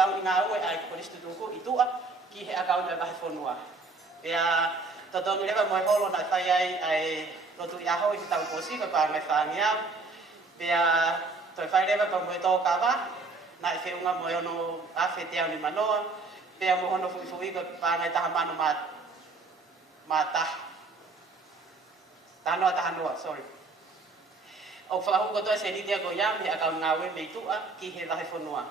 akau ni ngā ue ai polis tutuku i tua ki he akau ni wahe whonua. Pea totongi lewa moe holo na whai ai lotu i aho i te tau posi ko pa ngai whaangi au. Pea toi whai lewa pa moe tō kawa na i whiunga moe ono awhi te au ni manoa. Pea mo hono fui ko pa ngai taha mano ma tahanoa tahanoa, sorry. O whakahu ko toi se nitia ko iam he akau ngā ue mei tua ki he wahe whonua.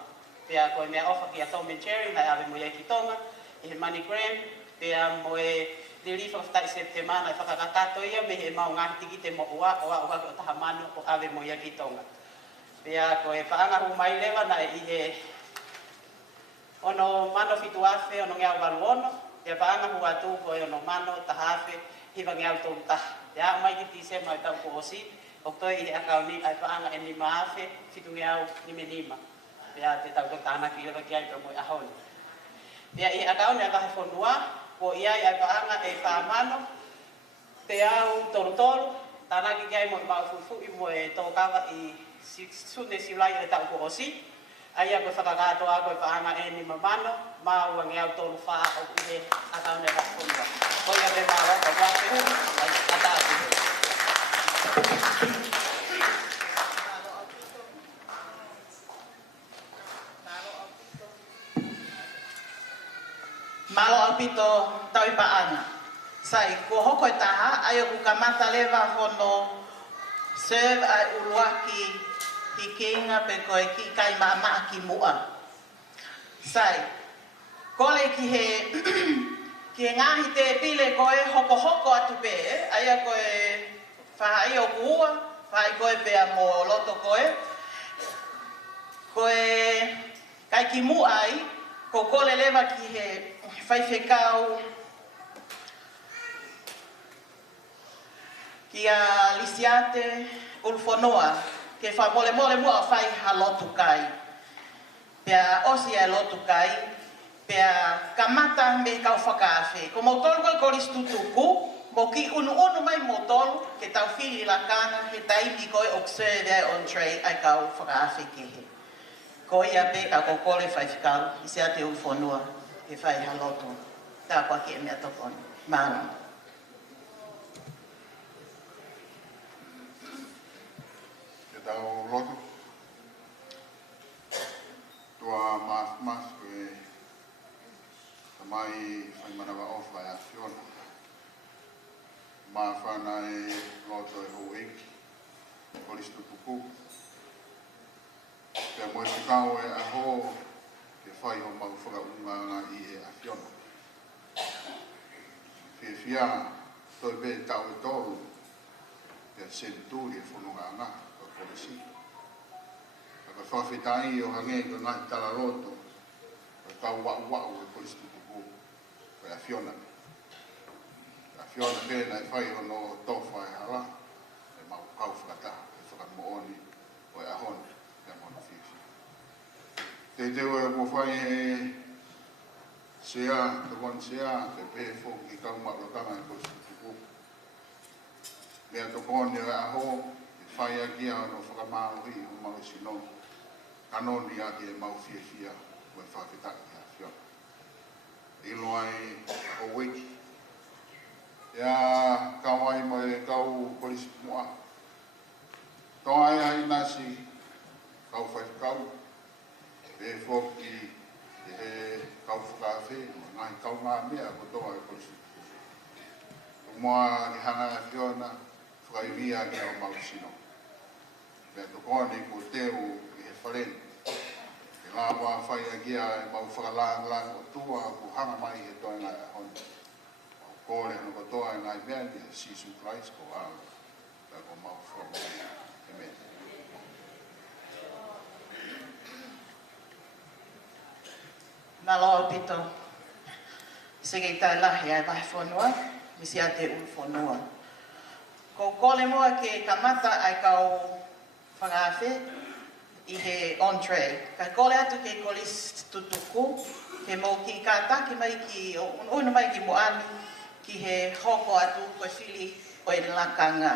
Pea koe mea ofa ki a Tom and Jerry nai awe moe ki tonga i he MoneyGram. Pea moe relief of tai September nai whakakakato ia me he mau ngahi tiki te mo ua o taha mano o awe moe ki tonga. Pea koe whaanga hu mai lewa nai i he ono mano fitu awhi ono ngea walu ono. Pea whaanga hu atu koe ono mano taha awhi hiwa ngea utomu taha. Pea mai ki tise mai tau ko osi. O toi i akau ni ai whaanga e ni maafe fitu ngeau ni menima. Pea te tau tāna ki lewa ki ai pa moe ahoni. Pea i akau ni ai wahe whonua, ko i ai whaanga e whaamano, te au toru, tāna ki ai moe maufufu i moe tōkawa i sune siulai e tau ko osi. Ai a koe whakakato a koe whaanga e ni mamano, maa ua ngeau toru whaa o i he akau ni ai wahe whonua. Ko ia me maa waka kwa whihu, ai ataapu. Malo apito tau i paana. Sai, ko hoko e taha, ai o kukamata lewa hono serve ai uruaki ki kinga pe koe ki kai maa ki mua. Sai, kole ki he ngahi te pile koe hoko atu pe, ai a koe whahai o kuua, whai koe pea mo loto koe. Koe kai ki mua ai, ko kole lewa ki he whaiwhekau ki a lisiate ulfonoa, ke wha mole mua whai ha lotu kai. Pea osi e lotu kai, pea kamata me kau whakawhi. Ko mo tolu koe koris tutuku, mo ki unu mai mo tolu, ke tau whili lakana, he taimi koe observe on tray ai kau whakawhi ke he. Ko ia pe ka kokole whaiwhikau, i se ate ulfonua, e whai haloto. Tā kwa ki e mea tokoni. Māna. Ke tau loto. Tua mas koe tamai whai manawa ofa e a Fiona. Mā whanai loto e ho eki. Polis tutuku. Pea moe te kau e aho ke whai ho mau whakaunga ngā i e a Fiona. Whia toi pe tau e tolu pea senturi e whanonga ngā o polisi. Ka whawhitai o hange ko ngāi tala roto o kau wau e polisi tutuku o e a Fiona. A Fiona pe nai whai hono tofa e hala e mau kau whakataha e whakamooni o e ahoni. Te teo e mo whai e sea, te wan sea, te pe fo ki kau maklokanga e koe tutuku. Mea to kone e aho, e whai a kia no whakamāori o mau sino. Kanoni a ki e mau fia o e whawhetaki a whio. Ilo ai o wiki. Ea kawai mo e kau polisi mua. Toa ai hai nasi kau whaikau. E whoki e kau whakawhi, ngai kau ngā mea ko toa e polisi. O mua ki hanga e Fiona, whakaiwia ki au mausino. Mea to kone ko teo i he wharen. E ngā wā whai a kia e mau whakalang o tua ko hanga mai he toa ngai a honi. O kore no ko toa e ngai mea ni e sisu Christ ko au. Pea ko mau whakawhi. Amen. Nā loa pito, se kei tai lahi ai wahe whanua, misi a te ulwhanua. Ko kole mua ke kamata ai kau whangawhi i he entree. Ka kole atu ke kolis tutuku, ke mō ki ka taki mai ki, una mai ki moani, ki he hoko atu koe whili o e lakanga.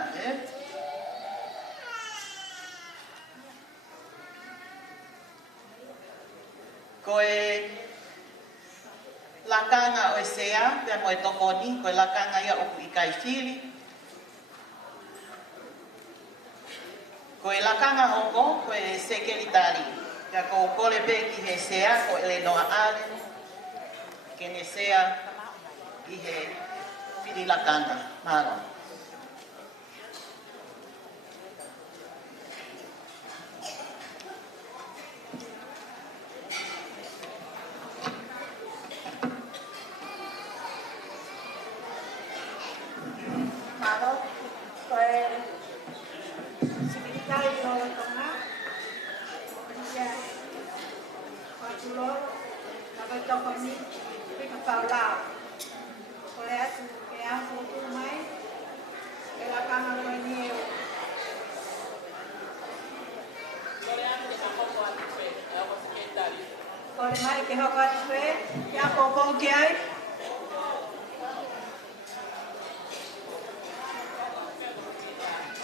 Ko e lakanga o e sea, pia mo e tokoni, ko e lakanga ia oku I kai fili. Ko e lakanga hoko, ko e sekelitari. Pia ko kole pe ki he sea, ko ele noa ale, ke ne sea I he fili lakanga. Maro.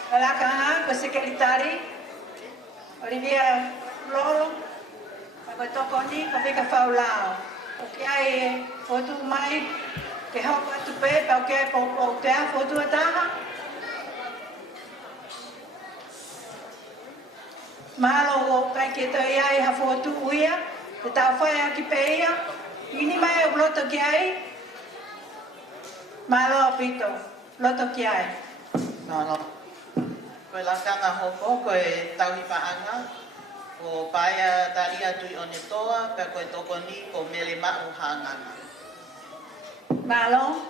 Kalakaha, ko sekretari, Olivia Loro, ko tokoni, ko fika faulao. O que ai foto mai, que hoko atu pe, pa o que ai popo te a foto ataha. Malo o kai ke to ai ha foto uia, te tau whai aki pe ia, ini mai o loto ki ai. Malo pito, loto ki ai. Malo. Koe lakanga hoko, koe tauhi paanga, ko paia talia tui o ne toa, pe koe tokoni ko mele ma'u hanganga. Malo,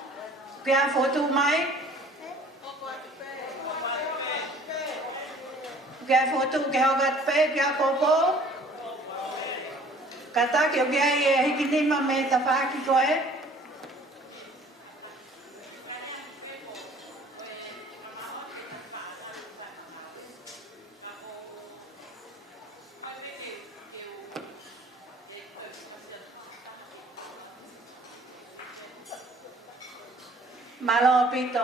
kia foto mai. Kia foto ke hogat pe, kia popo. Kata ke o kia hiki nima me tawhaki koe. Malo pito.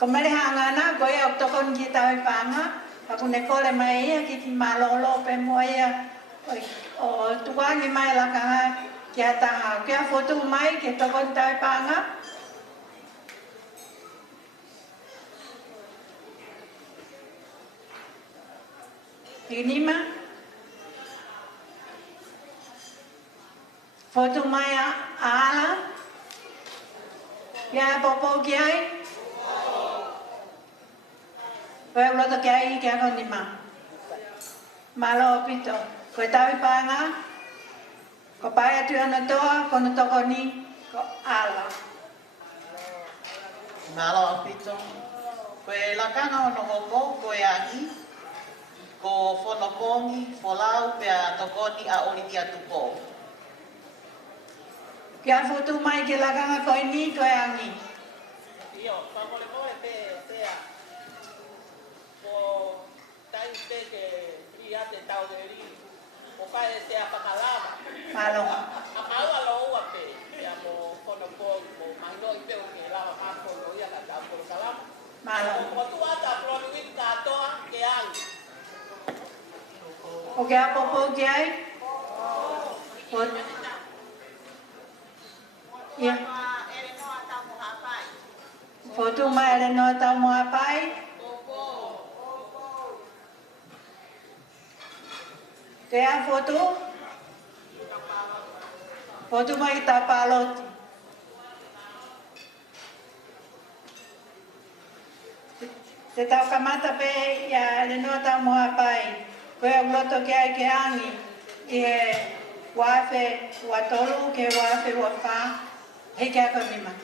Komere hangana koe o tokon ki tawe panga. Aku ne kole mai ia ki malo lo pe moia. O tuangi mai la ka kia taha. Kia foto mai ki tokon tawe panga. Tinima. Foto mai ala. Kia popo kiai? Koe uloto kiai kia konima. Malo pito. Koe tawi panga. Ko paia tu ana toa, kono toko ni, ko ala. Malo pito. Koe lakanga ono hoko, koe angi, ko whonokongi, wholau, pea tokoni a Olivia tupo. Kia foto mai ke lakanga koe ni, koe angi. Io, famole koe pea. Po tai te ke ia te tau de ri. O kai te apakalama. Malo. Akaua lo ua pe. Ia mo kono po mo mango I pe o ke lava mako no ia ka tau por kalama. Malo. O tu ata pronuit ka toa ke angi. O kia popo kiai? Ia. Foto mai ere no tau mo apai. Kaya foto? Foto mai tapalot. Te tau kamata pe ya ere no tau mo apai. Kaya uloto kia ke angi. Ie wafe watolu ke wafe wafa. Hei kia konima.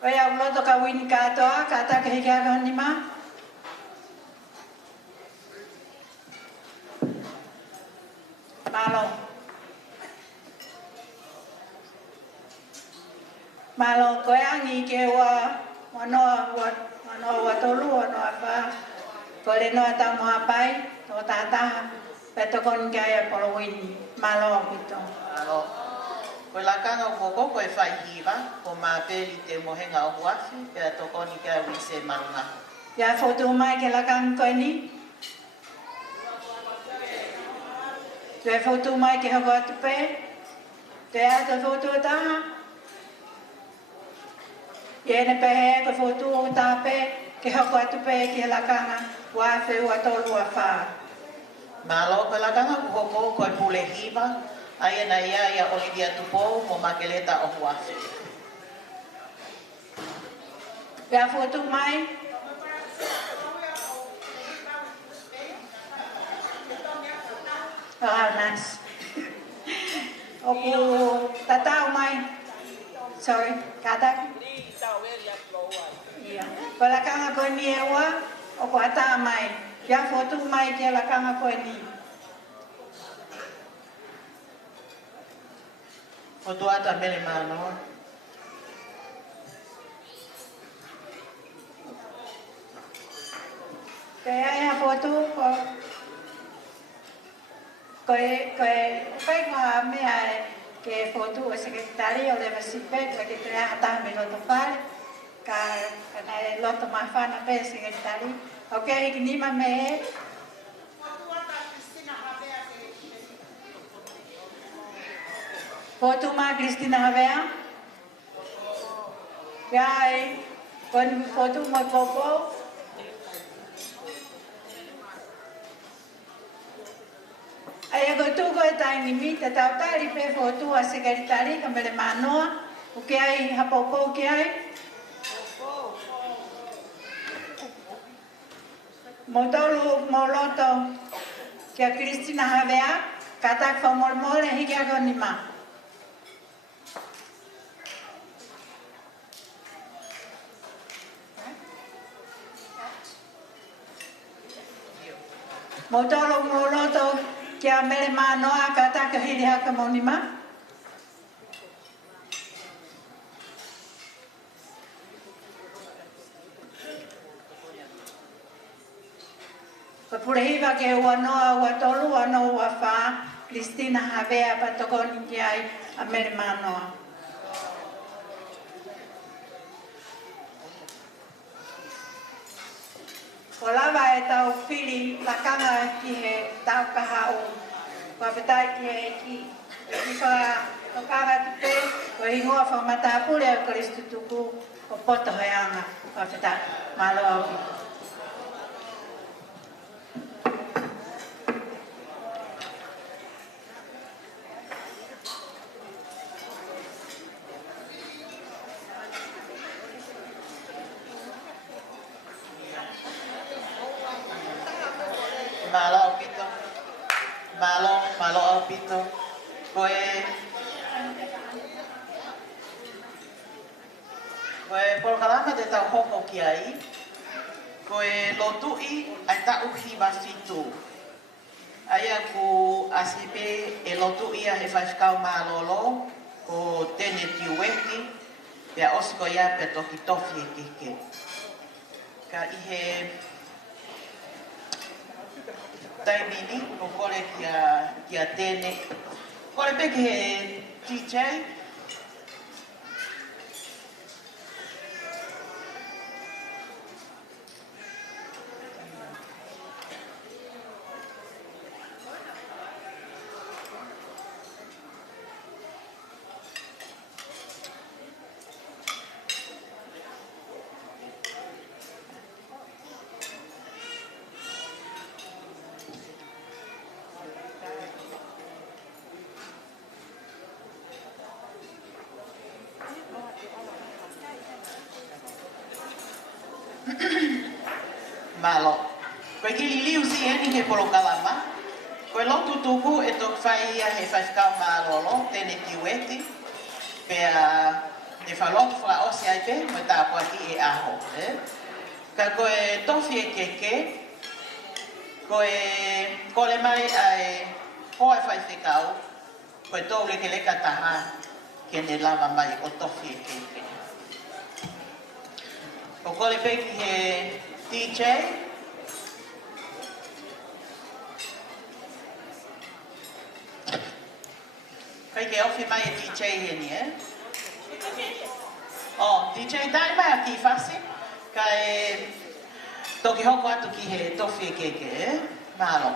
Kaya uloto ka wini katoa, kata ke hei kia konima. Malo. Malo koe angi ke wanoa watolu, wanoa wha. Ko le noa tau moa pai, tō tātaha, pe tokon kia e polo wini, malo pito. Malo. Koe la kanga o koko koe whai hiwa, ko mā pēli te mohenga o huafi, pēr tokoni kia ui se marunga. Ia fotu mai ke la kanga koe ni. Ia fotu mai ke hako atu pē. Te ata fotu o taha. Ia ne pehe ko fotu o tā pē, ke hako atu pē ke la kanga, wā wheu a tolu a whā. Malo koe la kanga o koko koe pule hiwa, aia na ia Olivia Tupou mo makeleta o huafi. Ia fotu mai. Nice. Oku tatau mai. Sorry, katak. Ni tau e ria klo ai. Iya. Kola kanga ko ni ewa, oku ata mai. Ia fotu mai ke la kanga ko ni. Fotu ata mele mano. Kaya ia fotu ko kai ka me ai ke fotu o sekretario de Masipek la que te ata me lo topar ka na lo to mafana pe sekretari. Okay, ni ma me foto ma Cristina Havea. Yai, con foto mo popo. Ai go tu go tai ni mi te tau tari pe foto a sekretari ka mele manoa. O que ai ha popo o que ai? Motolo moloto que a Cristina Havea kata fa mormole hiki agonima. Motolo moloto que a mele manoa kata ka hiri haka monima. Papurehiva ke ua noa ua tolu ua noa ua wha Cristina Havea patokoni ki ai a mele manoa. Ko lava e tau whiri lakanga ki he tau kahau. Ko awhetai ki he ki. Ki wha tokanga tupe, ko ingoa wha matapure a Kristu tuku, ko poto heanga. Ko awhetai, malo au ki. Malo pito. Malo pito. Koe polokalama te tau hoko ki ai. Koe lotui ai tau hiwa fitu. Aia ku asipe e lotui a he whaiskau malolo ko tene tiueki pia osiko ia pe toki tofi e kike. Ka ihe taimini, ko kore kia tene. Kore peke he DJ. Malo. Koe kili liu si eni he polokalama. Koe lotu tuku e tok whai ia he whaiskau malolo, tene kiweti. Pea ne whalotu wha osi ai pe, mo tāpua ki e aho. Ka koe tofi e keke, koe kole mai ai hoa whai whekau, koe tau leke leka taha ke ne lava mai o tofi e keke. O kole peki he DJ. Kai ke ofi mai e DJ heni, Oh, DJ dai mai a ki fasi. Ka e toki hoko atu ki he tofi e keke, Malo.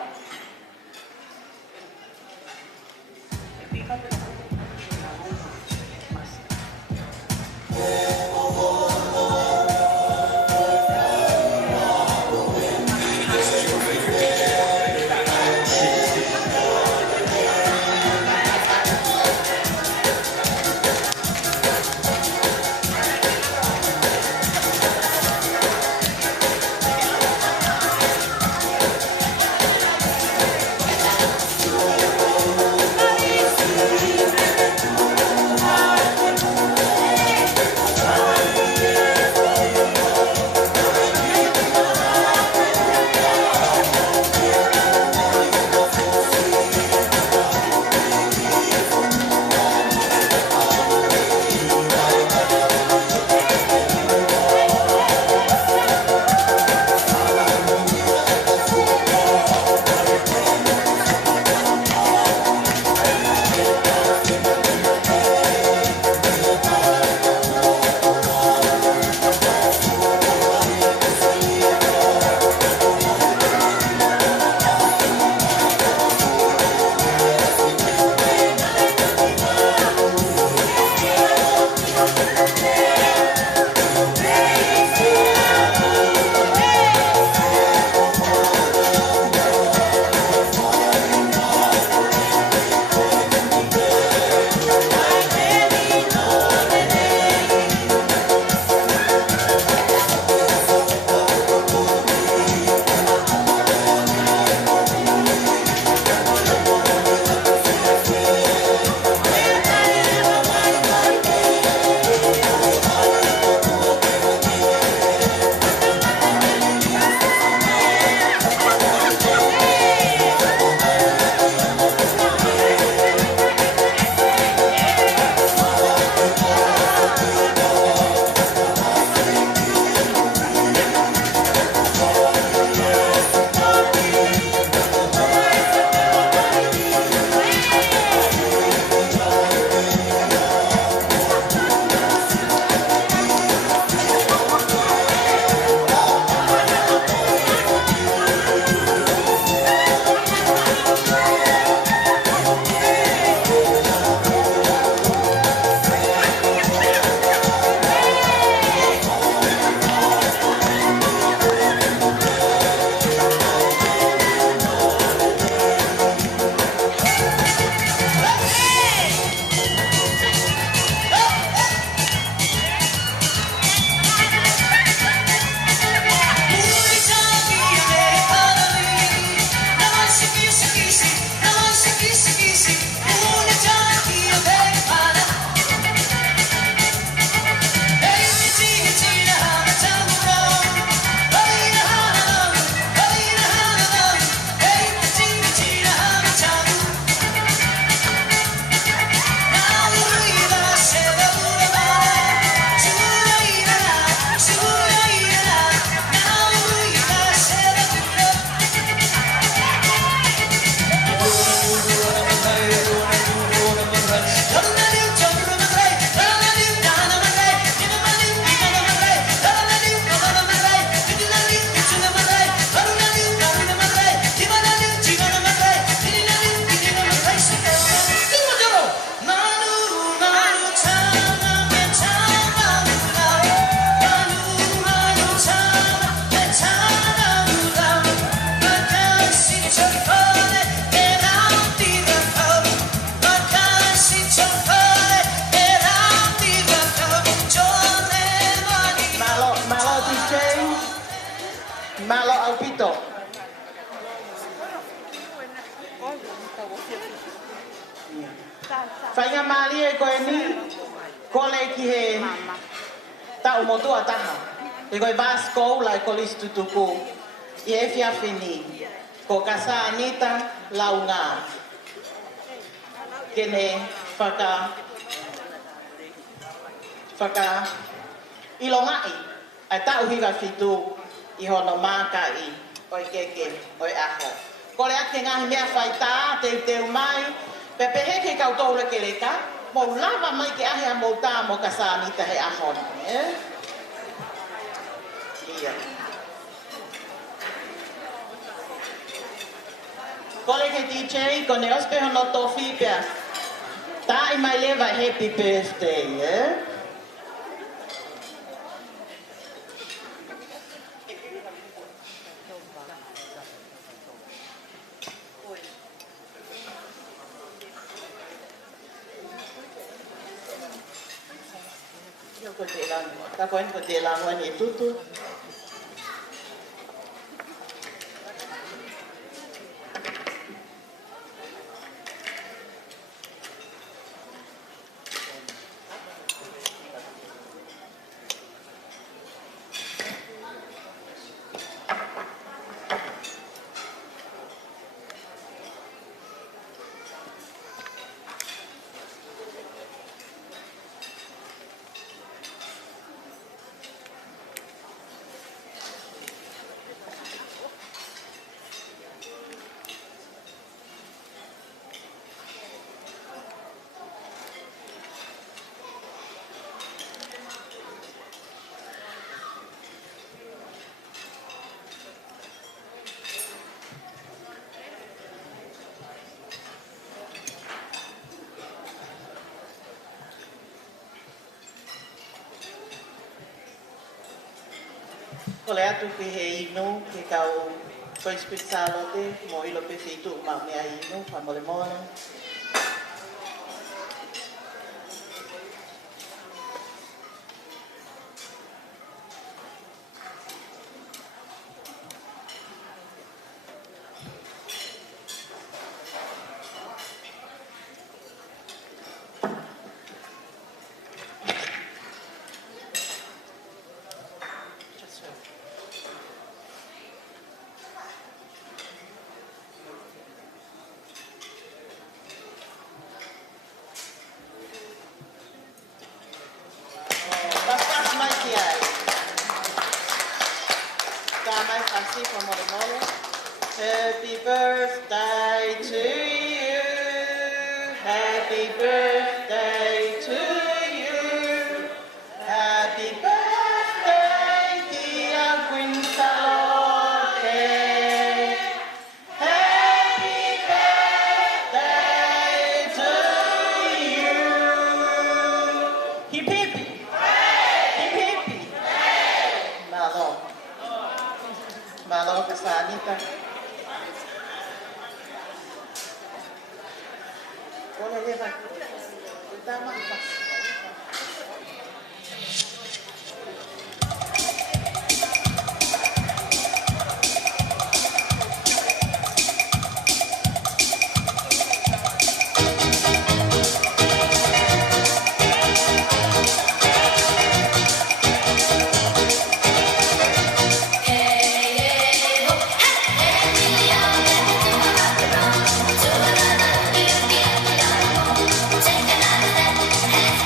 Malo Alpito. Whainga mali e koe ni, kole ki he tau motua taha. E koe Vasco lai kolis tutuku, i e whiawhini, ko kasa anita lau ngā. Kene whaka ilongai, ai tau hiwa whitu i hono mākai, oi keke, oi aho. Kore ake ngahi mea whai tā, te teu mai, Pepehe ke kau le ke leka, mo lava mai ke ahe a mo tā mo ka sānita he ahon. Ia. Kole ke DJ, kone ospe hono tofi pia. Tā I mai lewa happy birthday, Ka koen ko te lango ni tutu. Ko le atu ke he ino, ke kau koe spitsalo te, mo ilo pe whitu ma mea ino, wha mole mole. Happy birthday to you. Happy birthday to you. Happy birthday, dear Winsalote. Happy birthday to you. Hip hip. Hip hip. Malo. Malo kasanita. Boleh lihat. Kita mampas. Take another step.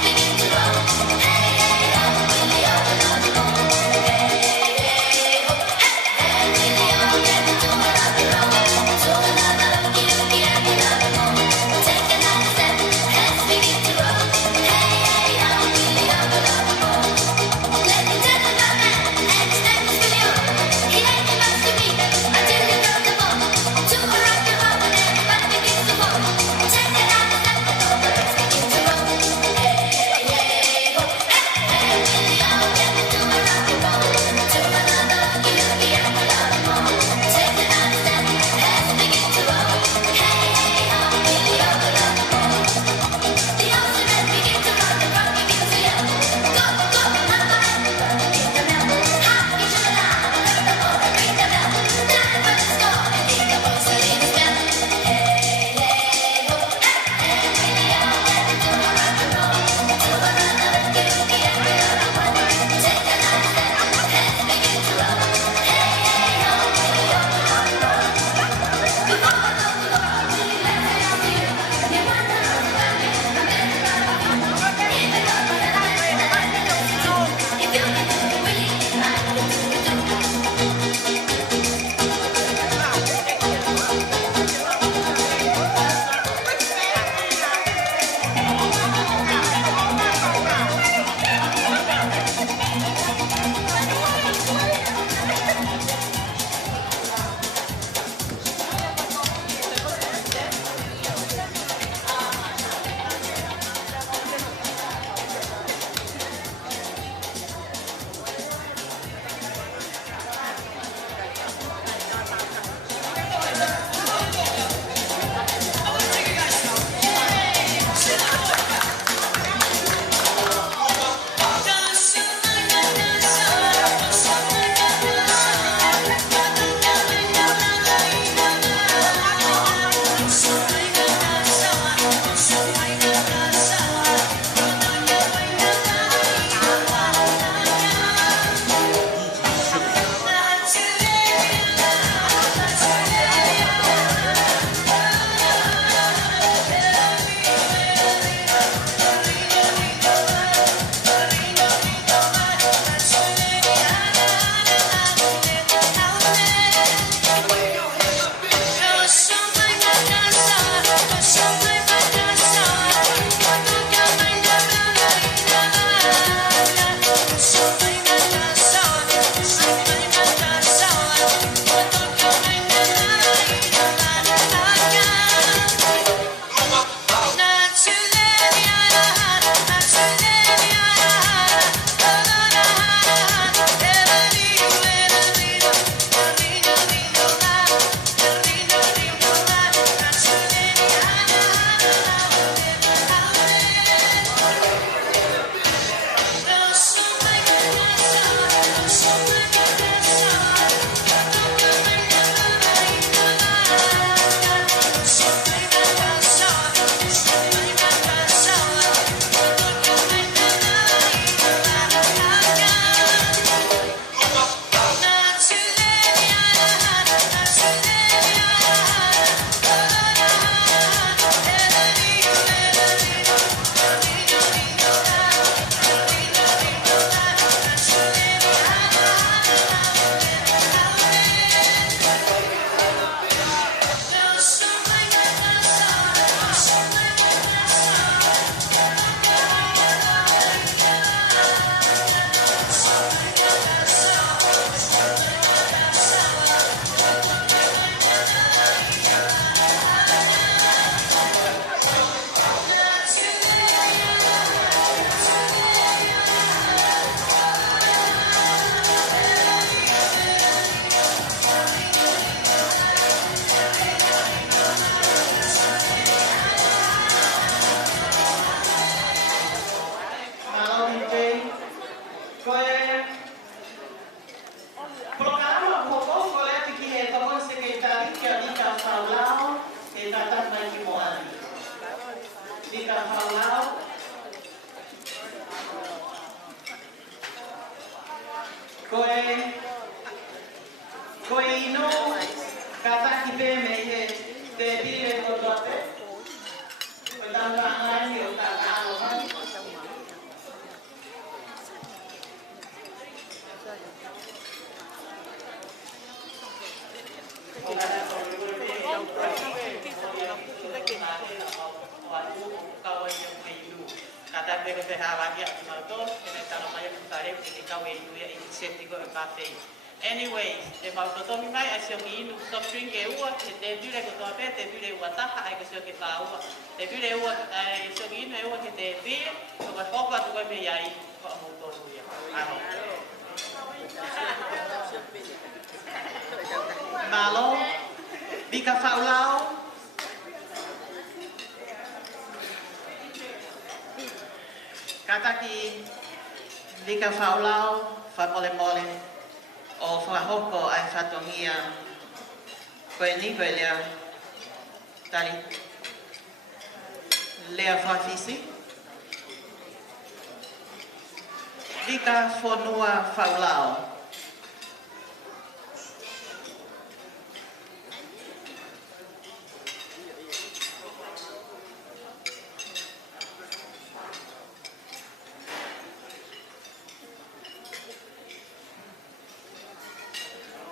Ko e ino, ka taki pe me e te pire ko tote. Ko tanga ngani o tanga alo mai. Kata bega pe hawa dia no to, ene tano mai ku tare ki ka we nu ya i senti go cafe. Anyway, te mau to mi mai asio ki inu stop drink e ua, te bire ko to pe te bire ua ta ai ko sio ki pa ua. Te bire ua ai sio ki inu e ua ki te bire, ko ka foka tu ko me yai ko mo to ya. Aro. Malo, bika faulao. Kata ki vika faulao, fa mole mole, o fa hoko ai fatongia, koe ni koe lea, tari, lea fa fisi. Vika fonua faulao.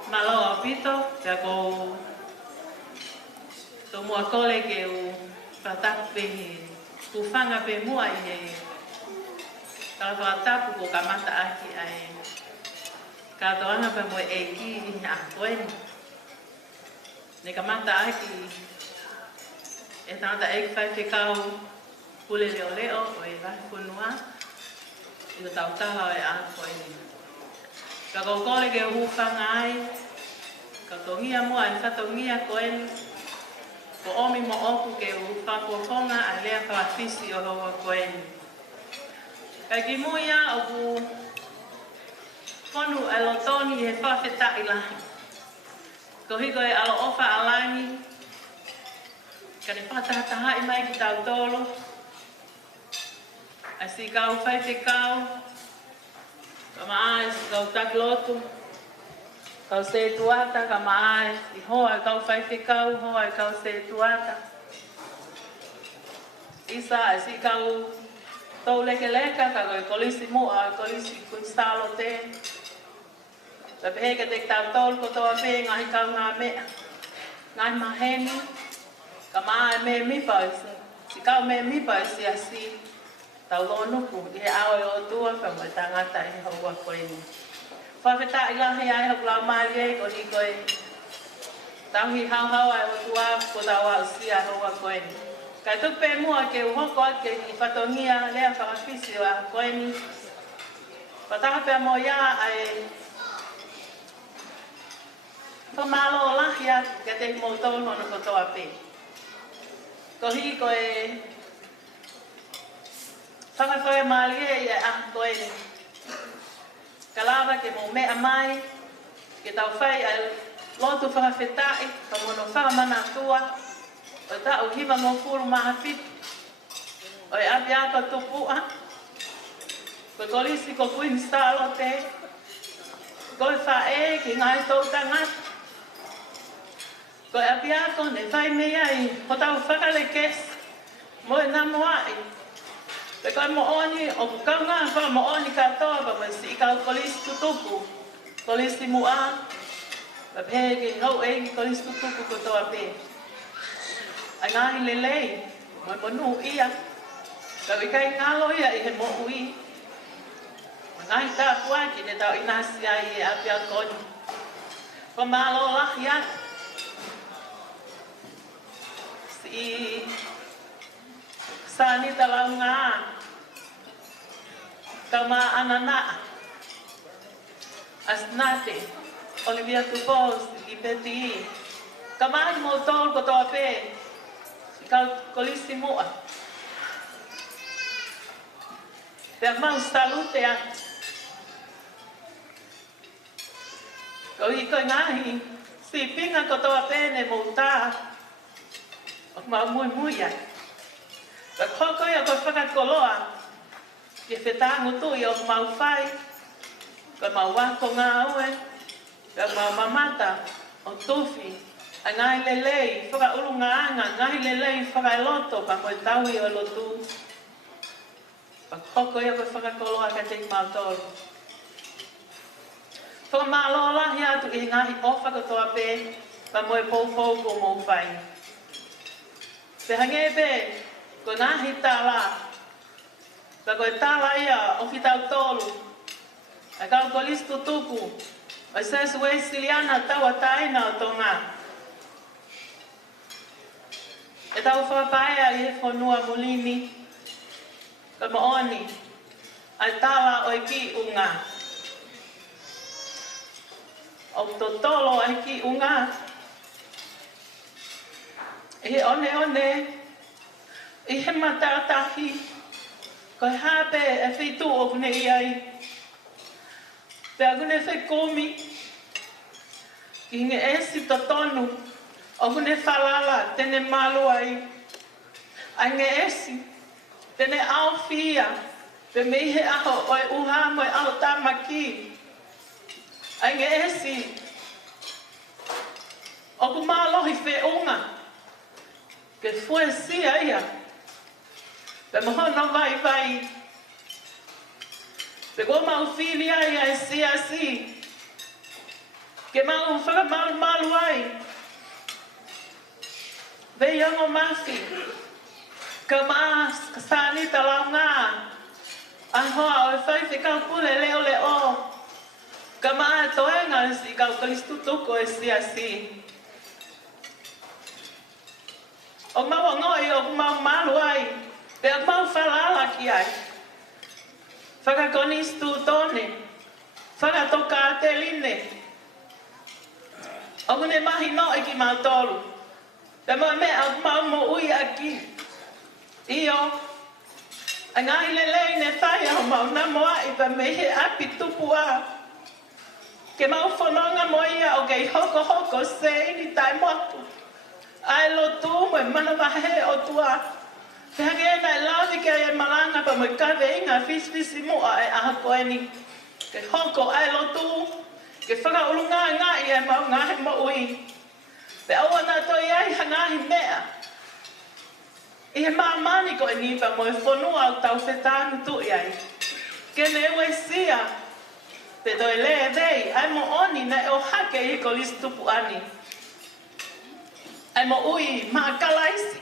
Malo apito, te ako to mua kole ke u patak pe ku fanga pe mua i he ka whatapu ko ka mata aki ai ka toanga pe mo e ki i a koen ne ka mata aki e tanta e whai te kau pule leo leo o e vai punua i te tautaha e a koen ka kokole ke u fanga ai ka tongia mua e whatongia koen ko omi mo oku ke u whakuakonga a lea whawhisi o hoa koen. Kai ki muia o ku whonu e lotoni he whawheta i lahi. Ko hiko e alo ofa alangi, ka ne whatahataha i mai ki tau tolo, a si kau whai te kau, ka maa e si kau taklotu, kau se tuata ka maae, i hoa kau whai te kau, hoa kau se tuata. Isa e si kau tau leke leka, ka koe kolisi mua, kolisi kui stalo te. Ta peheke te tau tol ko toa pe, ngahi kau ngā mea. Ngahi maheni, ka maae me mipa, si kau me mipa e si asi. Tau lonuku, i he awe o tua, ka mo e tangata i haua koe ni. Whawheta i lahi ai hau lau mai e ko ni koe. Tauhi hau hau ai o tua ko tau au sia hoa koe ni. Kai tupe mua ke uhoko ake i whatongia lea whakawhisi o a koe ni. Whataha pia mo ia ai whamalo o lahi atu ke te mo tolu hono ko toa pe. Ko hi koe whakawhai maali e i a koe ni. Kalawa ke mo mea mai, ke tau whai ai lotu whakawhetai, ka mono whakamana tua, o ta o hiwa mo furu maha whitu, o e api ako tupua, ko kolisi ko kuin stalo te, ko e whae ki ngai tau tangata, ko e api ako ne whai mea i, ko tau whakalekes, mo e namo ai, pe koe mo oni, o kau ngā wha mo oni katoa pa mai si kau kolisi tutuku, kolisi mua, pa pēke hau egi kolisi tutuku ko toa pē. Ai ngahi lelei, mo e monu ia, ka wikai ngalo ia i he mo ui. Ngahi tā kuaki ne tau inasi ai e api a koni. Ko malo lahi atu. Si sani talau ngā, ka mā anana, asnate, Olivia Tupos, Libeti, ka mā mo tol ko toa pē, ka kolisi mua. Pea mau salute atu. Ko hi koe ngahi, si pinga ko toa pē ne mo tā, o mau mui mui ai. Ka koko ia ko whakakoloa, ke whetangu tui o mau whai, ko mau wako ngā ue, Pea mamata o tufi. A ngai lelei, whakaurunga anga, ngai lelei whakailoto, pa koe taui o lotu. Pa koko ia koe whakakoloa ka te mautoro. Whakamalo lahi atu i ngahi ofa katoa pe, pa moe pou ko mou whai. Pe hange pe, ko ngahi tāla, pa koe tāla ia o whitau tolu, a kau ko listu tuku, o sesu e siliana taua taina o tonga. E tau whakapaea i he whanua mulini, ka maoni, ai tāla o ki unga. O totolo ai ki unga. I he one, i he matatahi, ko he hape e whitu o kune iai. Pea kune whekomi, ki hinge esi totonu, o kune whalala, tene malu ai. Ai nge esi, tene ao fia, pe meihe aho oi uha moe ao tamaki. Ai nge esi, o ku mālohi wheunga, ke fue sia ia, pe mahono vai, pe ko mau whili ai ai sia si, ke mau whakamalu ai, pe iango mafi, ka maa sanita lau ngā, ahoa o whai whikau pule leo, ka maa toenga si kau kalistu tuko e si. O mau ngoi o mau malu ai, pe o mau whalala ki ai. Whakakonistu tone, whakatoka te line. O kune mahi no e ki mau tolu. Pe mo mea o mau mo ui aki. Iyo, a ngai lelei ne whai au mau na moa i pa mehe api tupu a. Ke mau whanonga mo ia o kei hoko se ini tai motu. Ai lo tu mo mana wahe o tua. Te hake na lawi ke ai malanga pa mo kawe inga fisfisi mua e aha koe ni. Ke hoko ai lo tu. Ke whaka ulunga ngā i ai mau ngahe mo ui. Pe aua nā toi ai hangahi mea. I he maamani ko e ni pa mo e whanua au tau whetanu tu i ai. Ke ne ue sia. Te toi le vei, ai mo oni na e o hake i ko listupu ani. Ai mo ui maa kalaisi.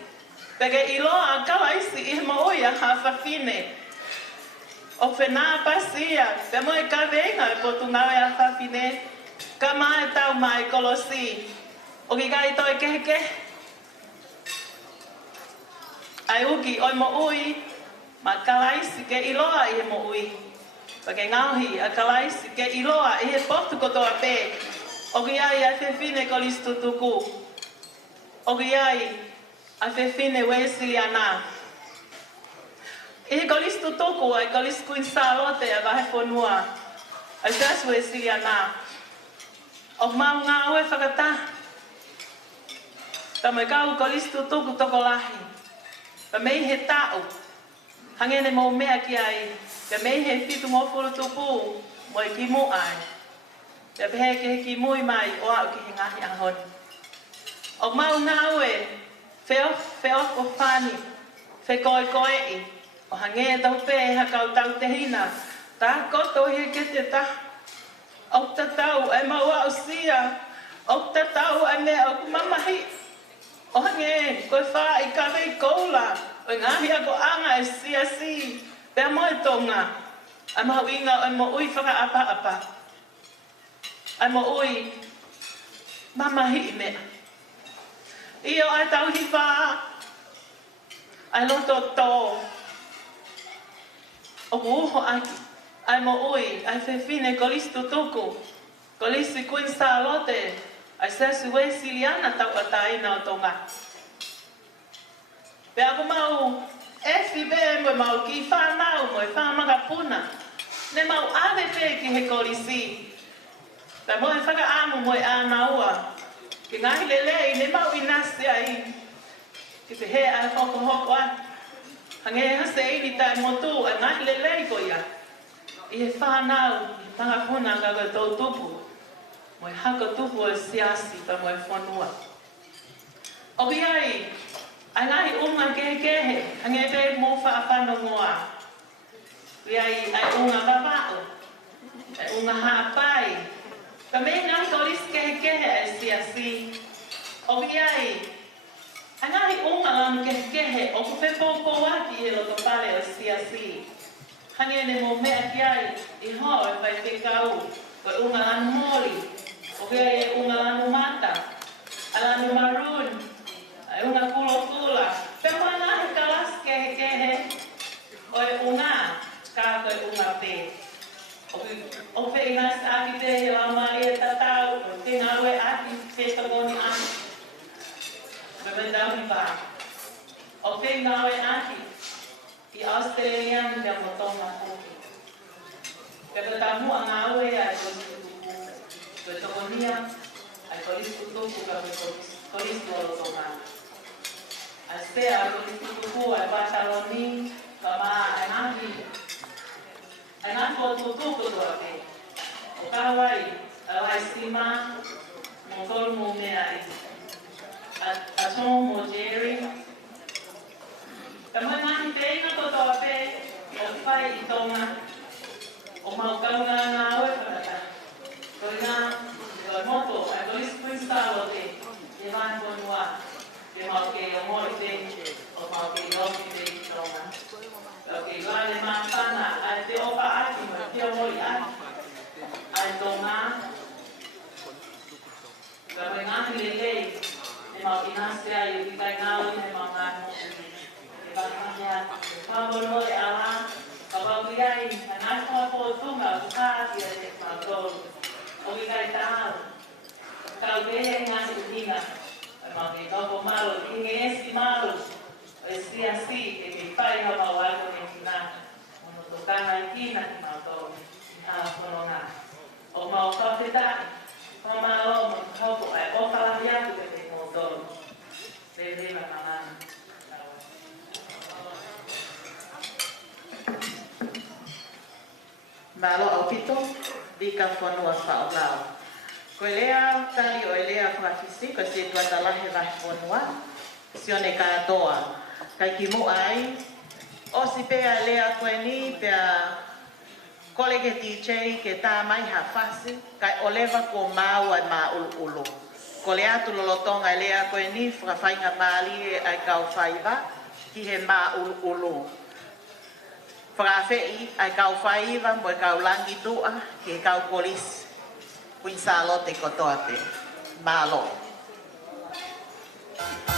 Peke iloa kalaisi i mo ui a hawhawhine. O whenā pasia, pe mo e ka venga e potu ngawe a hawhawhine. Ka mai tau mai kolosi. O ki kai toi keke. Ai uki oi mo ui, maa kalaisi ke iloa i mo ui. Pake ngauhi a kalaisi ke iloa i he potu kotoa pe. O ki ai a whewhine ko listu tuku. O ki ai a whewhine weisili ana. I he ko listu tuku ai ko listu kuin salote a vahe whanua. Ai tas weisili ana. O mau ngā oe whakata. Ta mai kau ko listu tuku toko lahi. Pa mei he tau. Hangene mo mea ki ai. Te mei he whitu mo furu tupu, mo e ki mu ai. Te pehe ke he ki mui mai o au ki he ngahi ahon. O mau ngā ue, wheo o whani, whe koe i. O hange tau pe hakau tau te hina, tā koto he ke te ta. O ta tau e mau au sia, o ta tau e mea o mamahi. O hange, koe wha i kawei koula, o ngahi ako anga e sia si. Pea mo e tonga, ai mau inga o mo ui whaka apa. Ai mo ui, mamahi i mea. Io ai tau hiwa, ai loto tō. O uho aki, ai mo ui, ai whewhine ko listu tuku. Ko listu kuin salote, ai sesu we siliana tau ataina o tonga. Pea ko mau, efi be mo mau ki whanau mo e whamanga puna. Ne mau ave pe ki he kolisi. Pea mo e whaka amu mo e anaua. Ki ngahi lelei ne mau inasi ai. Ki te he ai hoko ai. Hange hase ini tai motu a ngahi lelei ko ia. I he whanau, tanga puna kaga tau tupu. Mo Mo haka tupu o siasi pa mo whanua. O ki ai, ai ngahi unga kehe, ange pe mo whaapano ngoa. Ki ai unga papao, ai unga haapai. Ka me ngahi kolis kehe ai siasi. O ki ai ngahi unga lanu kehe, o ku whepopo waki e loto pale o siasi. Hange ne mo mea ki ai, i ho e whai te kau, ko unga lanu mori. O ki ai unga lanu mata, alanu maroon, ai unga kula. Pero ngahi kalas kehe, o e unga, ka ko e unga pe. O pe ina sa aki te he la mai e tatau, o te ngawe aki te tagoni aki. Bemendau ba. O pe ngawe aki, i Australian te motonga hoki. Kaya tamu ang ngawe ay kolis togonia, ay kolis tutuku ka kolis lolotonga. Astea kolis tutuku ay Barceloni, kama ay ngahi. Ay ngahi ko tutuku to ape. O kawai, ay sima, mongol mo me ay. At mo Jerry. Kama ngahi te inga to ape, o whai itonga. O maukau nga ngawe whanata. Ko ina, ko moto, ai kolis kuinstalo te, e van bonua. Ke mau ke omori te, o mau ke loki te itonga. O ke gale mampana, ai te opa aki, ma te omori aki. Ai tonga. Kama ngahi lelei, e mau inase ai, o kikai ngawe, e mau ngahi mo. E whanahia, whanbono e ala, kapau kiai, ngahi mo po tunga, ukati e te mātou. O kikai tāu, kau kehe ngasi uhinga, e mau ke toko malo, inge esi malo, o e siasi, e ke whai hama wako ne kina, ono tokanga i kina ki mātou, i haa whanonga. O mau kawhetai, o malo, mo hoko, ai o whalahi atu ke te mātou. Rewa kamana. Malo au pito, dika whanua whaolau. Ko lea tali o lea whakawhisi, ko se tuatalahe wahi whanua, sione katoa. Kai ki mu ai, o si pea lea koe ni, pea kole ke TJ ke tā mai ha whasi, kai o lewa ko mau ai mā ulu. Ko lea tu lolotonga lea koe ni, whakawhainga māli e ai kau whaiva, ki he mā ulu. Whakawhei ai kau whaiva mo e kau langi tua ki kau polis Queen te kotoa te. Malo. Thank you.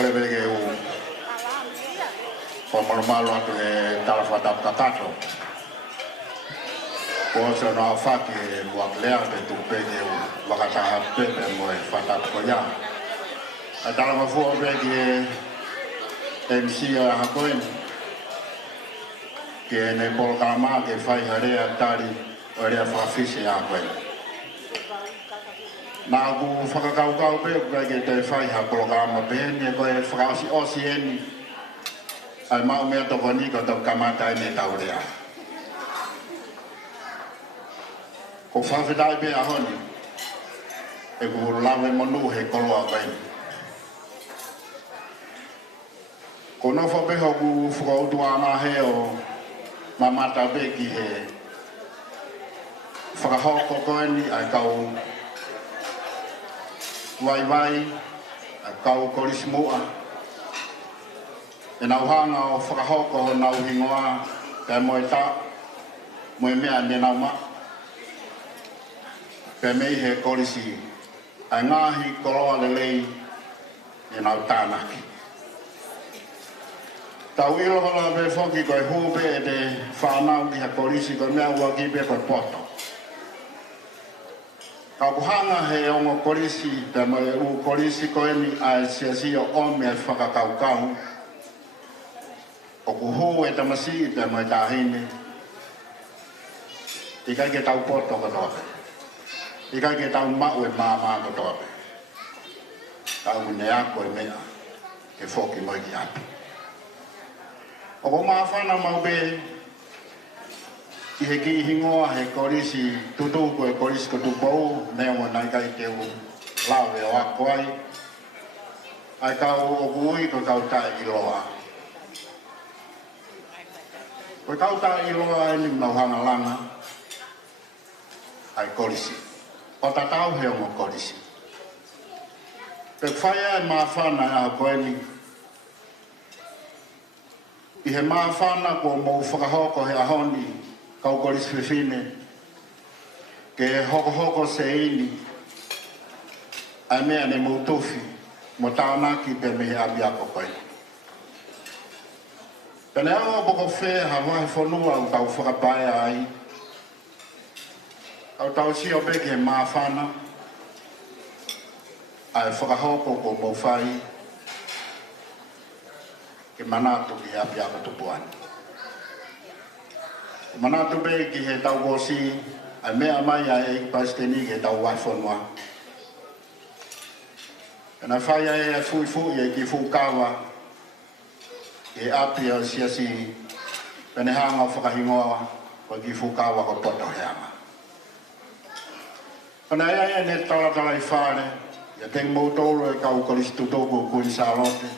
Ole vege u o malo atu e talafata katato. O se no faki mo lea pe tu pege u wakata pepe mo e fata ko ya. A talama fu o vege MC a hakoin. Ke ne polkama ke fai harea tari o rea fafisi a koin. Na ku whakakau pe kua ke te whai ha programa pe ne koe whakasi osi eni ai mau mea toko ni ko tau kamata ne tau rea. Ko whawhitai pe a honi e ku lawe monu he koloa koe. Ko no whapeho ku whakautu ana he o mamata pe ki he whakahoko koe ni ai kau vai a kau korismua e nau hanga o whakahoko ho nau hingoa te moe ta moe mea ne nau ma pe mei he korisi a ngahi koroa lelei e nau tānaki tau ilo hola pe whoki koe hupe e te whanau ki ha korisi koe mea ua ki pe koe poto ka kuhanga he ongo korisi te mai u korisi koe ni a siasio ome e whakakaukau o kuhu e tamasi te mai tāhine i kai ke tau poto katope i kai ke tau mau e māma katope tau ne ako e mea ke whoki moi ki api o ko mawhana mau be I he ki hingoa he korisi tutu ko e korisi ko tupou nea mo nai kai te u lawe o ako ai ai kau o kui ko kau tae i loa ko kau tae i loa e ni mau hanga langa ai korisi o tatau he o korisi pe whaia e mawhana a koe ni I he mawhana ko mou whakahoko he ahoni kau koris whiwhine ke hoko se ini ai mea ne mautofi mo tānaki pe mehe abi ako koe. Pene ao boko whea hawahi whanua au tau whakapaea ai au tau si o beke he mawhana ai whakahoko ko mawhai ke manatu ki abi ako tupuani. Manatu be ki he tau gosi ai mea mai ai pasteni ke tau waifonwa. Ana whai ai e fui e ki fukawa e api o siasi pene hanga o whakahingoa o ki fukawa ko poto heanga. Ana ai ne tala I whare ia teng moutoro e kau koristu toko kui salote.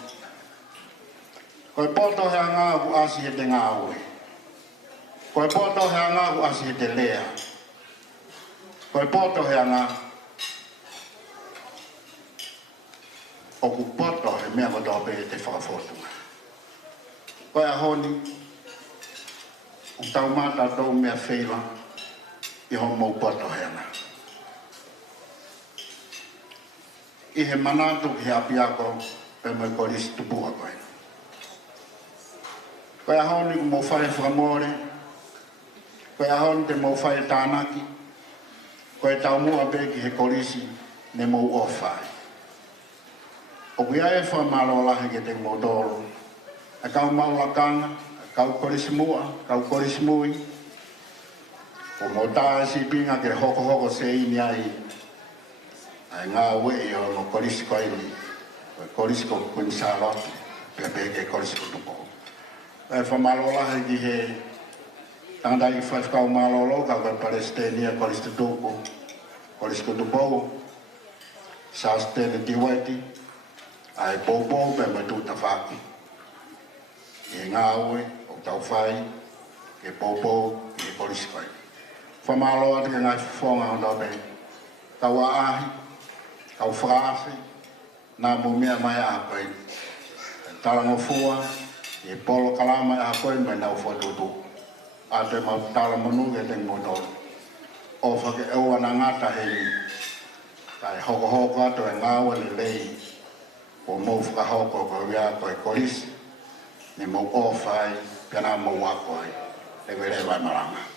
Ko poto heanga ku asi he te ngā ue. Koe poto he anga u asi he te lea. Koe poto he anga o ku poto he mea kotope e te whakafotunga. Koe a honi u tau mata tau mea whila I ho mou poto he anga. I he manatu ki he apiako pe me korisi tupua koe. Koe a honi ku mou whae whakamore koe ahon te mau whae tānaki, koe tau mua peki he korisi ne mau ofai. O kui ae wha malo lahe ke te mau toro, a kau mau lakanga, a kau korisi mua, kau korisi mui, o mau tāe si pinga ke hoko se ini ai, ai ngā ue I o no korisi koe ni, koe korisi ko kuni sāloti, pepe ke korisi ko tupo. Ae wha malo lahe ki he tanda I whakau malolo ka koe Palestenia koris te tuku, koris ko tupou, sa stene tiweti, ai popo pe me tuta whaki. E ngā ue, o tau whai, ke popo, ke koris koe. Whamalo ati ke ngai whonga o dobe, tau aahi, tau whakaase, nā mo mea mai a koe. Talango fua, e polo kalama a koe me nau whatutu. A te mau tala manu ke te ngotoro. O whake ewa na ngata hei. Tai hoko ato e ngāwa le lei. O mo fa ho ko ko ya ko kois ni mo ko fai kana mo wa ko e vere va maranga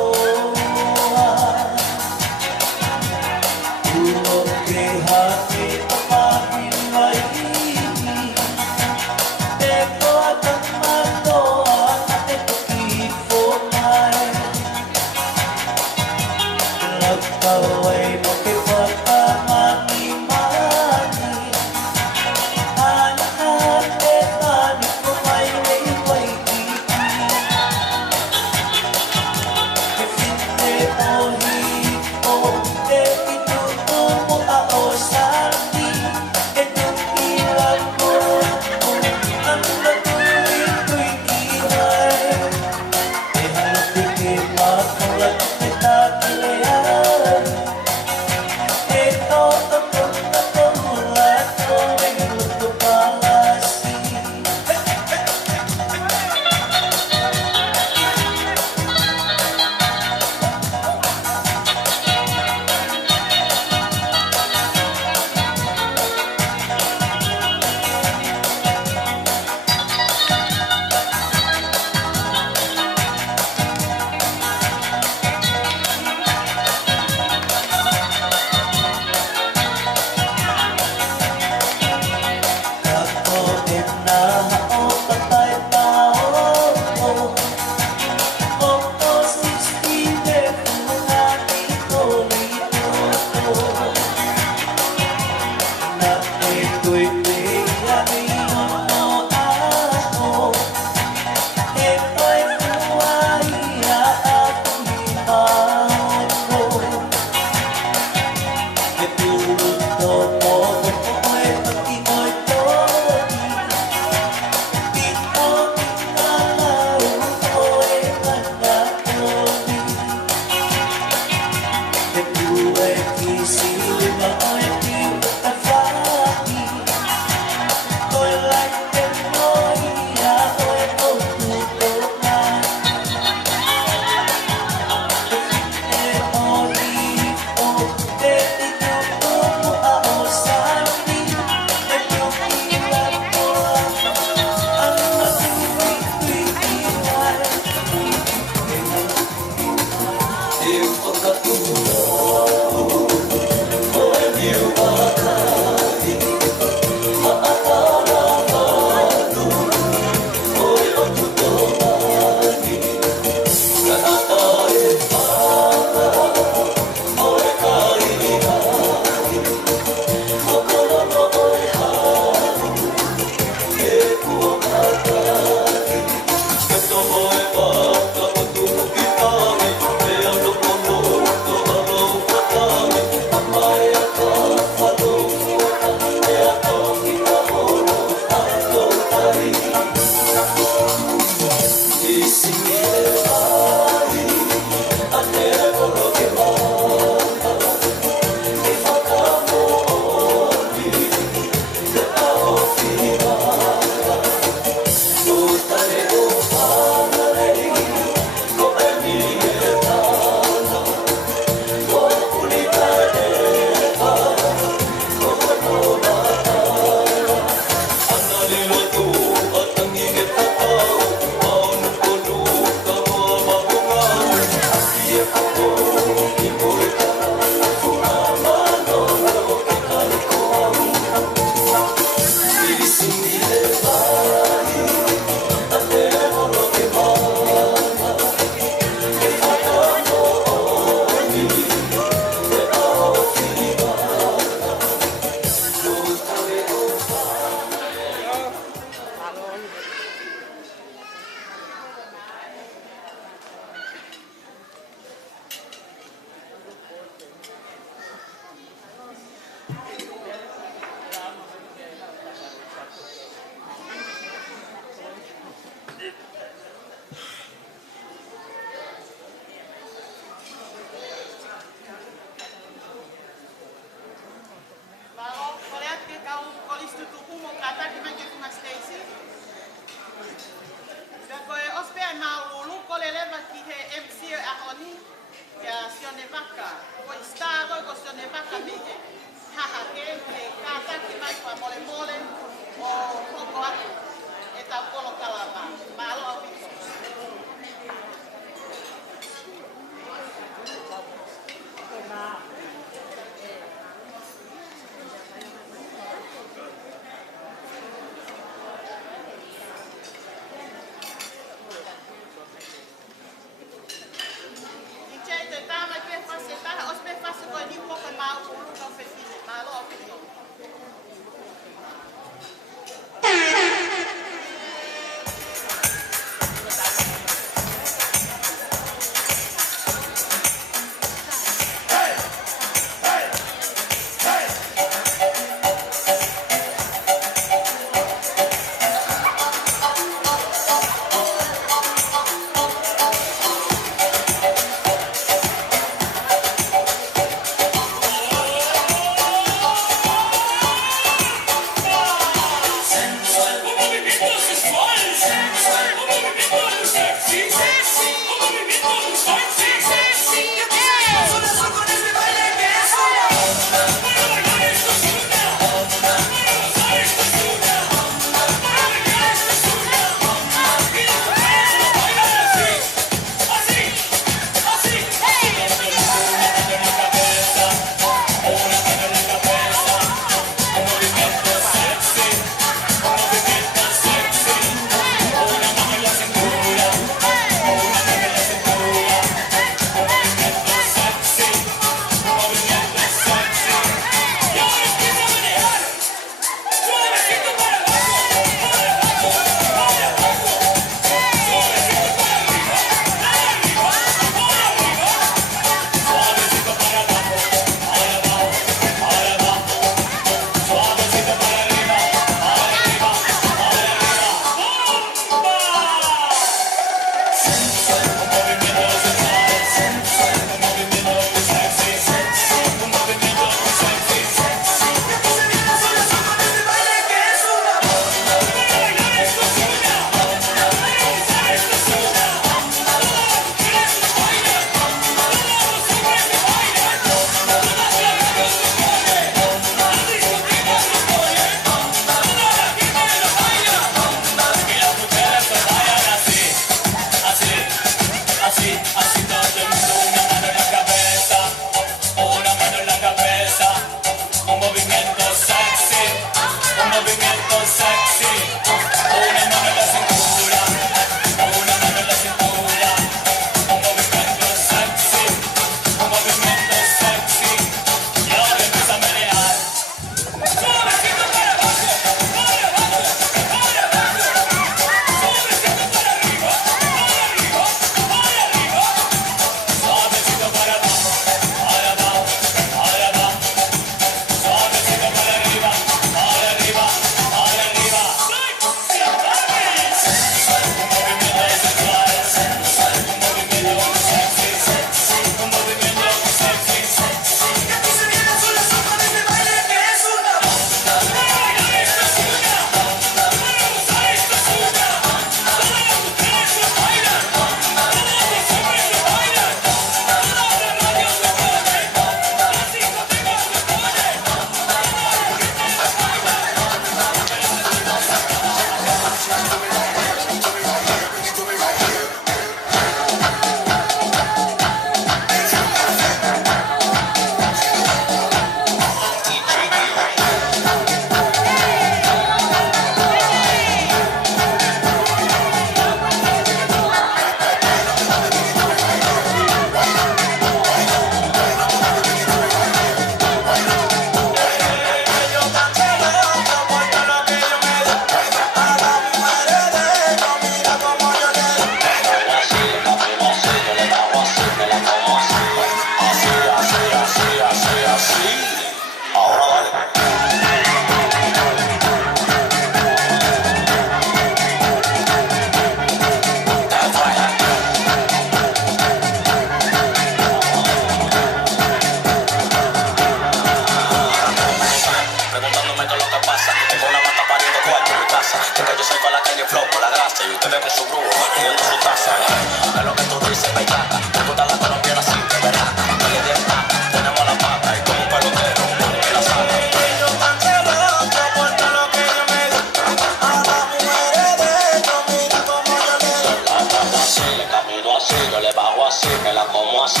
me la como así.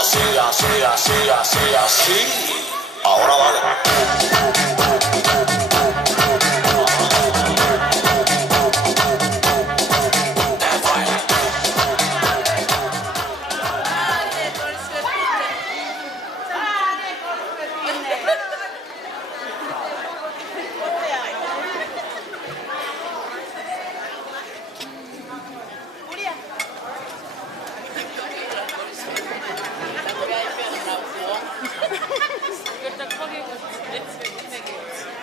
Así, así, así, así, así. Ahora vale. It's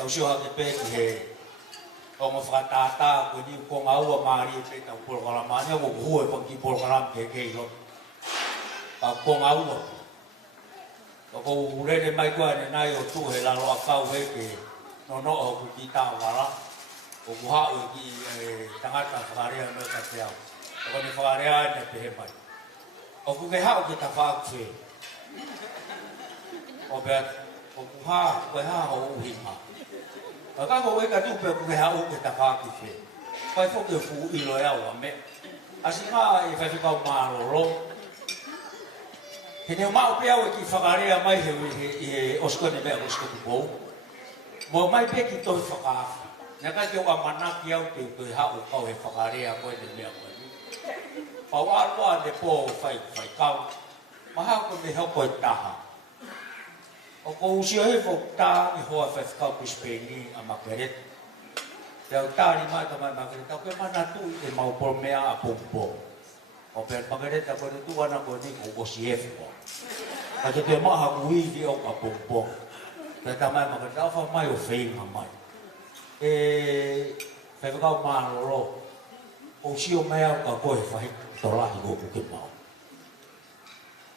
Tau ke pe ki he o mo whakatata ko ni ko ngaua maari pe tau programa ne wo hue pa ki program ke ke lo pa ko ngaua ko urere mai ko ne nai o tu he la lo akau he ke no no o ki ta wala o muha o ki tangata whakarea no ka te au o ni whakarea ne pe he mai o ku ke ha o ki ta whakue o be o muha ko ha o uhima ka ko ka tu pe ku ha o ke ta fa ki fe pai fo ke fu I lo ya wa me asima e fa ka ma lo lo He ne mau pia o ki whakarea mai he oskone mea oskone pou. Mo mai pia ki tohi whakaafi. Nā kai teo a manaki au te toi hao kau he whakarea koe ne mea koe ni. Pau arua ne pō whai kau. Maha ko me hau koe taha. O ko usio he fo tā i hoa whai whakau pispeni a makeret. Te au tāri mai ka mai makeret. Tau ke mana tu i te mau por mea a pōmpō. O pēr makeret a koe tu ana koe ni ko osi e whiko. Ka te maha kui ki o ka pōmpō. Te tā mai makeret a wha mai o whainga mai. Whai whakau māloro. O sio mea ka koe whai tolahi o ke mau.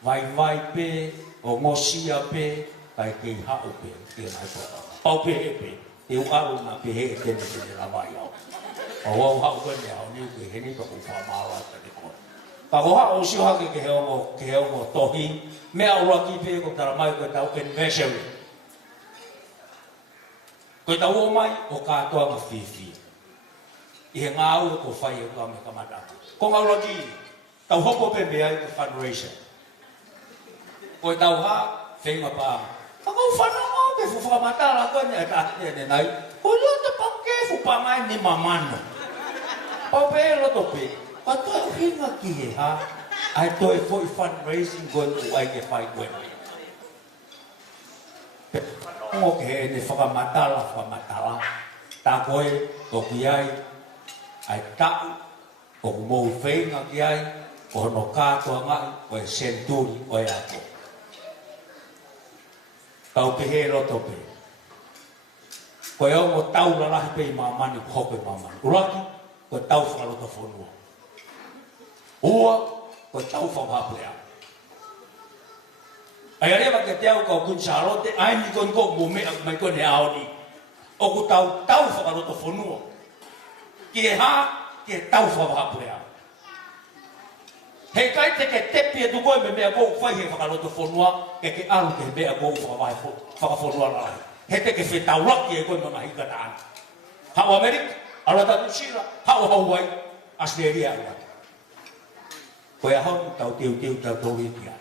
Vai pe, o ngosia pe, kai kei hao pe, ke mai pota. Pau pe he pe, te uaru na pe he e tene te rawai au. O wau hao kone hao niu ke he ni pa kuwha māwa ta te koe. Ka ko hao o sio hake ke he ongo tohi, mea ura ki pe ko tara mai koe tau anniversary. Koe tau o mai o kātoa ma whiwhi. I he ngā au ko whai e kua me kamataka. Ko ngā ura ki, tau hoko pe mea i ko fundraiser. Koe tau ha, whenga pā. Ka kau whanau ke whakamatara koe ni a tātia ne nai. Koe leo te pake whupamai ni mamano. Pau pe e loto pe. Ka toi hinga ki he ha. Ai toi koi fundraising koe u ai ke whai koe. Pe whanau ke he ne whakamatara. Tā koe, toki ai. Ai tau, koku mou whenga ki ai. Ko no kātua ngai, koe senturi, koe ako. Tau pe he roto pe. Koe au mo tau la lahi pe i mamani ko hope mamani. Uraki, koe tau whakaroto whonua. Ua, koe tau whakaplea. Ai arewa ke te au kau kun sarote, ai ni kon kok mo mea mai kone aoni. O ku tau whakaroto whonua. Ki e ha, ki e tau whakaplea. Hei kai te ke tepi e tu koe me mea kou whai he whakaroto whonua, ke aru ke mea kou whakawhonua rai. He te ke whetau laki e koe mga hika tāna. Hau Amerika, alata tu sira, hau Hawaii, Australia alata. Koe ahau tau tiu tau toritia.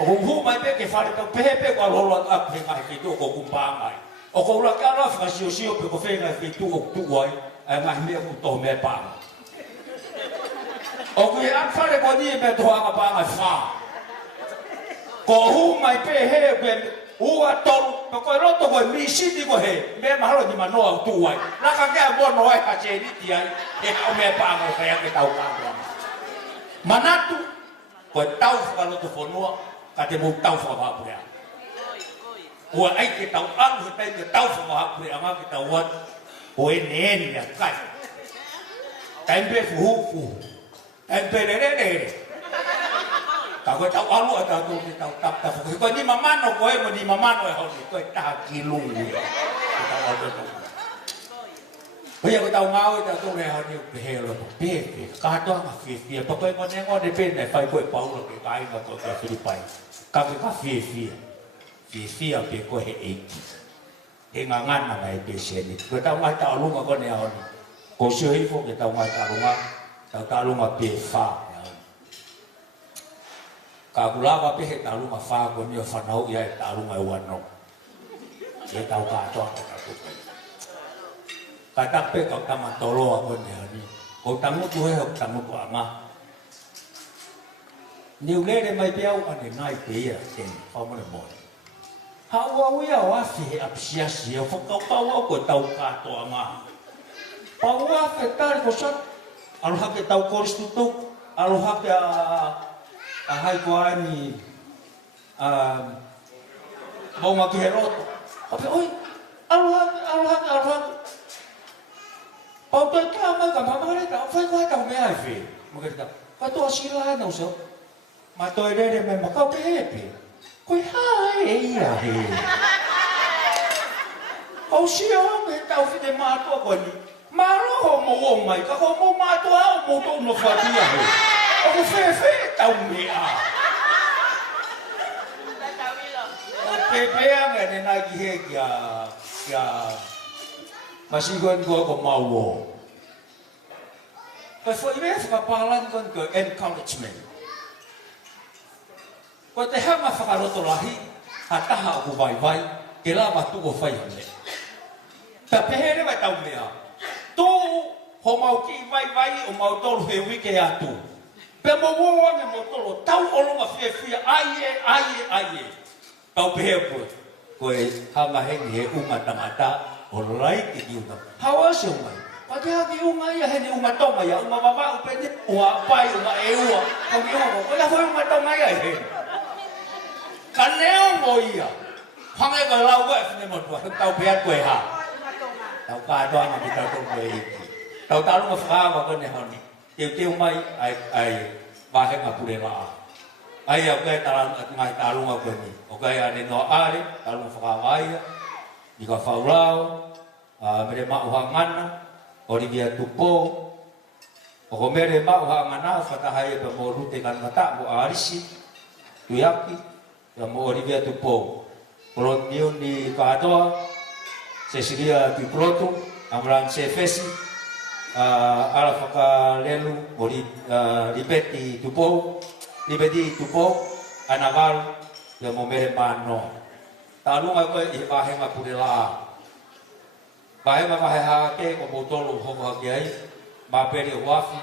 O kong hu mai pe ke whare tau pehe pe kua lolo aku he ngahi ki tu o kou kumpāngai. O kou la kia rafi ka sio pe ko whenga ki tu o tuai, ai ngahi mea ku toh mea pāngai. O kui an whare ko ni me tohanga pāngai whā. Ko hu mai pe he kwe ua toru, pe koe roto koe mi siti ko he, me mahalo ni manoa u tuai. Naka kia mono ai ha che niti ai, e kau mea pāngai kaya ke tau kāngai. Manatu, koe tau whakaloto whonua, ka te mou tau whakapapurea. Ua ai ke tau alu he tai ke tau whakapapurea ngā ke tau watu, o ene a kai. Taimpe fuhu. Emperere. Kako tau alu atau tu tau tap. Ko ni mamano ko mo ni mamano e honi ko ta kilu. Tau alu tu. Ko ya ko tau ngau ta tu le honi behelo. Pe ka to ma fi. Pa ko ne ngo de pe ne fai ko Paulo ke kai ma ko ka Filipai. Ka fi. Fi a pe ko he e. E ngangana mai pe seni. Ko tau ngai ta alu ko ne honi. Ko sio hi fo ke tau ngai ta lunga. Tau talunga pe wha. Ka kulawa pe he talunga wha ko ni o whanau ia e talunga e wano. E tau katoa ka tupe. Ka tape kau tama toloa ko ni hani. Ko tamutu he hok tamutu anga. Ni ulere mai pe au ane ngai pe ia ten whamone moi. Haua uia o afi he apsiasi. O whakau pau au ko tau katoa anga. Pau afi tari ko sat. Aloha ke tau koris tutuk, aloha ke a hai ko ani maunga ki he roto. Ape, oi, aloha. Pau toi ka mai ka mamareta, whai ko hai tau mea e whi. Makarita, ka toa sila hana usau. Ma toi rere me makau pe hepe. Koi hae e ia he. Kau sia me tau white mātua ko ni. Maroho mo o mai, ka ko mo mātua au mo tau no whatia he. O ko whewhe tau mea. O pepea me ne nai ki he kia masikoen kua ko mau o. Kai fo i mea whakapalan kon ko encouragement. Ko te hanga whakaroto rahi, ha taha o vai, ke la watu o whai hane. Ta pehere vai tau mea. Tō ho mau ki vai o mau tolu he wike atu. Pe mo woa me mo tolo, tau olonga whia, ai e. Tau pehe koe. Koe hanga hengi he unga tangata o rai ki kiuna. Hawa se umai. Pate haki unga ia hene unga tonga ia, unga wawa upende, unga pai, unga eua. Kau ki unga, koe hoi unga tonga ia he. Ka leo mo ia. Hangai ka lau koe whine mo tua, tau pehe koe ha. Tau kātoa na ki tau tonga e hiki. Tau talunga whakawa kone honi. Teu mai ai wahenga pure raa. Ai au kai ngai talunga kone. O kai ane no are, talunga whakawaia. Ika whaurao, mere mauha ngana, Olivia Tupo. O ko mere mauha ngana, whatahai e pa mo rute kanata, mo arisi, tuiaki, ya mo Olivia Tupo. Kolot niu ni kātoa, Cecilia Tuproto, Amran Sefesi, ala whakalelu o Libeti Tupo, Anaval, ya mo mere mano. Talunga koe i wahenga pure laa. Wahenga wahehake o mo tolu hoko haki ai, maperi o wafi,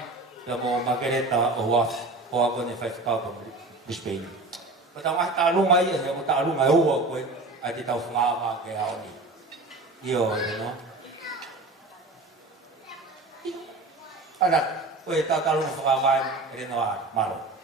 ya mo makereta o wafi, o ako ne whaifakau pa Brisbane. Kata ngahi talunga ia, ya mo talunga ua koe, ai te tau whangawa ke haoni. Iyo, no? Anak, koe tau talunga whakawai, ere no ar, maro.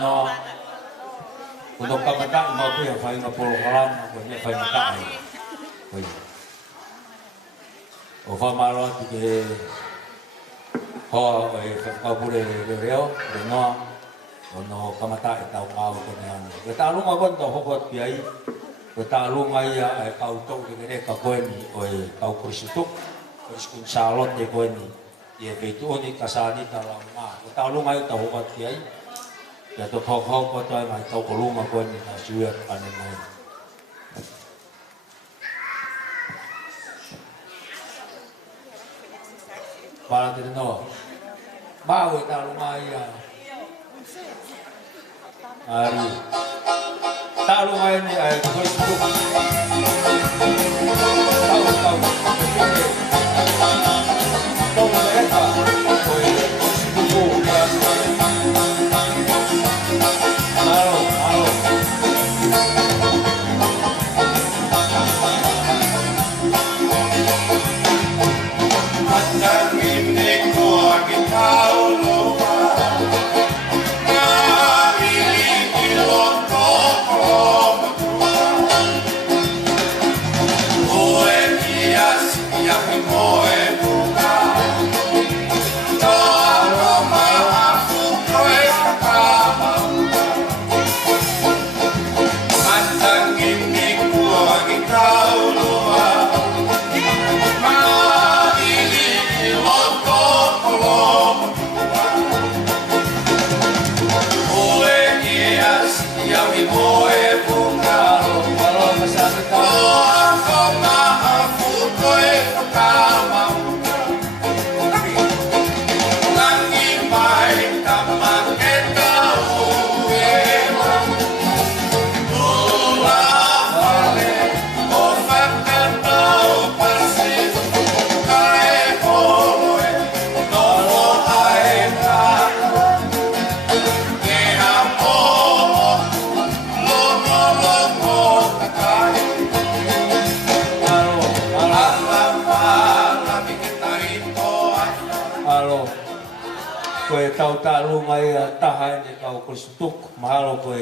no. Untuk kamata mau tu yang faham program, punya faham tak ni. Oi. Ofa malo tu ho oi kau boleh leo dengan ono kamata itu mau dengan. Kita lu ngabon tu hokot biai. Kita lu ngaya kau tahu dengan kau ni oi kau kursutuk, kursun salot de kau ni. Ia betul ni kasani dalam mah. Kita lu ngaya tahu hokot biai. Ya tu hok kau tahu mai kau lu ngabon ni nasihat ane mai. Para terino. Bawa kita lu ngaya. Hari tak lumayan ni ay kursutuk tahu mereka kursutuk halo Macam ini gua kita lupa. Kau tak lu ngai tahan ni kau kursutuk mahalo kau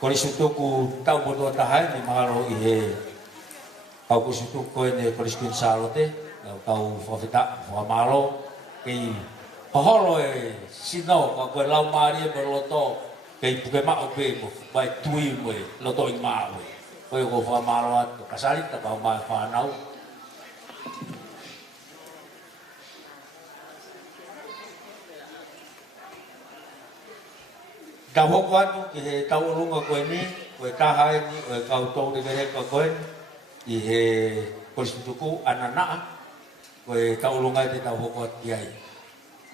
kursutuku tahu bodoh tahan ni mahalo ihe kau kursutuk kau ni kursutuk salote kau fafita famalo kei paholo sino kau lau mari berloto kei bukan mak obe baik tui mo loto ingma mo kau famalo at kasali tak kau mai fanau. Kau hokwan ke tahu lunga kau ni, kau tahan ni, kau tahu dengan kau ni, ihe kursutuku anak-anak, kau tahu lunga te tahu hokwan kiai.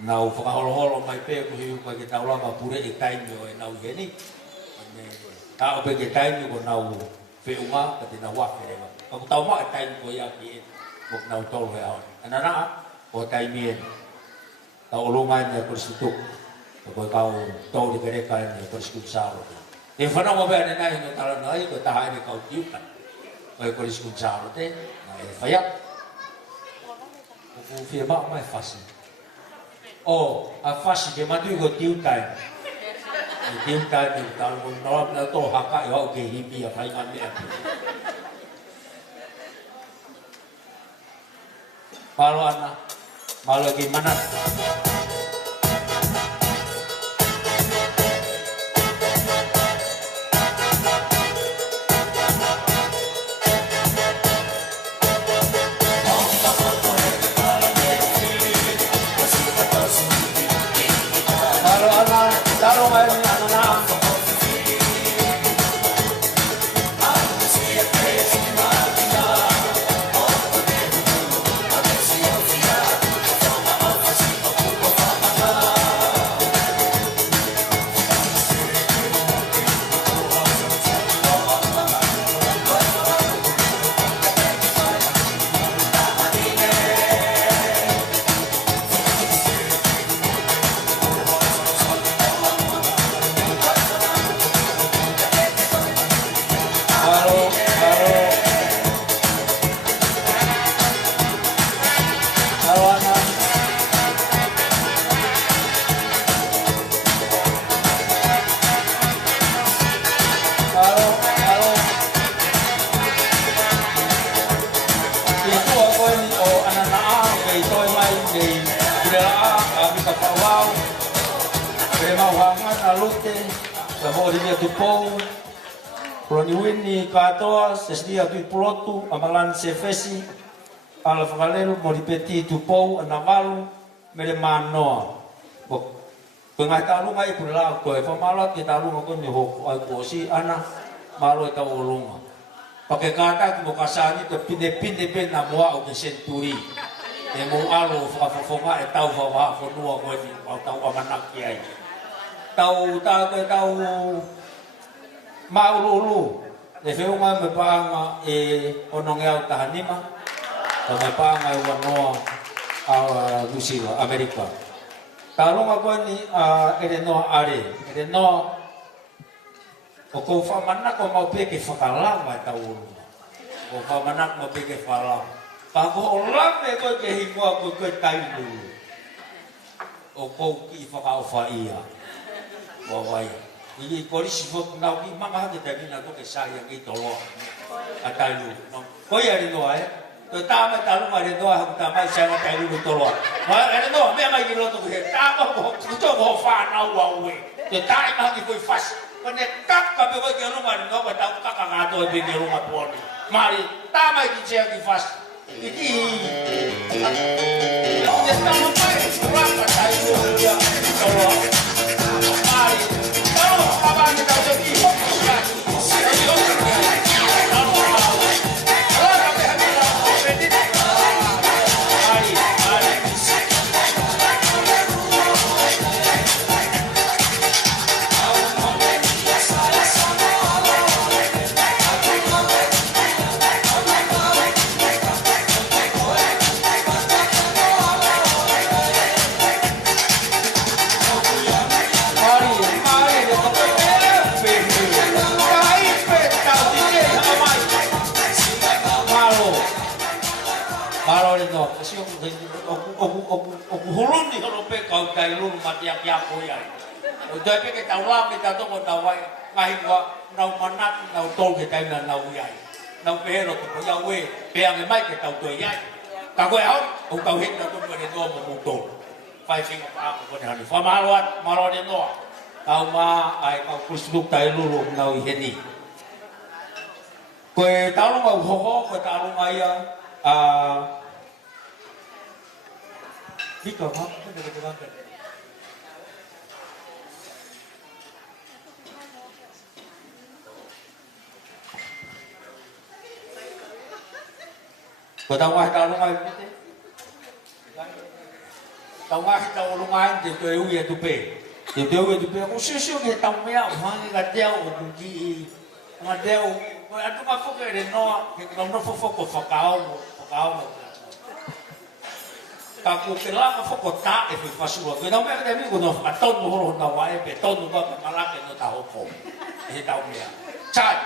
Nau fakaholo-holo mai pe kau hiu kau kita ulang kau pure itain yo nau ini. Kau pe itain yo nau pe uma kati nau wak ke. Kau tahu mak itain kau ya ki, kau nau tahu ya. Anak-anak kau taimien, tahu lunga ni kursutuk. Kau tahu di mereka ni kursutuk salo. Yang mana mau berani naik ni kalau naik kau tahan ni kau tiupkan. Kau kursutuk salo te, naik fayak. Kau firma mai fasi. Oh, fasi dia madu kau tiupkan. Tiupkan ni kalau orang nak tahu hakak ya okey hibi apa yang ambil. Kalau anak, kalau gimana? Taruh air ni anak-anak. Wangan alute, kamu dia tu pau. Proni wini katoa, sesia tu pulotu, amalan sefesi, ala fakalelu mo dipeti tu pau, anavalu, mere manoa. Pengaita lu ngai pula ko e famala kita lu ko ni ho ko si ana malo ta ulunga. Pakai kata ko kasani to pinde ben na moa o ke senturi. E mo alo fa e tau fa fo nuo ko ni o tau amanak kiai. Tau maululu. Le feu nga me panga e onongea tahanima. Ta me panga e wanoa a Lusila Amerika. Talong ako ni Ereno o ko fa manak ko mau peke fakala ma taulu o fa manak mo peke fala pa ko olam e ko ke hingwa ko tailu o ko ki fakao fa ia wawai ni ko si fo na ki mama de ta na ko ke saya ki tolo atailu ko ya ri no to ta ma talu ma ri no ha ta mai sa ma tailu tolo ma ri no me mai ki lo to ke ta ko to ko fa na wa we to ta ma ki ko fas Penekak kami kau ke rumah ni kau tahu kakak ngato di rumah tuan. Mari tamai di cek di fas. Ini. Dia tahu mai berapa tahu dia. Kalau mari kalau apa kita jadi hulun di kalau pe kau kai lun mati yang ko ya. Udah pe kita ulam kita tu kau tahu ngai gua nau manat nau tol kita na nau ya. Nau pe lo tu ya we pe ang mai kita tu ya. Ka ko au o kau hit tu ko de do mo to. Pai sing apa ko de hani. Fa malot de no. Kau ma ai kau kusluk tai lulu nau heni. Ko tahu mau ho ko tahu ai Bika ha, ada keterangan. Kau tahu tahu rumah ini? Tahu tahu rumah ini tu ya tu pe. Aku susu dia tahu mea, orang yang jauh pergi, orang jauh. Aku mahu ke Reno, kita nak fokus fakau. Kaku kelang fokota e fasua. Ko não me deve ko no aton no no wa e beton no ba malak no ta hopo. E tau mea. Chai.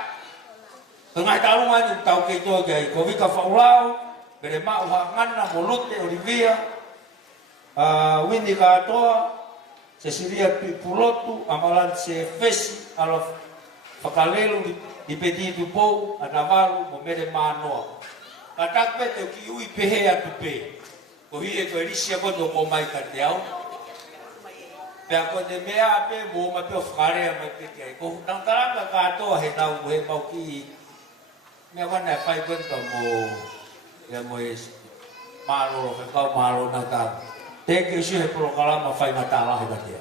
Tengah tahu man tau ke to ge ko vi ka faulau, bere ma wa ngana molut de Olivia. Windy ka to se siria pipulotu amalan se fes alo fakalelo di pedi tu po anavalu mo mere mano. Katak pe te ki ui pehe atu pe. Ko hie ko elisia ko no ko mai ka teo. Pe ko de mea pe mo ma pe fare ma pe ke ko nang taranga ka to he na he mau ki me ko na pai ko to mo ya mo es malo pe ka malo na ta. Te ke si he programa fai mata la he dia.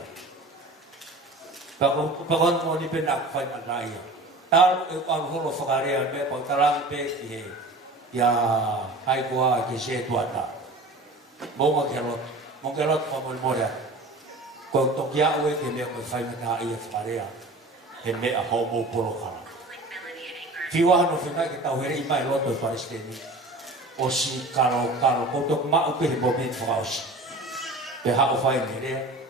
Pa ko mo ni pe na fai mata ia. Tal e ko holo fare me pa tarang pe ki he ya hai ko ke se tuata. Mau mengelot pamol moda. Kau tokia awe ke me ko fai mata ia farea. He me a homo polokala. Fiwa no fina ke tau here mai loto Palestina. O si karo ko tok ma o pe bomin faus. Pe ha o fai mere.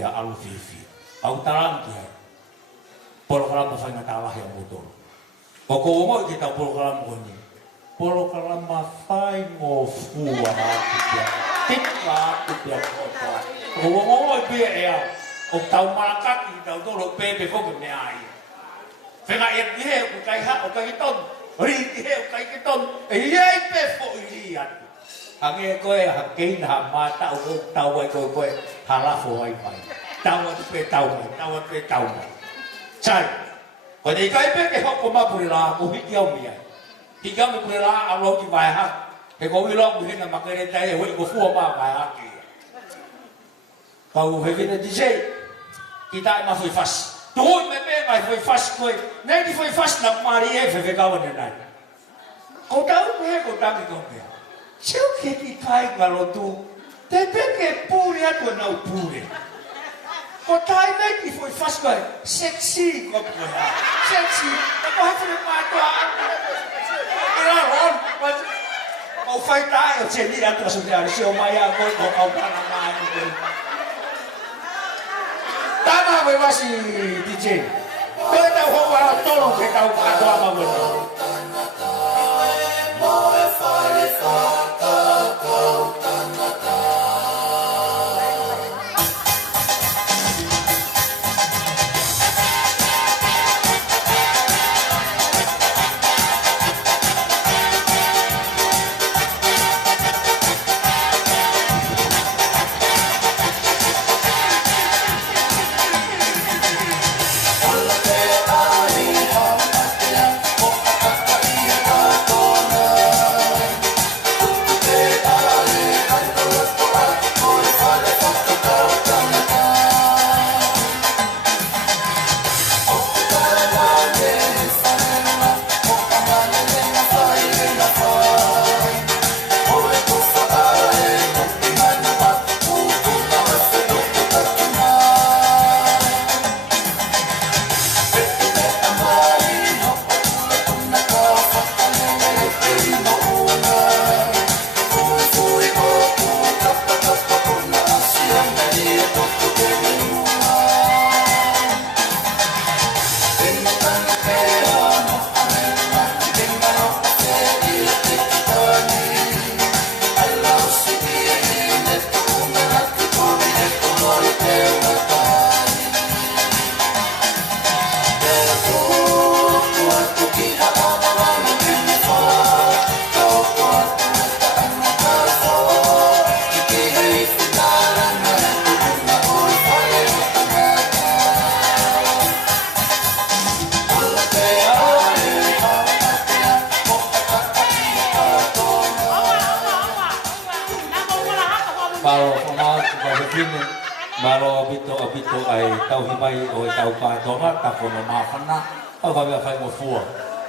Ya alu fifi. Au taram ki. Polokala mo fai mata lah yang motor. Ko mo kita polokala mo ni. Polokala ma fai mo fuwa ha. Tikla tu dia kota. Ngomong dia ya. Tau malakat di tau tu lo pe ko ke ai. Fenga dia ku kai ha o kai ton. Ri dia ku kai ton. Ai pe fo iliat. Hange ko ha kein ha mata o tau ai ko hala fo ai pai. Tawa pe tawa. Sai. Ko dei kai pe ke hoko ma puri la ko hiki au mia. Hiki au puri la alo ki vai ha. Ke ko wi lo mu hina makere tai e wi ko fu ma vai ha ki. Kau he vina DJ. Kita ma foi fas. Tu me pe mai foi fas ko. Nei di foi fas na mari e fe ka wana nai. Ko tau pe ko tangi ko pe. Seu ke ki kai ngalo tu. Te pe ke puri atu na puri. Ko tai me ki foi fas ko. Sexy ko ko. Sexy. Ko ha foi ma to. Era ron. Mau fai tai o cheli atu so dia se o mai a ko ko kana mai. Tama we wasi DJ. Ko ta ho wa tolo ke ta ka to ma we.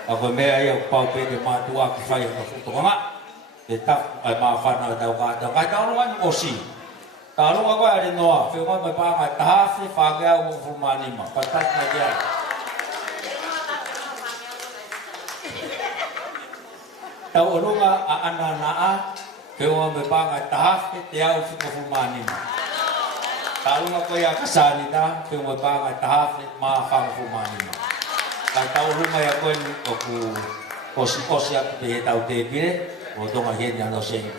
Ako me ai pau pe de ma tua ki fai no fu tonga e ta ai ma fa na ta ka ta no mai osi ta ro ko ai no fe ma pa ma ta fi fa ga o fu ma ni ma pa ta na ya ta o ro nga a ana na a fe ma pa ma ta fi te au fu ma ni ma ta ro ko ya ka sa ni ta fe ma pa ma ta fi ma fa fu ma ni ma kai tau runga ya koe o ku kosi atu tau te pire o tonga heni ano sengi.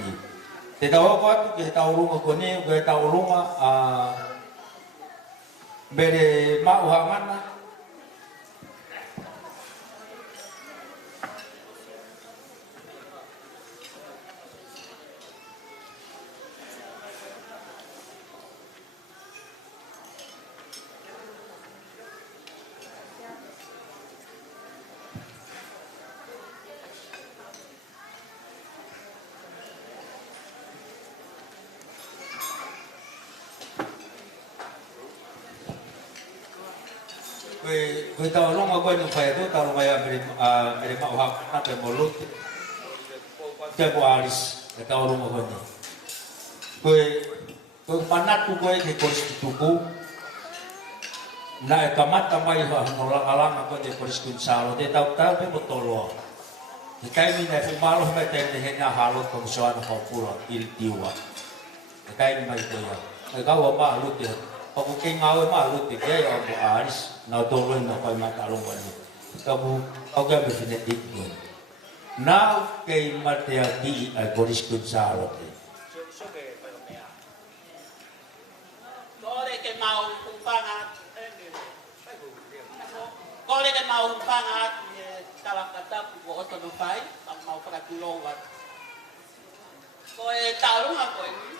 Te tau ako atu ke tau runga kone, ke tau runga bere mauha mana. Koe tau longa koe no whae tu, tau longa ia mere mauha na te molut. Te po aris, e tau longa koe ni. Koe manatu koe ke koris tutuku. Na e kamata mai hoa no langa koe te koris kunsalo. Te tau pe motoloa. Te kaimi na e fumalo me te ne hena halot kong soana haupura ili tiwa. Te kaimi mai koe ia. Koe kau a maa luti. Paku ke ngau e maa luti. Kea ia mo aris. Na tolo na koe mata longa ni. Kapu au ka befine ikni. Now kei matea di ai koris kunsalo te. Kore ke mau umpanga. Kore ke mau umpanga. Kalakata ko oto no pai. Ang mau pakatulongan. Ko e talong ako ni.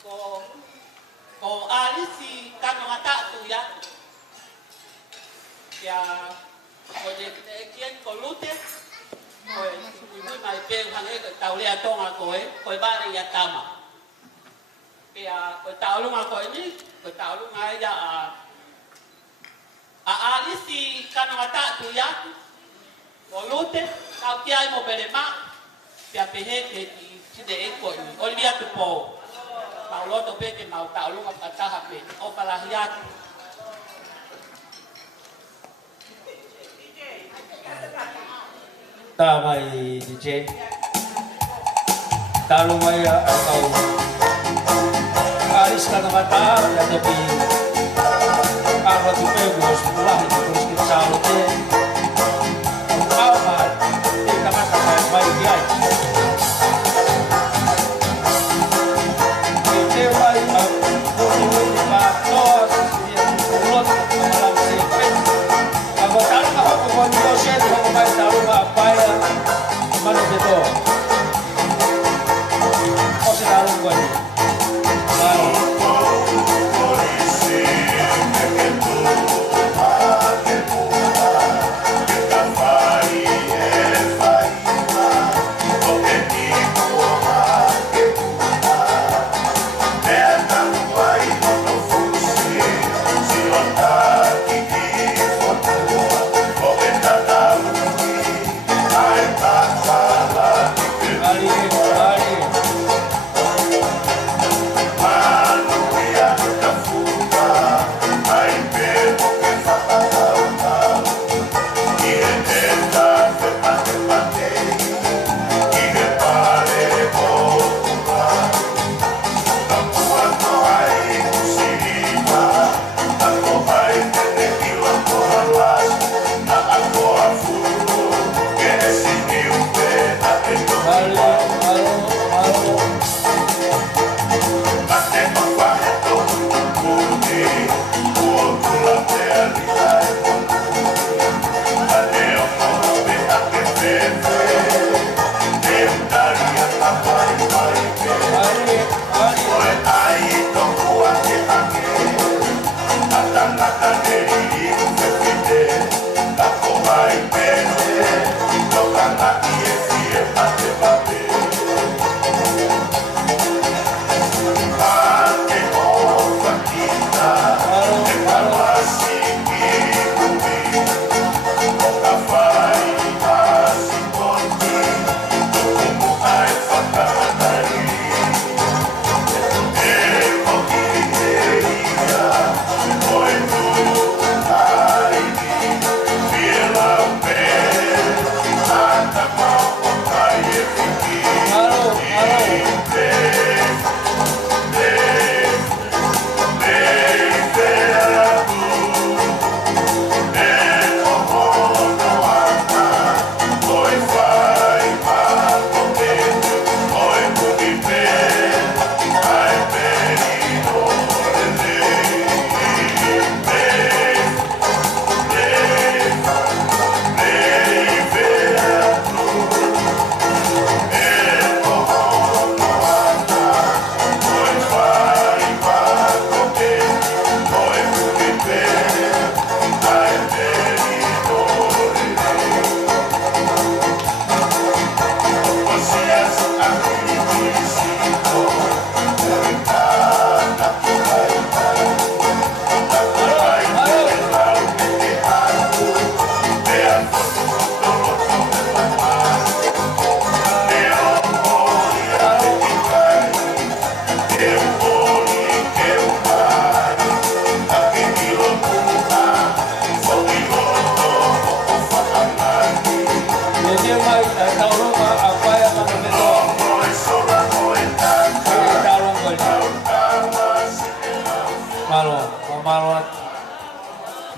Ko Ko alisi kano hata tu ya. Ya ko je kien ko lute. Ko ibu mai pe hang e tau le atonga ko ba ya tama. Ya ko tau lu ko ini, ko tau lu ngai ya alisi kano hata tu ya. Ko lute tau kia mo bele ma. Ya pehe ke ti de e ko ni. Olivia tu po. Mau lo to pe ke mau tau lu ka ta ha pe o pala hiat ta mai DJ ta lu mai atau aris kana mata ya tapi apa tu pe bos pulang itu terus kita salute apa kita mata mai dia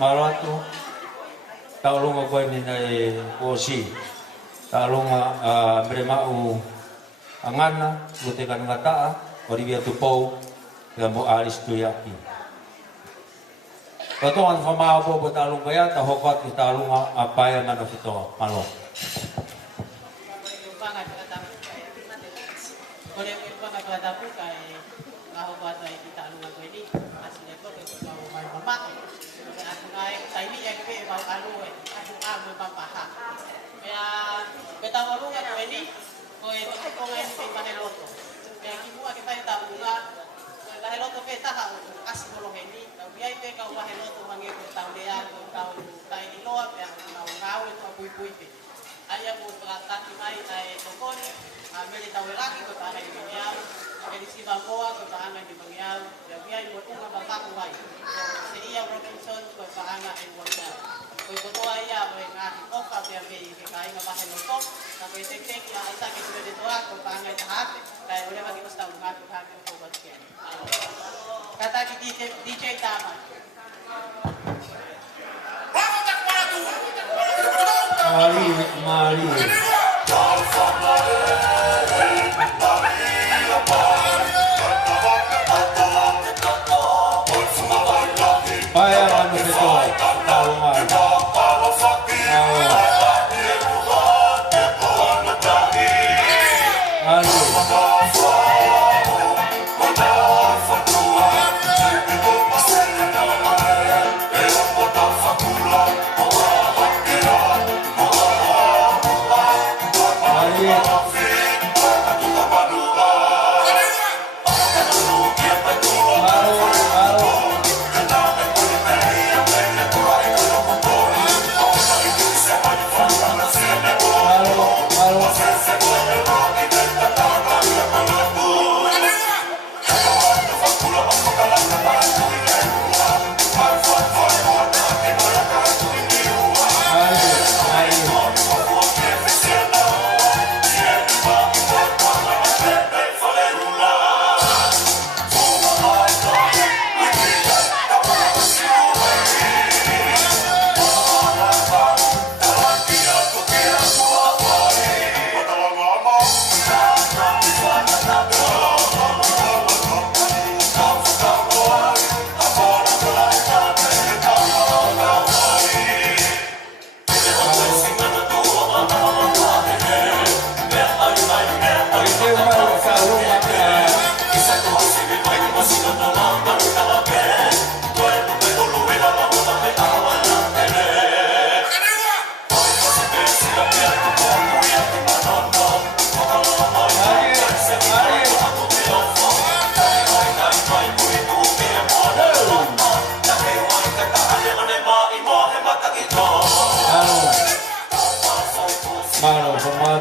Malatu taulunga ko ni nai osi taulunga bremau angana lutekan ngata oribia tupou gambo alis tuyaki Katongan famao po talung kaya tahokot italunga apaya ngana fito malo Boleh kita kata kay ngahobot ay italunga ko ini mapaha. Kaya betawarunga ko ini, ko ito ko ngayon kay Baheloto. Kaya kimua kita yung tabunga, Baheloto pe taha kasi mo ini, biyay pe ka Baheloto mangito tao diyan, tao tayo iloa pe ang ngaw ito apuy-puy pe. Ayah po pagkataki mai ay tokon, meli tahu lagi ko tahan di Bangyal, jadi si Bamboa ko tahan di Bangyal, biyay mo tunga bangkak mai. Si iya Robinson ko tahan ay Bangyal. Ko to ayah ko ngati oka biya be kai nga bahay mo to, tapos tek ya isa ke sudah dito ko tahan ay tahat, kaya udah bagi basta ngat ko hati ko ba siya. Kata DJ Tama. Mari. Paya ano ito? Taungan.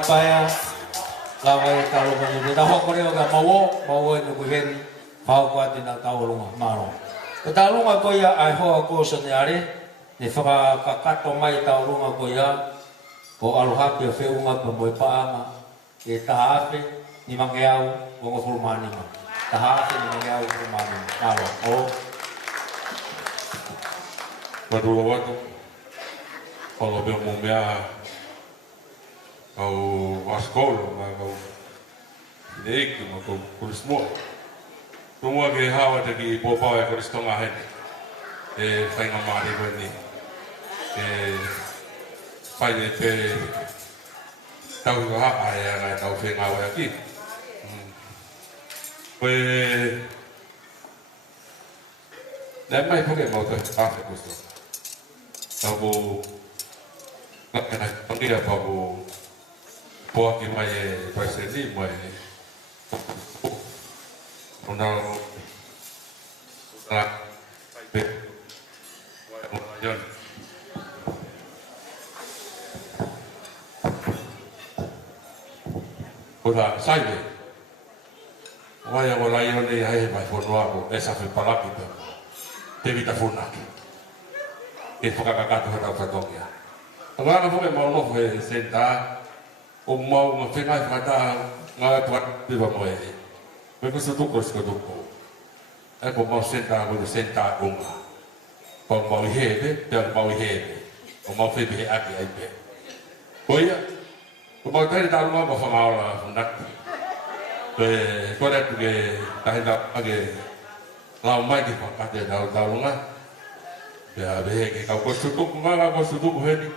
Paya laway talo kan ni tahu ko rin ga mawo ni kuhen pau ko atin ang tao lunga maro talo nga ko ya ai ho ko sa niari ni fa ka mai tao lunga ko ya o aluha ke fe unga ko mo pa ama e tahafe ni mangyao ko furmani ma tahafe ni mangyao furmani maro o Maduro wato kalau dia mau kau sekolah, kau ini kau kurus semua ke hawa dari bapa yang kurus tengah ini, saya ngamari begini, saya tahu kau apa yang tahu saya ngawal lagi, dan mai pakai motor apa kurus, kau nak kena panggil apa bu? Buat kita ye presiden mai, undang undang undang undang saya, wajah walayon ni hai mai fonwa bu, esa fipalak kita, tapi tak funak, itu kakak tu hendak fatongnya. Kalau aku mau nak senta mau ngefengai kata ngai buat di bawah ini. Mereka sedukos. Aku mau senta unga. Kau mau hebe, dan mau hebe. Kau mau hebe aki. Oh ya, kau mau tadi tahu apa fangau lah hendak. Kau dah pergi hendak age lau mai di pakat dia tahu ngah. Ya beheke kau seduk ngah kau seduk heni.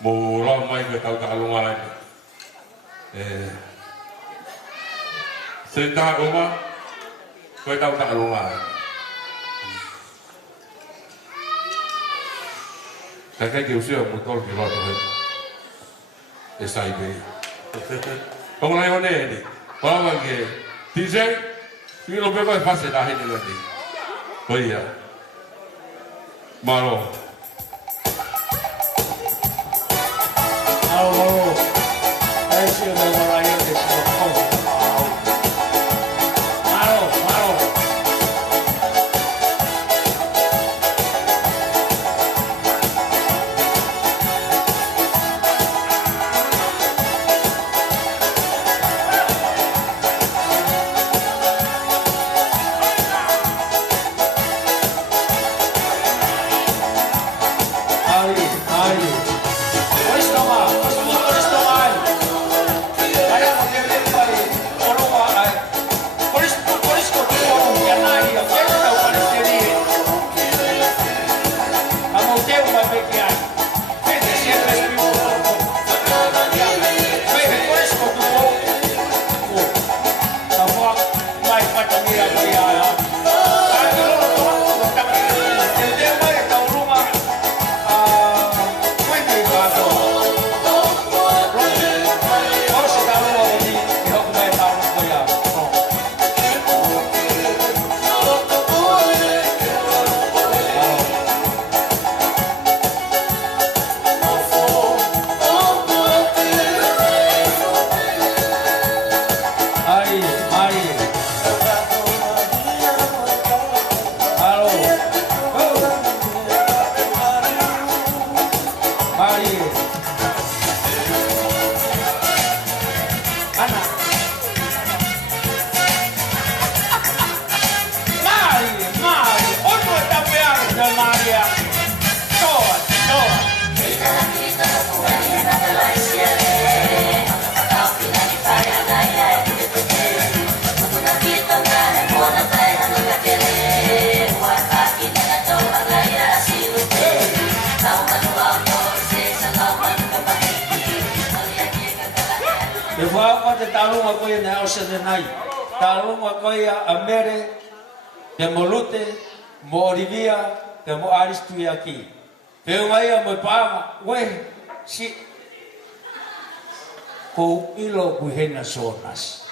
Mau lau mai ke tahu ngah ini. Senta rumah, kau tahu tak rumah. Kakak kau siapa motor di luar tu? SIB. Kau nak yang mana ni? Bawa ke? Tiga, kilo berapa fase dah ini lagi? Oh iya. Malu. Malu. Saya sudah merayu di sekolah. Malu. Talung ako yung nausa na nai. Talung ako yung amere, de molute, mo Olivia, de mo aris tu aqui. Pero ngayon mo pa, we, si ko ilo buhen na sonas.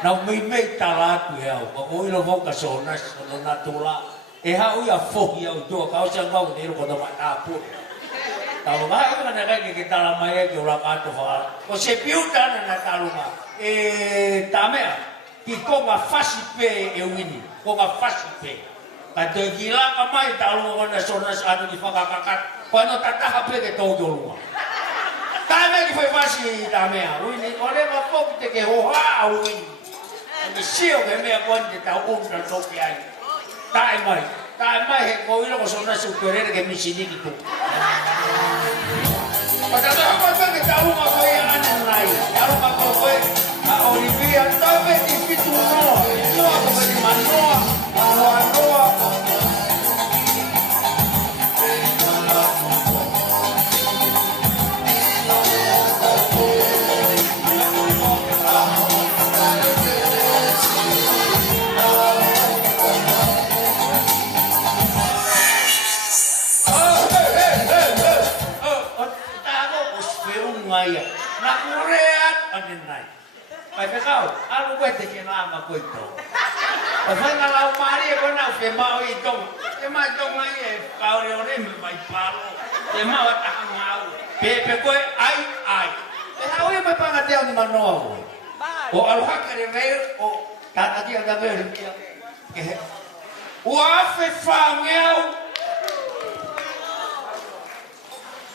Na may talatu yaw, ko ilo mo ka sonas, no natula. E hau ya fo ya do ka sa ngau ni ko na matapo. Tahu ba ka na kay kita lamaya ke ulang ato fa. O se piuta na taluma. Tame ki ko ma fasipe e wini. Ko ma fasipe. Ka de gila ka mai taluma na sonas anu di fakakakat. Kono tataha pe ke to joluma. Tame ki foi fasi tame a wini. Ore ma ko te ke ho ha wini. Ni sio ke me ko te ta undra to ki ai. Tai mai he ko ilo ko sonas superior ke misini gitu. Padahal apa que tahu apa yang ada lain. Kalau apa kowe Olivia tahu di situ no apa bagi manoa, manoa. Nak mureat anin nai. Pai kau, alu kowe te kena ama kowe to. Pasal kalau mari ko na fe mau itu. E ma tong mai e kau re ore me mai paro. E ma wa ta ngau. Pe kowe ai. E hau e me panga te ni mano. O al hakere me o ta ti ada ver. O afe fangeu.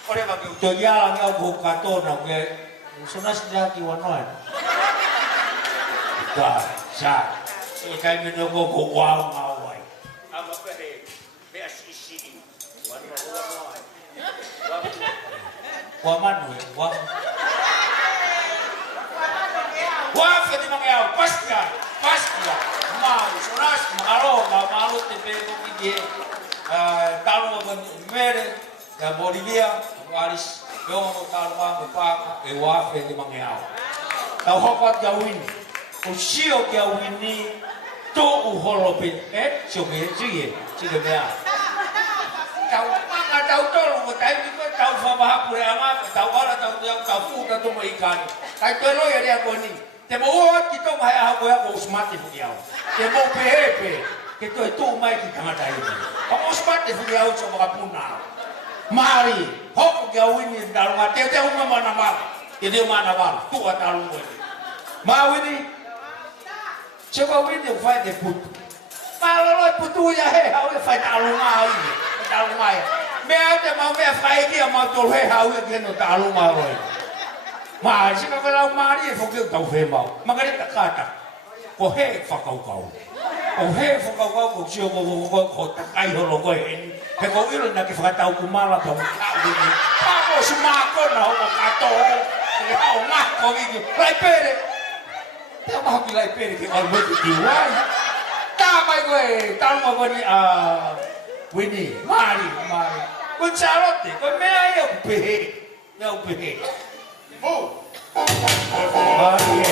Ore ba ke to ya ngau ko ka to na ke sonas dia ki wanoan. Da, sa. E kai me no ko wow ngawai. Ama pe be asisi. Wanoan. Wa manu, wa. Wa fe di mangiau, pastia. Mau sonas malu te pe ko ki die. Talo mere da Bolivia, aris yo mo talwa mo pa e wa fe di mangiau. Tau hokot gawin. O sio gawin ni to u holopin sio ge ji ge mea. Tau pa tau to mo tai tau wala tau fu na to mai kan. Kai to lo ya ko ni. Te mo o ki to mai ha ko ya ko smart fu ya. Te mo pepe ke to tu mai ki kanga dai. Ko smart fu ya o so ka puna. Mari, hok ya wini dalu ma te uma mana ma. Te mana ma tu atalu ko. Ma wini. Coba wini fai de putu. Kalau putu ya he, awak fai dalu ma ini. Dalu ma ya. Mẹ thì mà mẹ phải kia mà tôi phải hao cái kia nó ta luôn mà rồi mà chỉ có cái lâu mà đi phục vụ tàu phê màu mà cái đấy tất cả có hết phật cầu có hết phật cầu cuộc chiều có tất cả rồi có hiện phải có ý là cái phật tàu của ma là đồng thảo gì ta có số ma con nào có cả tổ cái hậu ma có cái gì lại phê đấy theo mà học lại phê thì còn mới cái điều quá ta mày người tao mà còn Winnie, Mari, con Charlotte, con me hai un pehe, ne un pehe. Oh, Mari,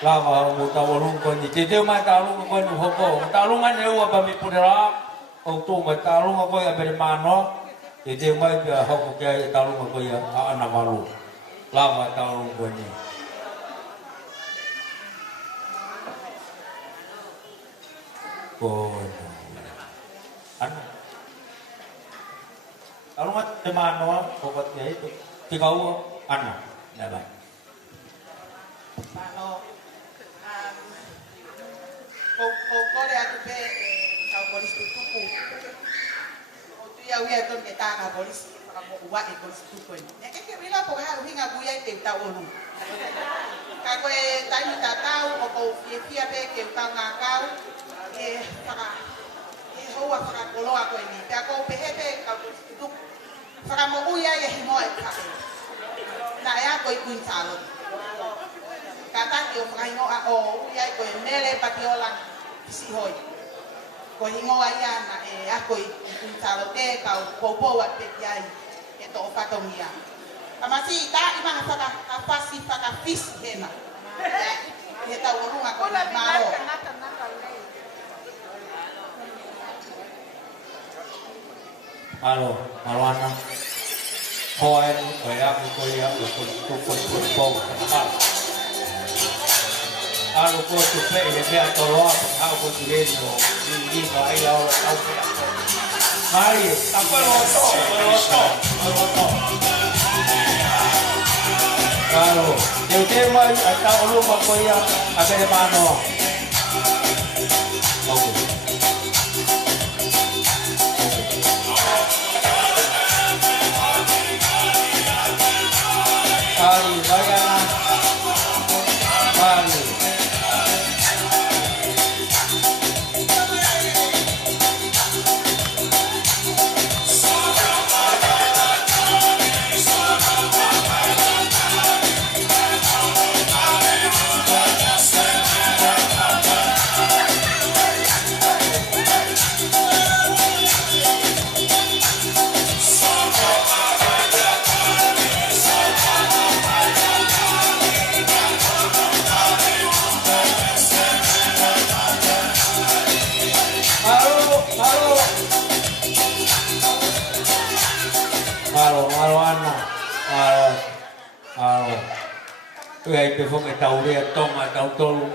lava mo tawalung ko ni tete ma talung ko ni hoko talung man lewa ba mi pudera o to ma talung ko ya bermano tete ma ya hoko ke talung ko ya ana malu lava talung ko ni ko ana talung ma temano ko ko ya itu tikau ana na ba Mano, ko le atu pe kau polis tutuku. O tu ia uia ton ke ta ka polis para mo ua e polis tutuku ni. E ke rila po ha hinga buia te ta onu. Ka ko e tai ni ta tau o ko fia pe ke ta nga kau e para e hoa para kolo a ko ni. Ta ko pe he pe ka polis tutuku. Para mo uia e himo e ka. Na ya ko i kuin salon. Kata kio makahingo ako, uyay ko mele patiolang si hoy. Ko hingo aya na ako ikunsarote kau popo at petyay. Ito patong iya. Kamasi ta imang kapasi pakafis hena. Kita urung ako na maro. Malo, malwana. Hoen, kaya ko ya ko. Alo ko tu pe le me atolo ha ko tu le no ni no ai la au pe ko. Mari, apa lo to? Alo, eu te mai ata ulu ma ko ia abere mano. Okay. Mari, Mariana. Mari. Người bị phong cái tàu đi tông mà tàu tôm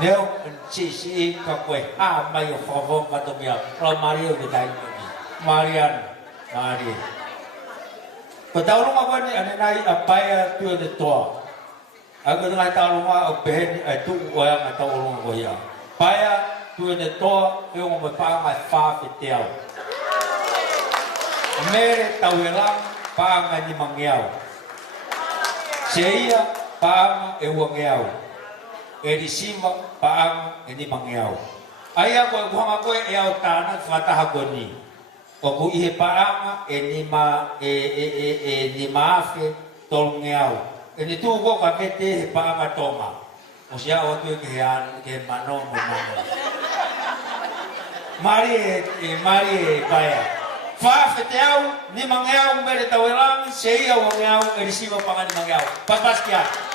nếu chỉ các quầy mai ở phòng phong và tôm giờ rồi Mario thì đây Marian Mari và tàu lúc mà quên anh này ở bay tuyên được to ở cái này tàu lúc mà ở bên ở tụ ở mà tàu lúc mà quay giờ bay tuyên được to yêu mà bay mà pha việt tiêu mẹ tàu hiện lắm ba ngày đi mang nghèo chế paang ewangyaw edisima paang ini mangyaw aya ko buhang ako yaw tanan fatahagoni o ku ihe paang enima afe tolngyaw ini tu ko kapete paang toma o siya o tu ke mano mari kaya fa feteu ni mangyaw mere tawelang sei awangyaw edisima paang ni mangyaw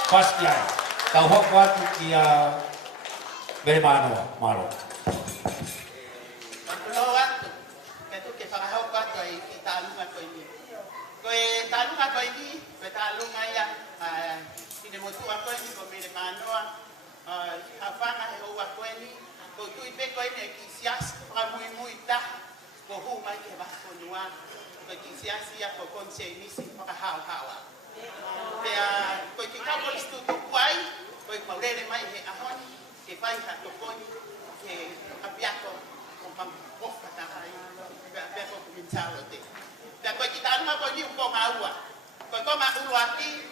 Pastian, kau hok kia bermano malo. Kalau waktu, itu kita hok waktu kita alungan kau ini. Kau alungan kau ini, kita alungan yang ini mutu aku ini kau bermano. Apa nak hok kau ini? Kau tu ipe kau ini kisias, ramui dah. Kau humai kebas konua, kau kisias ya kau konsei misi maka hal-hal. Kaya kau kita boleh setuju kuai, kau mau rene mai he ahon, ke pai ha tokoni, ke apiako, kompang kof kata hai, ke apiako kumincalo te. Dan kau kita anu kau ni umpong awa, kau mak uluaki,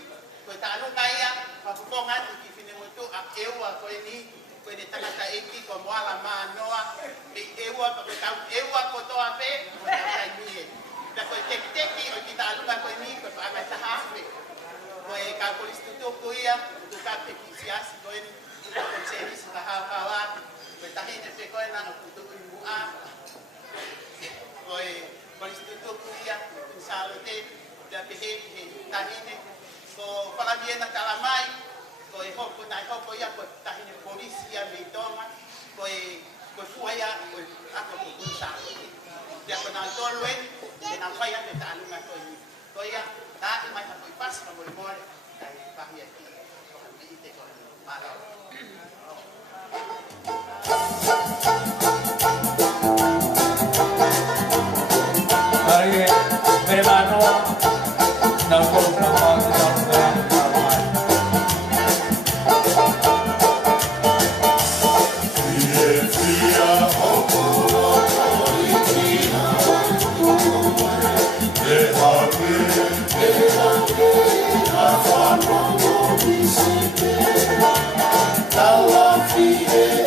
kau tak anu kaya, kau pomngan di fine mutu ewa kau ni, kau ni tengah tak eki kau muala manoa, ewa kau tahu ewa kau tu apa, kau tak ni. Dan kau teki kita anu kau ni, kau amat sahaja. Kau polis tutup kau ya, tu kau kisias kau ni, kau konseri sahawat, kau tahin je kau nak tutup ibuah, kau polis tutup kau ya, insyaallah dah pergi tahin kau kalau dia nak kalamai, kau hok kau ya kau tahin polisi yang bertolong, kau suaya aku insyaallah dia kenal tolwen, dia nampak yang kita alungan kau ya. Tak mai tak pas kamu boleh dari pagi ini kau itu kau malam. Hari bermano dalam program Fie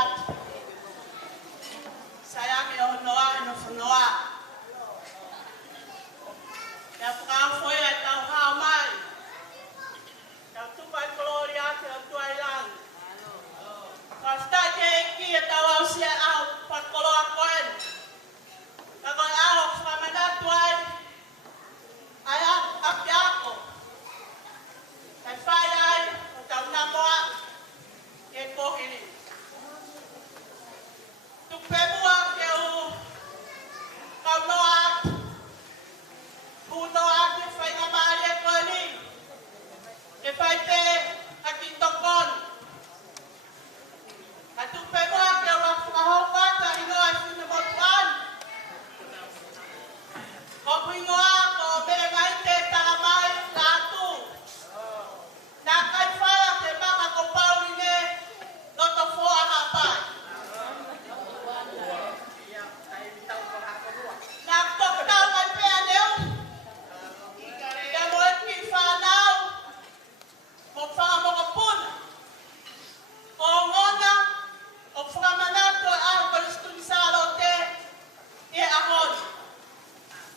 atu. Sayang e honoa e no whanoa. Ia whakawhoi ai tau hao mai. Tau tupa i kolori ake au tuai langi. Ka stai te eki e tau au sia au pakoloa koen. Ka koe au whamanatu ai. Ai api ako. Kai whai ai o tau namoa e kohiri. Tupemua ke u kau noa atu. Puno atu whai ngā maari e koe ni. E whai te a ki tokon. Ka tupemua ke u whakahokata i noa i whina motuan. Ko puingoa ko mere ngai te taramai la atu. Nā kai whara te manga ko paurine loto fōa hapai. Nā tokatau mai pēa neu. Ia mo e ki whanau. Mo whanga moka puna. O ngona. O whakamanato e aho kalistuni sālo te. E ahoni.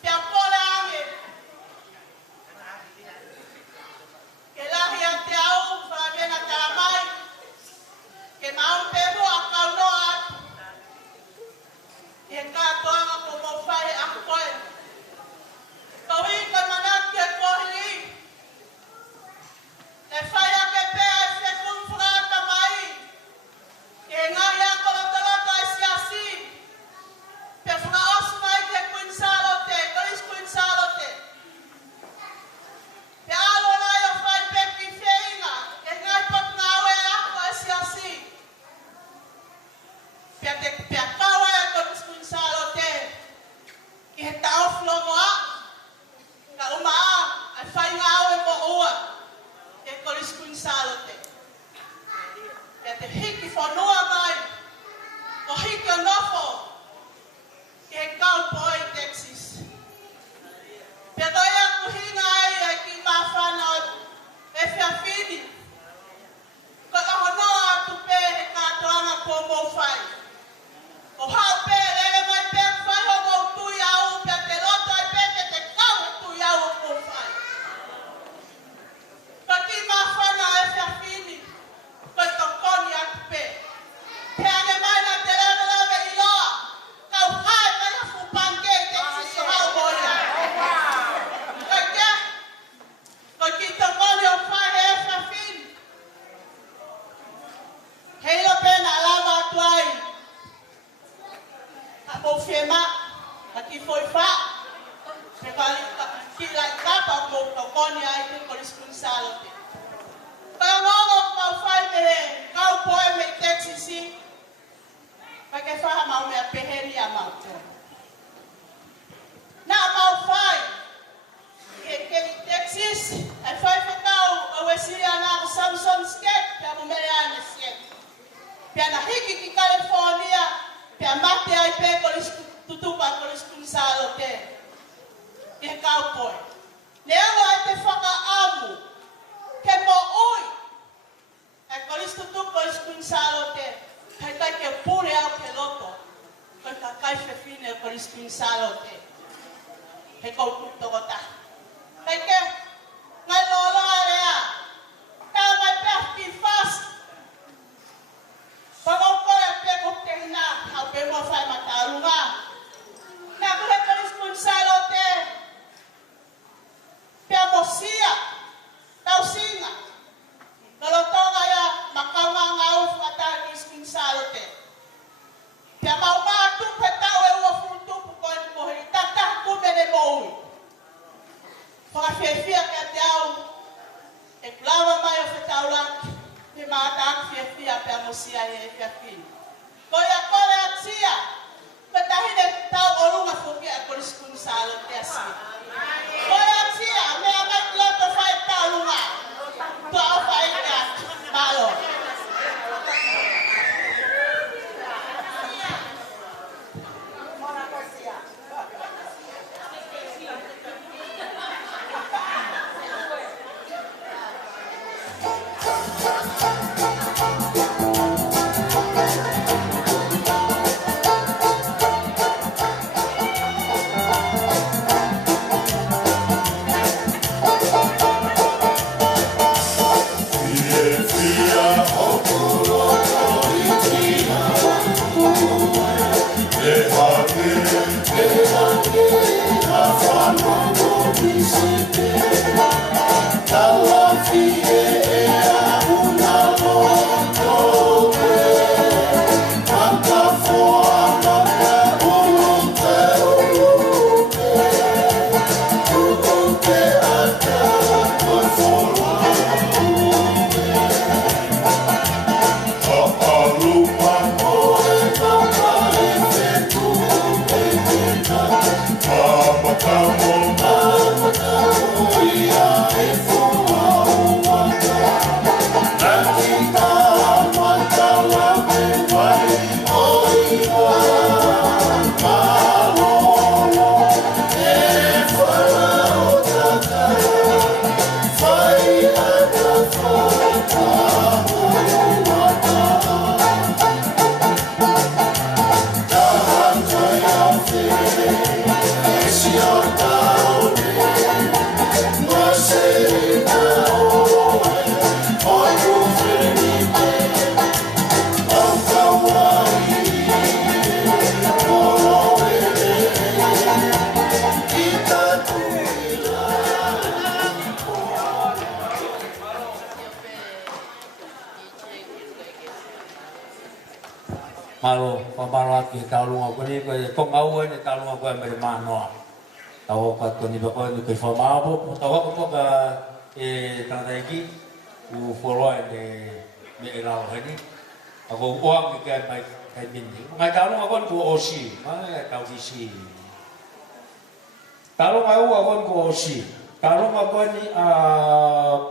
Pea pole ange. Ke lahi a te au whakena taramai. Ke maun pēmo a kaunoa atu. E kātoanga ko mo whai a koe. Kaui ka manaki e kohiri. E whai a ke pēa e whekun whakata mai. E ngai a kolotolota e siasi. Pea whakaosu mai ke kuinsalote, kalis kuinsalote. Pea alo nai o whai peki wheinga. E ngai pot ngā oe ako e siasi. Pea kaua e kalis kuinsalote. Ki he tau whlongoa. Ka umaa, ai whai ngā oe mo ua. E kalis kuinsalote. Pea te hiki whanua mai. O hiki o nofo. Ki he kau poe i Texas. Pea toi a kuhinga ai ki mā whanau e whiawhini. Ko aho noa atu pē he kātoanga ko mō whai. O hao pē lele mai pē whai ho mō tui au pea te loto ai pē te kau e tui au o mō whai. Ko ki mā whanau e whiawhini. Ko tokoni atu pē. Pea ne mai na te lewe i loa. Kau hae mai a whupange te siso hao moia. Ko kia. Ko ki tokoni o whai he e whiawhini. Heilo pēna lava atu ai. A mou whiema. A ki foi wha. Pe ki lai kapa o mou tokoni ai te koliskun salote. Kau ngongo kau whai me he kau poe me Texasi. Pai ke whaha mau mea peheri a mau tō. Nā mau whai. Ke Kelly Texas. Ai whai whakau o e siri ana o Samson Skate. Pea mo mere ane Skate. Pea na hiki ki California. Pea mate ai pe tutupa koliskun salote. Ki he kau poe. Leo ai te whaka amu. Ke mo ui. E kolistutupa koliskun salote. Kai kai ke pure au ke loto. Kai ka kai whiwhine o koliskun salote. He kou tutokota. Kai ke ngai loloa rea. Tau mai pēh ki fast. Pagau kore pēh kuk te hina. Hau pēh mua whai matarunga. Nā kuhe koliskun salote. Pēh mo sia. Tau singa. Kalau tonga ya makaunga ngau whakatai koliskun salote. Pea mau mātu pe tau e ua futupu koe ni koheri. Tata kumene moui. Whakawhiawhia kia te au. E kulawa mai o whetau laki. Pe māta aku whiawhia pea mo sia e whiawhini. Koe a kore a tia. Pe tahine tau o runga whuki a koliskun salote asi. Koe a tia. Mea mai loto whai tau runga. Tua o whai kia. Malo. Thank you. Malo, pamalo ki talunga ko ni ko kong awa ni talunga ko may mano. Tawo ka to ni ba ko ni ko famabo, tawo ko ka tangdagi u follow me elaw hani. Ako uang ki ka may kay bindi. Ngai talunga ko ko osi, mai tau di si. Talunga ko ko osi. Talunga ko ni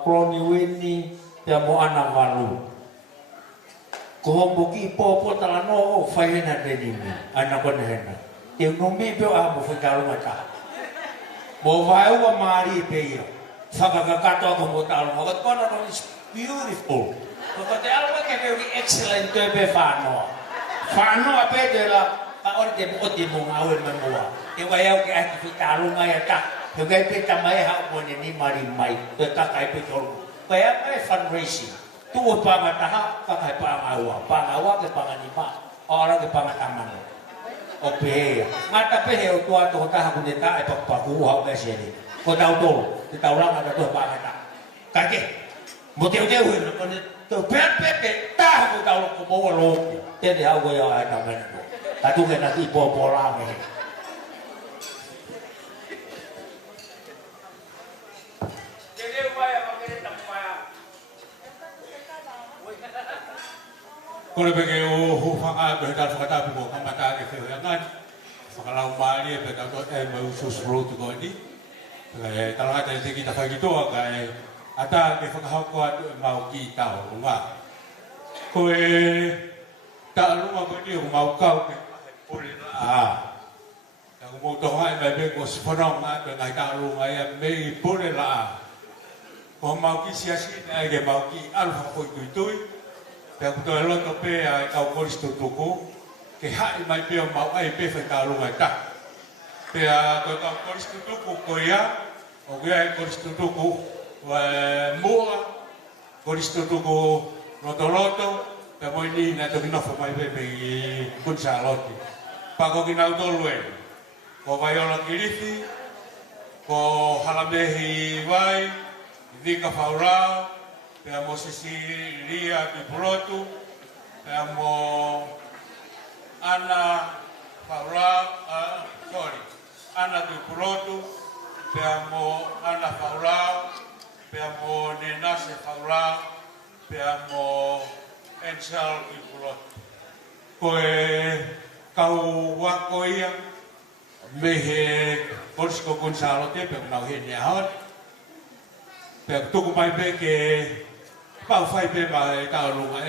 kroni wini ya mo ana malu. Ko buki popo talano o faina denimi ana ko hena eu nombi pe a mo fikalu mata mo vai o mari pe yo fakakato ko mo talo mo ko na no is beautiful ko te alba ke very excellent pe fano ape de la pa or de mo di mo ngawen man mo e vai au ke a fikalu ngai ta yo ke pe tamai ha mo ni mari mai to ta kai pe ko pa ya fundraising tuwa pangataha kakay pangawa ke panganima orang ke pangataman ope mata pehe tua to ta kuneta ai pakpaku ha be seri ko tau to ti tau lang ada to pangata kake mo teu ko to pe ta ko tau ko mo lo te de ha go ya ai taman ta tu ke na ti po la me Kalau begitu, hufanga berita kata buku kamata ke kehilangan. Kalau mali berita mau susro tu kau ni. Kalau ada yang kita bagi tu agak ada ke fakahkuat mau kita rumah. Kau tak rumah beri mau kau boleh lah. Yang mau doa yang kau sepenuh dengan tak rumah yang boleh lah. Kau mau kisiasi lagi mau ki alfa kau itu. Pea kutoa loto pe a kau koristo tuku, ke hai mai pea mau ai pe whai ka runga ta. Pea kau koristo tuku ko ia, o kia ai koristo tuku mua, koristo tuku loto, pea moi ni na toki nofo mai pe pe kunsa loti. Pako ki nau tolu e, ko vai ola kirithi, ko halamehi vai, dika whaurau, pea mo sisiria di Pulotu, pea mo ana di Pulotu, pea mo ana Faurau, pea mo Nenase Faurau, pea mo Ensal di Pulotu. Koe kau wako ia, mehe Korisko Gonzalo te, pea nau hene ahon, pea tuku mai pe ke pau fai pe mai ka lunga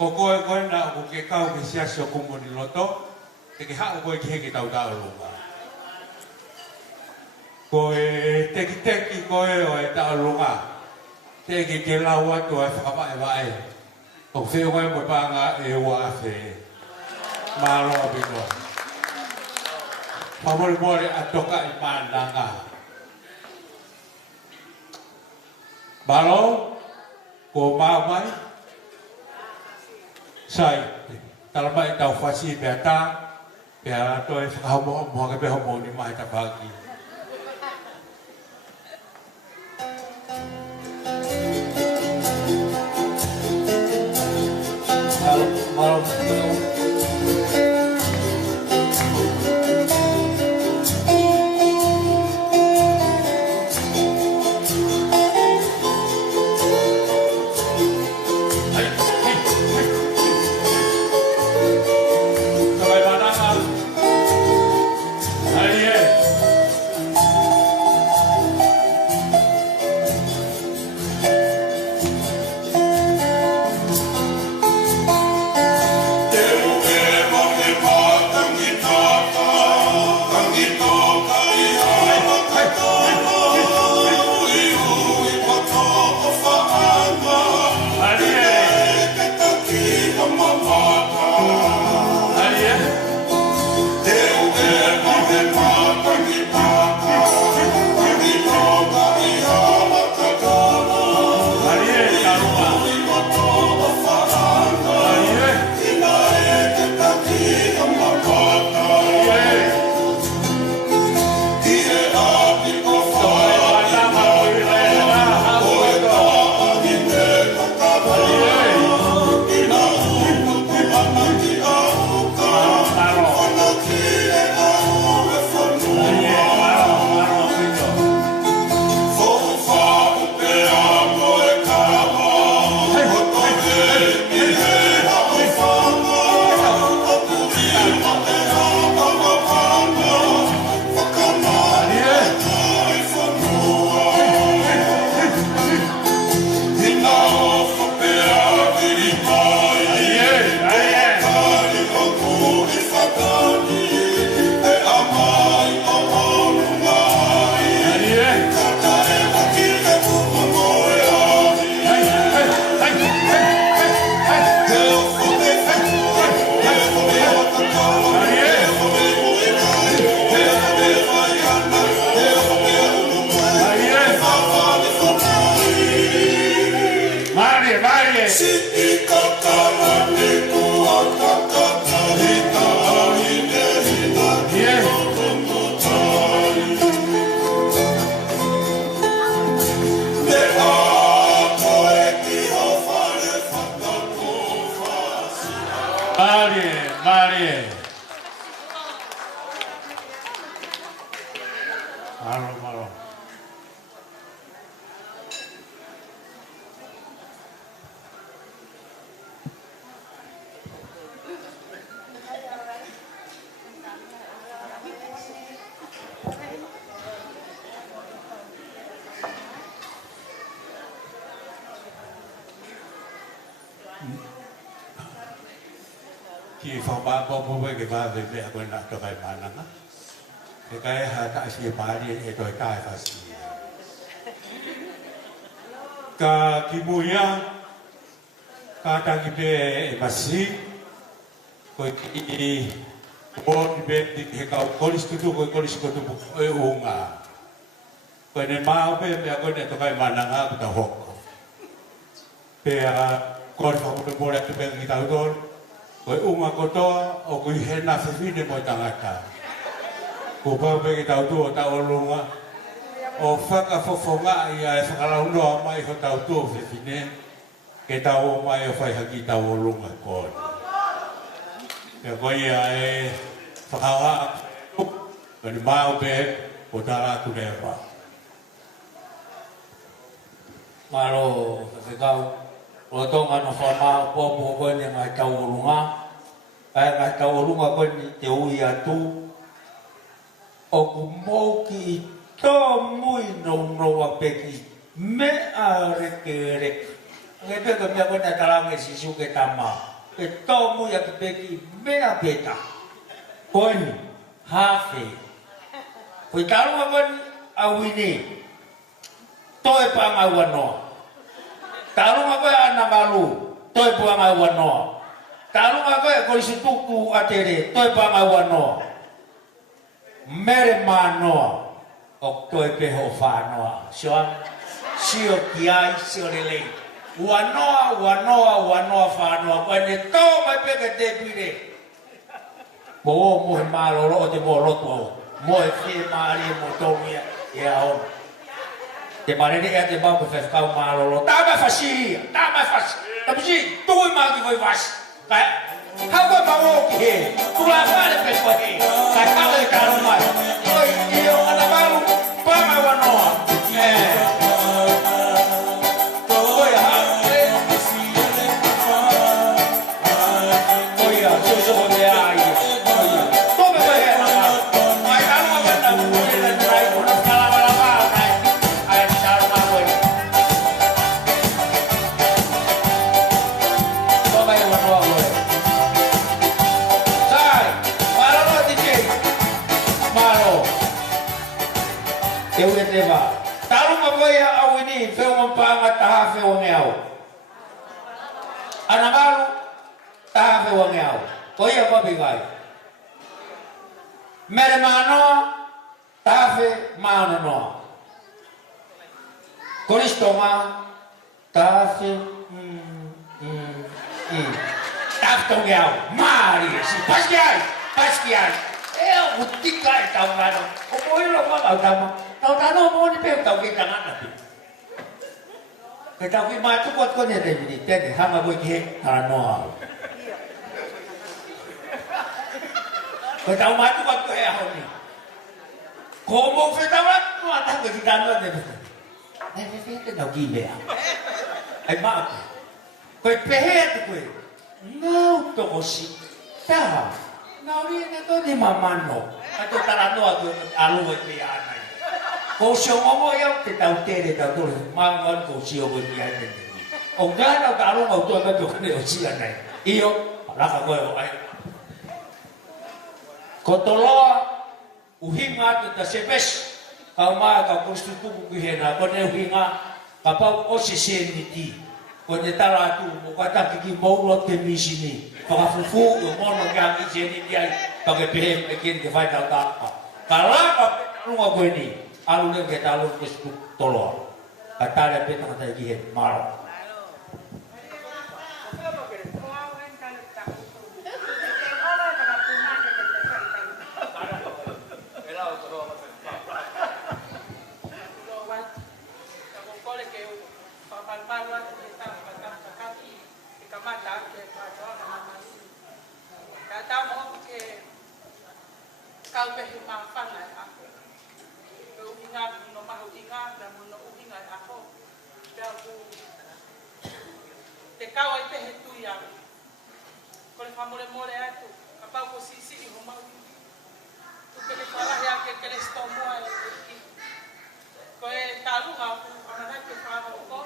ko na ko ke kau ke sia so kumo ni loto te ke ha ko ke ke tau lunga ko te ki ko o ta lunga te ke lawa to fa ba e o fe o mo pa nga e wa fe malo bino mo atoka i pandanga Balo, ko mamai, sai, talmai tau fasi beta, bea to e whakahomo ke pehomo ni mai ta pagi. Ki whamba popo ke wha ve me koe na to kai mananga. Ke kai ha ta si pari e toi kai whasi. Ka ki muia, ka tangi pe e masi, koe ki o ki pe he kau kolis tutu koe kolis koe tupu e unga. Koe ne mao pe me koe ne to kai mananga kuta hoko. Pe a koe whakupe mora te pe ki tau tonu. Koe unga kotoa o kui hena whiwhine mo tangata. Ko paupe ki tau tua tau olunga. O whakafofonga ia e whakaraunoa mai ho tau tua whiwhine. Ke tau o mai o whaihaki tau olunga koe. Ke koe ia e whakawa koe ni maupe o taratu rewa. Maro, whakau. O tonga no whamao popo koe ni ngai tau orunga. Kai ngai tau orunga koe ni te ui atu. O ku mauki i tō mui noa peki. Mea reke reke. Ngai peka mea koe na tarange sisu ke tama. Ke tō mui aki peki mea peta. Koe ni hawhi. Koe tarunga koe ni awini. Toi panga wanoa. Tarunga koe ana malu, toi puanga wanoa. Tarunga koe kolisi tuku atere, toi puanga wanoa. Mere manoa, o toi peho whanoa. Sio kiai, sio lelei. Wanoa whanoa. Koe ne tō mai peke te pire. Mo o mohe maroro o te mo roto au. Mohe whie maari mo tōmia e aona. Te marere ea te mau ke whekau maroro. Tā mai whasi! Tapusi, tui mau ki voi wasi. Kai, hau koe mau o ki he. Tula whare pe koe he. Kai kau e kāru mai. Koi, i o ana maru, pāmai wanoa. Koi a hau. Koi a, so me a ia. Tome koe he na maru. Mai karunga wena kue na trai kona kalawala maa nai. Eu ia levar. Tarunga koe au ini, whiunga pānga taha whiunga au. Anagaru, taha whiunga au. Koe ia wapigai. Mere manoa, taha maano noa. Koristonga, taha Taha au. Mari, si paskiai. Eu utika e tau mano. O moilo waka utama. Tau tano mo ni pe tau ki tangana pi. Ke tau ki mai tukot ko ne te mini tene hanga boy ki he tara noa. Ke tau mai tukot ko he aho ni. Ko mo fe tau la no ata ko ki tano ne. Ne fe tau ki mea. Ai ma. Ko pe he tu ko. Ngau to osi. Ta. Ngau ni ne to ni mamano. Ato tara noa tu alu e pe ana. Ko sio ngomo ia te tau tere tau tole. Mangan ko sio ko ia te. O gana o taro ngau to ka to kene o sia nei. Io raka ko o ai. Ko toloa uhinga te ta sepes. Ka ma ka ko stu ki hena ko ne uhinga ka pa o se se ni ti. Ko ne tara tu mo ka ta ki mo lo te misini. Ka fufu o mono ka ki se ni ai. Pa ke pe e kin te fai tau ta. Ka la ka lunga ko ni. Alu le ke talu ke tolo. Atare pe tanga tai ki he maro. ia. Ko le famole mole atu. Ka pau ko sisi I ho mau. Tu ke le fala ia ke le stomoa e ki. Ko e talunga ku ana ke fala ko.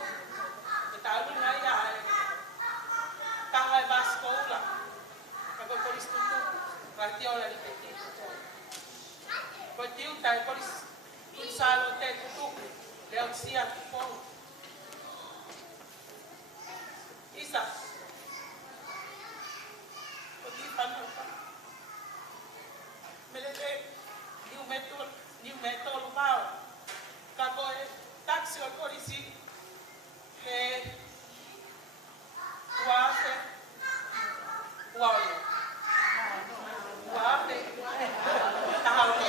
E talunga ia e tanga e baskola. Ka ko ko istutu. Partiola li pe ti. Ko tiu tai ko tu salo te tu. Le otsia tu. Isa. Pagi pagi. Melete new metal mau. Kako taxi o polisi. Wafe. Wawe. Wafe. Tahu ni.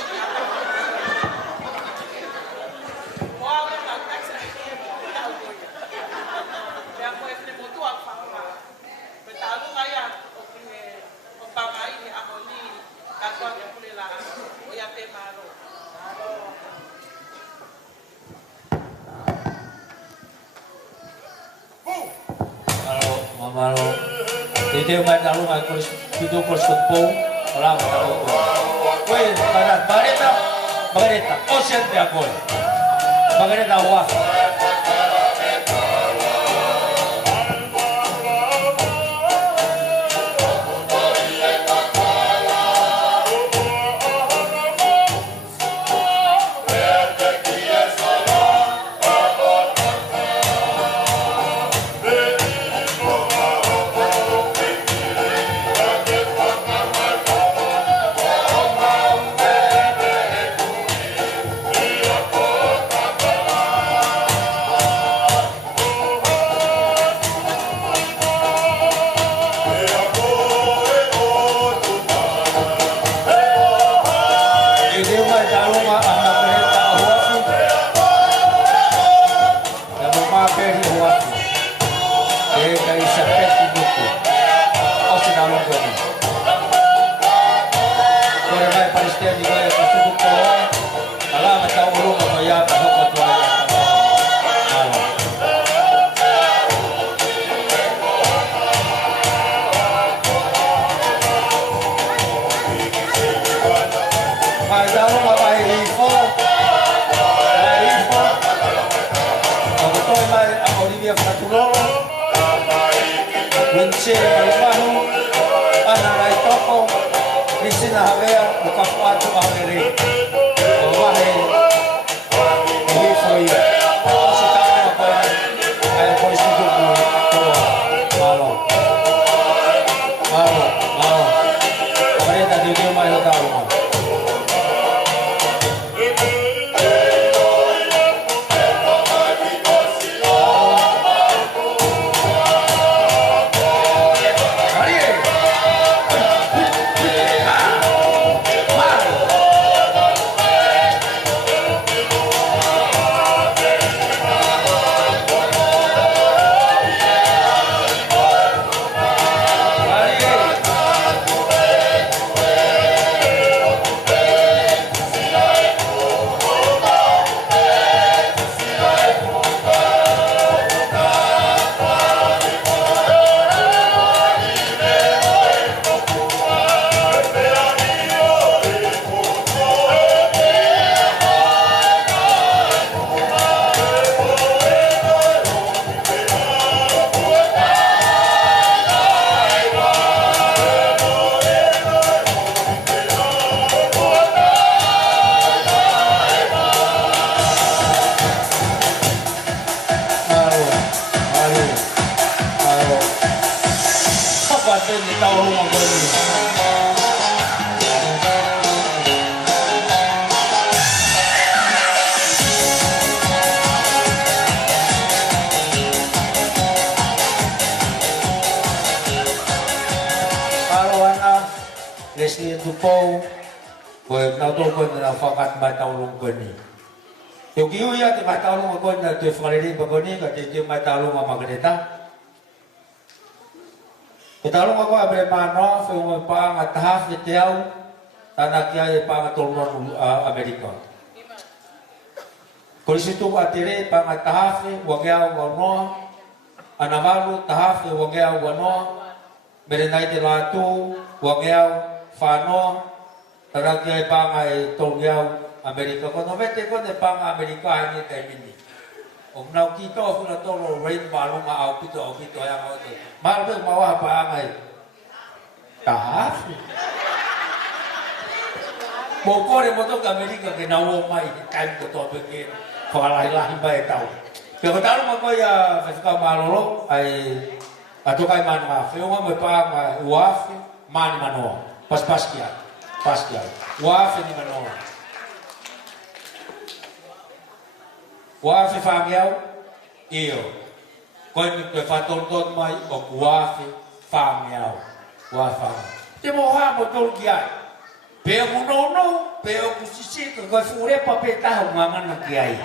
Wawe nak taxi. Tahu ni. Dia mau efle motu apa? Betalu kaya o pagai ni amoni kako dia boleh lah. O ya pe malo. Mamalo, itu mai tahu mai kulis itu kulis kumpul orang tahu. Kue bagareta, ocean dia kue, bagareta wah. Tupou, kue nautol ko na fakat mataulong ko ni. Yung giuya ti mataulong ko na ti falili ba ko ni kati ti mataulong ang magreta. Mataulong ako abre mano sa yung pang atahaf itiaw tanak ya pang atulong Amerika. Kung situ atire pang atahaf wagyaw wano anamalu tahaf wagyaw wano merenai te latu, wangeo, whanoa, taraki ai panga e tōngiau Amerika. Kono vete kone panga Amerika ni te mini. O nau ki tō hula tolo rain malunga au pito ai anga ote. Maru pe mawa panga e tahafu. Mo kore mo toka Amerika ke nau o mai ke kain ko tō peke whakalahi mai e tau. Pea ko taru mako ia whewhika maroro ai atokai manua. Whiunga mo panga uafe mani manoa. Paskia. Uafe ni manoa. Uafe whangiau iyo. Koe ni te whatonton mai o uafe whangiau. Uafe whangiau. Te mo haa mo tolu ki ai. Pea munono, pea kusisi, koe furepa pe tahu ngangana ki ai.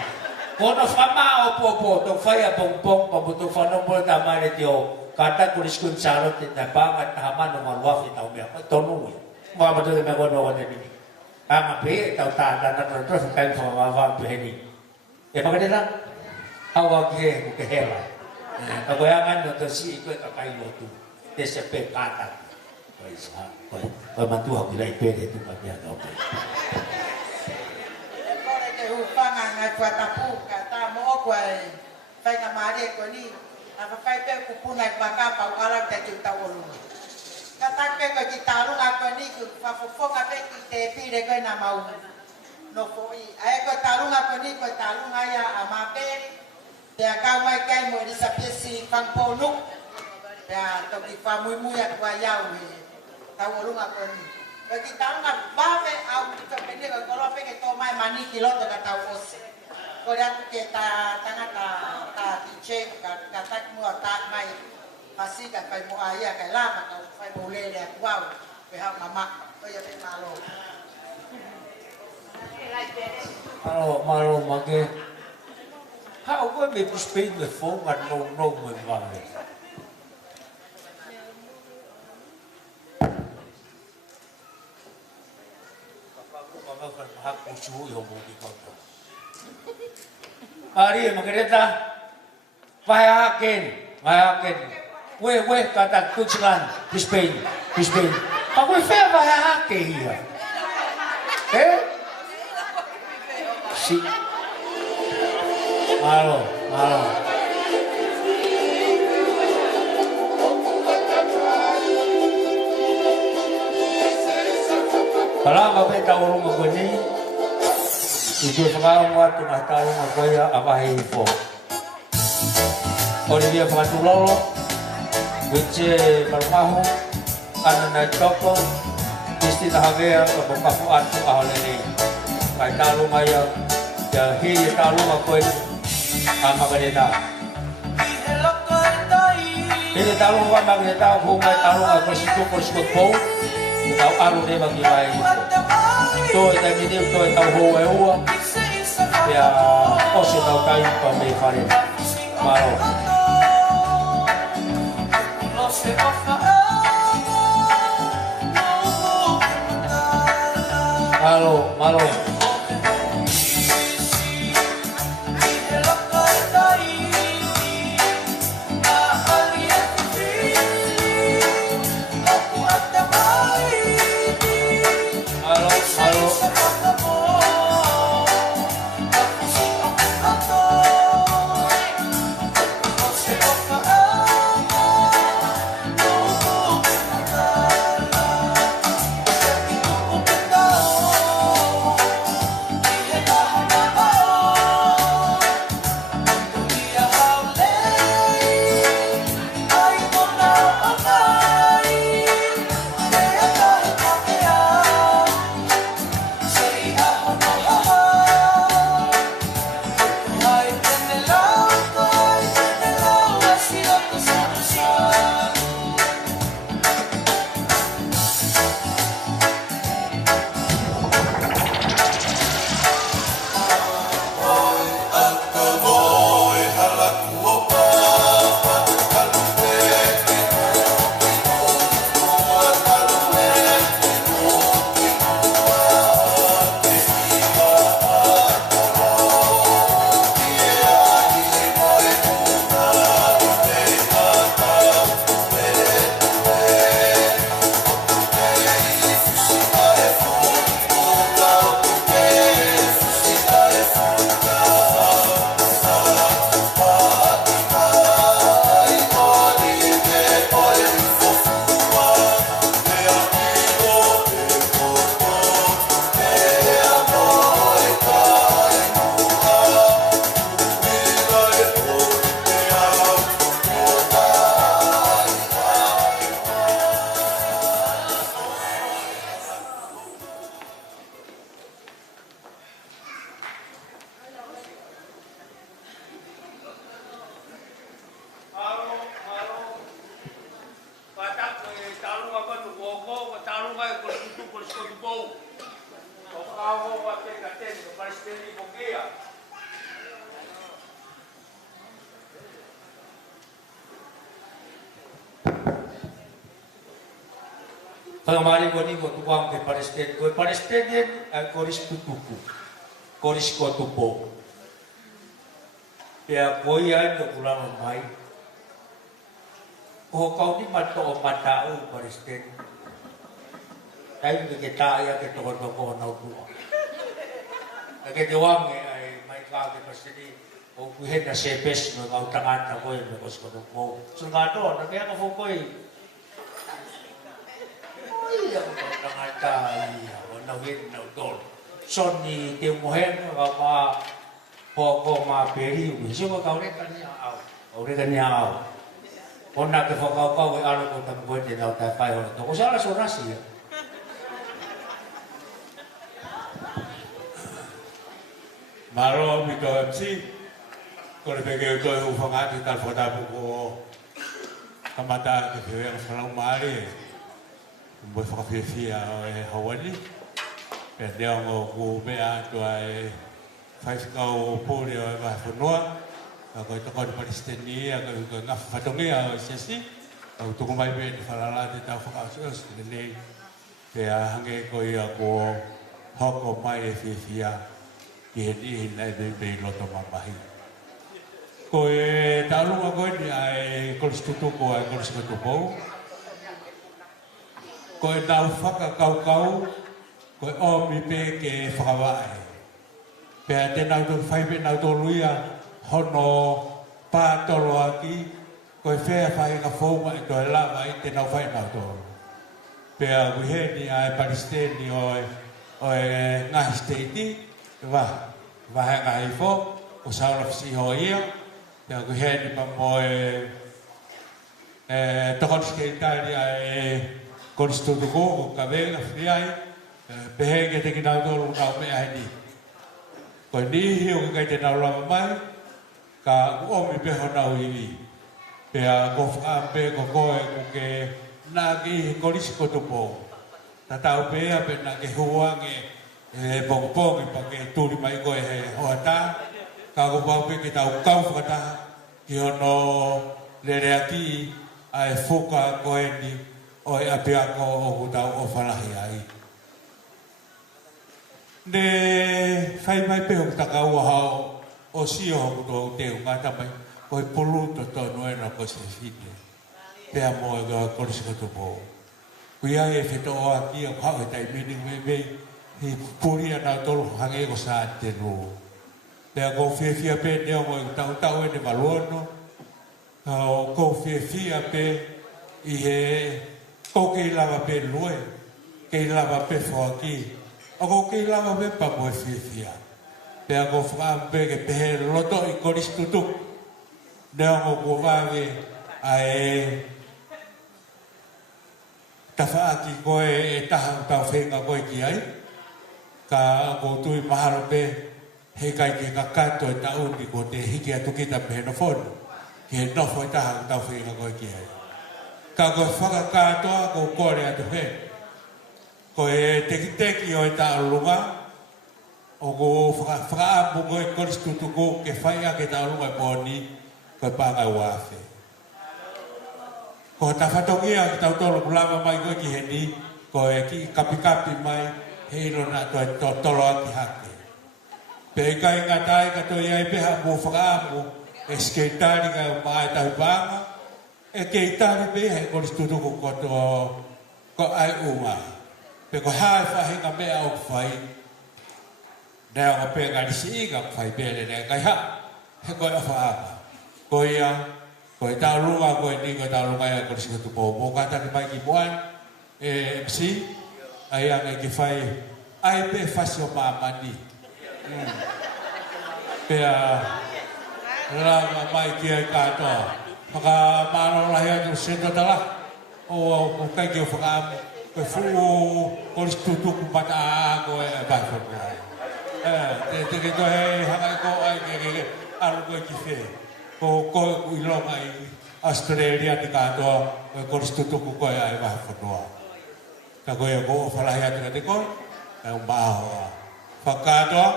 Kono whama o popo, tō whaia pongpong, pamu tō whanomore ta maere te o kata kuriskun sarote na panga tahamano maluafi tau mea. Tonu e. Mga mato te mea kono wane nini. Anga pe, tau tāna na trofi kain whawawang tuheni. E makadera, hawa ki he kuke hela. Ako yangan no to si ikoe kakai lotu. Te sepe kata. Koe mantua kila ipere tu kapia kau pe. Kore ke hupanga ngai kua tapu kata mo koe whai na maare ko ni. Apa whai pe kupuna i baka pau alam te kiu tau olu. Kata pe koe ki tarunga ko ni ku whafofonga pe ki te pire koe na mau. No foi. Ae koe tarunga ko ni koe tarunga ia a mape. Te a kau mai kai mo i sapesi whangponuk. Te a toki whamui a kua iau e. Tau orunga ko ni. Koe ki tarunga wawe au to pene koe kolope ke tō mai mani ki loto ka tau ose. Koe atu ke ta tangata ta tiche ka tak mua ta mai pasi ka kai mo aia kai lama ka kai mo lele a kuau. Koe hau mama. Koe ia pe malo. Malo mage. Hau koe me puspein me fonga no me mage. Haku suhu yo mo di kota. Ari magereta. Vayaken. We kata Kuchlan, Brisbane. Ako fe vayaken hiya. Si. Malo. Kalau apa kita urung begini, itu sekarang waktu nak tahu apa ya apa info. Orang dia pengatur lolo, which bermahu, anak naik toko, istilah dia kebukaan tu ahal ini. Kai tahu maya, jadi tahu apa ini, apa kereta. Ini tahu apa kereta, bunga tahu apa situ bau. Tao alo de bagi mai toi ta mi de toi tao ho e ua ya o se tao kai pa me fare malo Pangamari ko ni ko tukang ke Palestin. Ko Palestin ay koris tutuku. Koris ko tupo. Ya ko yan ko kulang mai. Ko kau ni mato o matao Palestin. Tayo kita ya ke tokon ko na upo. Kaya diwang ay may kage Palestin. O kuhen na sepes no kau tangan na ko yung ko tupo. So nga doon, kaya ko ko yang nangata na win na dol son ni tiêu mohen ma po ma peri so ko kau re kania au ona ke fo kau alo ko tam ko de na ta pai ho to ko sala so rasi Maro mi to MC ko le pege to u fanga ti tal foda ko kamata ke fe sa mari Mwe whakawhiawhia o e hawani. Pea nea ngō kū mea atua e whaifkau pōre o e wahi whanua. Ka koe toko ni Palestini, a koe ngawha whatongia o e sesi. Ka tuku mai me ni whalala te tau whakawhios ki nei. Pea hange koe a ko hoko mai e whiawhia ki he nihi nei me loto mamahi. Koe tālunga koe ni a e koristutuko a e koristutuko. Koe nau whakakaukau, koe omi pe ke whakawae. Pea te nau tō whaipe nau tō luia hono pātoro aki, koe whea whae ka whauma e koe lava i te nau whai nau tō. Pea kuheni a e Palestini o e ngahi steiti, wahe ngahi fo, o saura fisi ho ia. Pea kuheni pa mo e tokonske itari a e Koristutuko ko kavega friai pehe ke te kinau tolu nau mea heni. Ko nihi o kai te nau lama mai ka uomi peho nau iwi. Pea ko whaampe ko koe ko ke nagi korisiko tupo. Ta tau pea pe nagi huange pongpongi pa ke turi mai koe he hoata. Ka ko paupe ke tau kau whakata ki hono lereati ai fuka koe ni o e apea ko o hutau o whalahi ai. Ne whai mai peho taka ua hao o sio hoku tō teo ngata mai ko e pulu to tō noena ko se white. Pea mo e ka korisika tupo. Kui ai e whito o aki o hao e tai mini mei hi puria nā tolu hange ko sa te no. Pea ko whiawhia pe neo mo e tau tau e ne maluono. Ko whiawhia pe i he ko ke lava pe lue, ke lava pe foaki, o ko ke lava pe pa mo whiawhia. Pea ko whaampe ke pehe loto i koristutuk. Nea mo ko wawe a e tawhaaki koe e taha tau whenga koe ki ai. Ka ko tui mahalo pe he kai ke kakato e tauni ko te hiki atu kita pehe no whono. Ki he nofo e taha tau whenga koe ki ai. Ka koe whakakatoa ko kore atu he. Ko e teki o e taurunga, o ko whakaamu ko e koristutuko ke whaia ke taurunga e pōni, ko e pāngai wāwhe. Ko ta whatongia ki tautoro kulama mai koe ki he ni, ko e ki kapi mai, he ilo nā to e tolo aki hake. Pe kai ngatai kato iai peha mo whakaamu, e skeitari ka mai tahu pānga, e kei tari pe he koristutuko ko ai unga. Pe ko hae whahinga mea o whai. Nea o pe ngari si iga whai pere nea kai ha. He koe a whaama. Ko ia, ko e taurunga, ko e ni ko e taurunga ia koristutuko. Mo katari mai ki moan, e MC, ai anga ki whai, ai pe whasi o maamani. Pea, rama mai ki ai katoa. Maka maro lahi atu sendo tala o kai ki o whakaamu koe fu koristutuku mata a koe bafo koe. Te ke koe hanga ko ai ke aru koe ki whe. Ko koe ilonga i Australia ni katoa koe koristutuku koe ai bafo noa. Ka koe ko o whalahi atu te koe, e o maahoa. Whakatoa,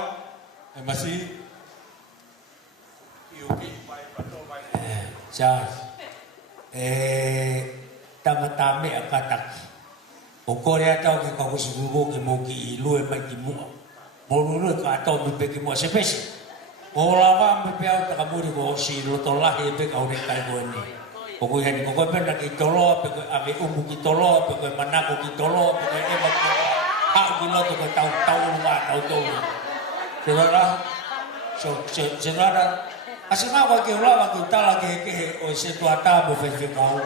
e masi, iuki. Charles, tamatame a kataki. O korea tau ke kau kusi kuku ke mo ki lue mai ki mua. Mo lue ka tau me pe ki mua se pese. O lawa me pe au taka muri ko si loto lahi e pe kau ne kai ko ni. O kui hani ko koe pena ki toloa pe koe ave umu ki toloa pe koe manako ki toloa pe koe eva ki toloa. Hau ki loto koe tau lunga tau tolu. Te rara, se rara, asinawa ke ulawa ke utala ke o se tua tabo fe kau.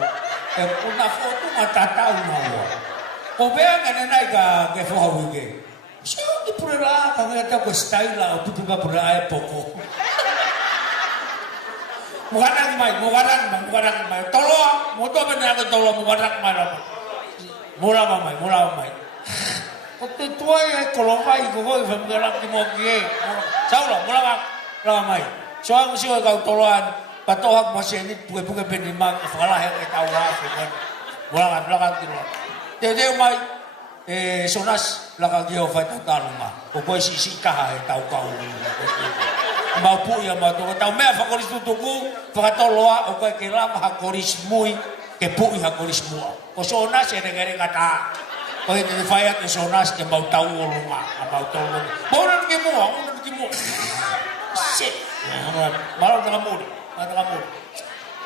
E una foto nga tatau maua. O bea ngane nai ka ke fohawi ke. Siya ki pura ka ngata ko style la o tutu ka pura ai poko. Mugarang mai. Toloa, mo to bena ka toloa mugarang mai. Mura mai. O te tua e kolongai ko ko fa mugarang ki mo ki. Saula, mura mai. So ang siya ka toloan patohak mo siya ni puke penima fala he ka tawa ko. Mura ki. Te mai sonas la ka gio fa taluma. Ko ko si ka he tau ka u. Mau pu ya mau tau mea fakoris tutuku fakatoloa o kai kela hakoris mui ke pu hakoris mua o sonas e negere kata o te faya ke sonas ke mau tau olunga mau tau bona ke mua shit malu tanga mudi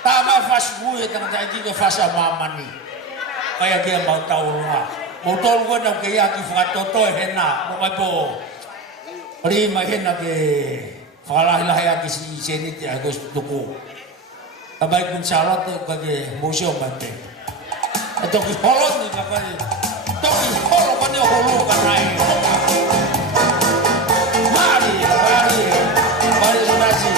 tama fas mui tanga taji ke fasa mamani kaya ke mau tau olunga mau tau olunga ke ya ki fakatoto hena mo mai po rima hena ke Falahilah yang di sini ti Agus tuku. Tabai pun salat tu kage museum bante. Atau ki holon ni kage. Toki holo kane holo kanai. Mari sunasi.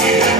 Yeah.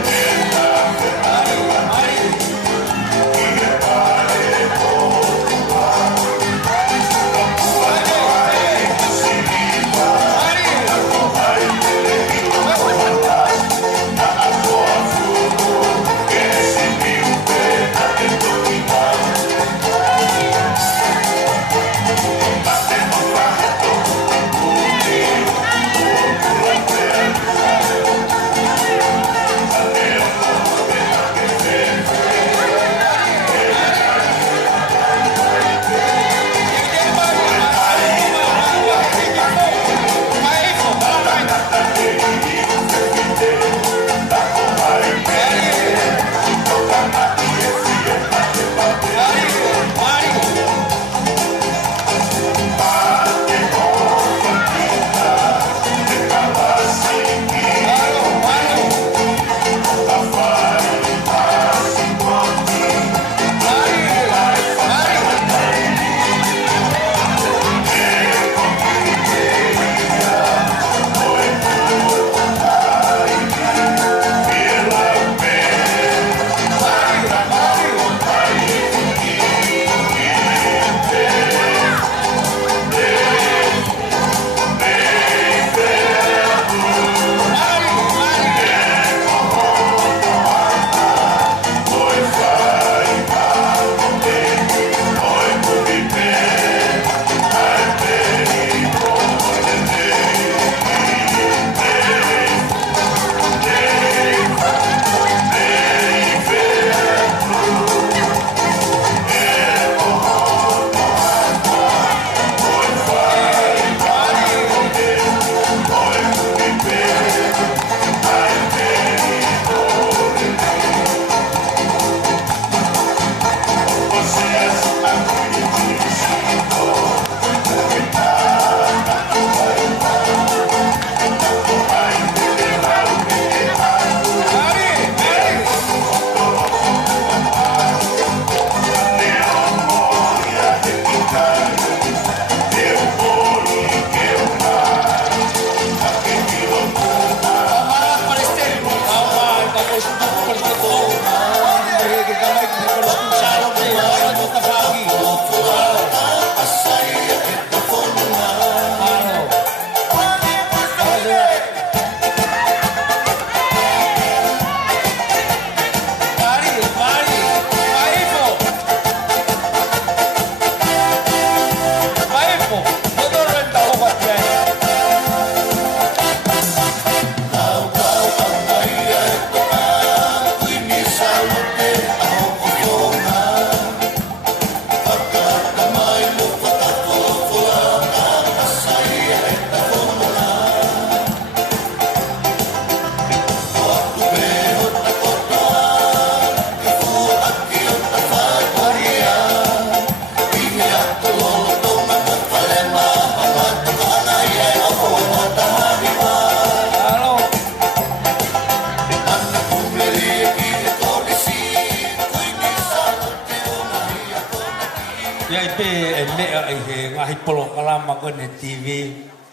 ai pe e mea ai he ngahi polo kalama kone TV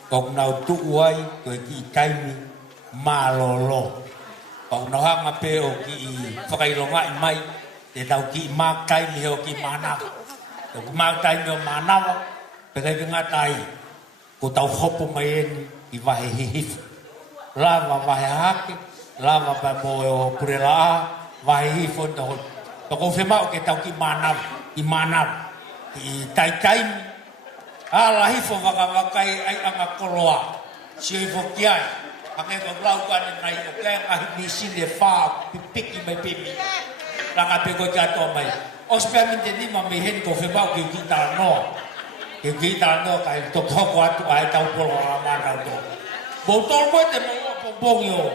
kong nau tuuai koe ki kaimi malolo kong nau hanga pe o ki whakailonga i mai te tau ki mak kaimi he o ki manawa te ki mak kaimi o manawa pe kai ngā tai ko tau hopo mai eni i wahe hihifu lava wahe hake lava pa mo o purela a wahe hifu o taho toko whemau ke tau ki manawa i manawa i tai kaimi a lahi fo wakawakai ai anga koloa sio i foki ai ake ko lau kane nai o kaya ngahi misi le wha pipiki mai pimi langa pe koe katoa mai o spea minte nima me hen ko whemau ke kita noa ke kita noa kai toko atu ai tau polo a mana to botol mo te mo pobongi o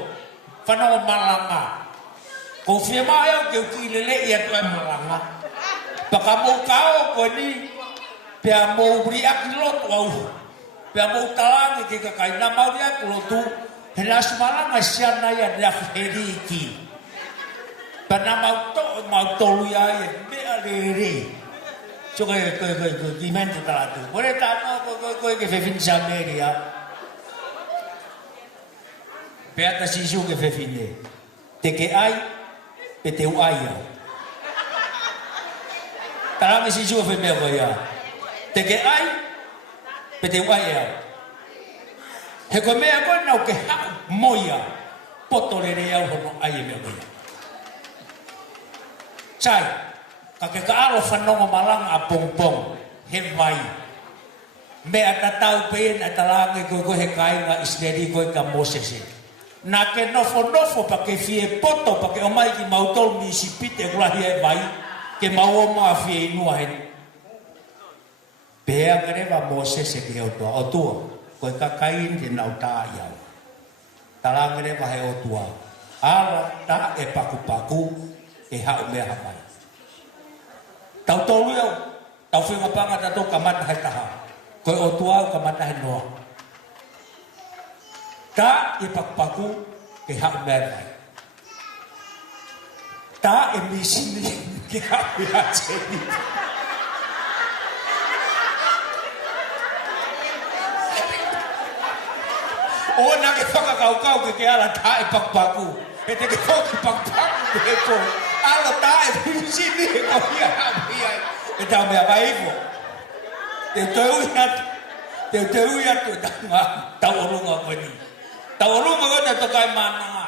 whanau malanga ko whemau eo ke uki lele i atu ai malanga paka mo kao ko ni pea mo uri aki lotu au pea mo talangi ke kakai na mauri aki lotu he nasu malanga siana ia ni aki heriki pea na mau tolu ia ia mea lere so koe ki mente talatu kore tano koe ke whewhini sa meri ia pea ta sisu ke whewhine te ke ai pe te uai au tarame sisu ke whewhine koe ia te ke ai pe te uai au he koe mea koe nau ke hau moia potorere au hono ai e mea koe sai ka ke ka alo whanongo malanga a pongpong he vai mea tatau pēna talange koe koe he kainga isneri koe ka Mosese na ke nofo pa ke fie poto pa ke omai ki mautol mi sipite kulahi e vai ke mauoma a fie inua heni pea kereva Mosese ki otua otua koe ka kain te nau taa iau talange reva he otua ala ta e paku e hau mea hapai tau tolu iau tau whenga panga tato kamata hai taha koe otua au kamata hai noa ta e paku e hau mea hapai ta e misini ke hau mea cheni o na ke whakakau ke ala ta e paku e te ke whaki paku e ko ala ta e misini e ko hia hia e tau mea vaifo te ui atu tau orunga koni tau orunga koni tokai mananga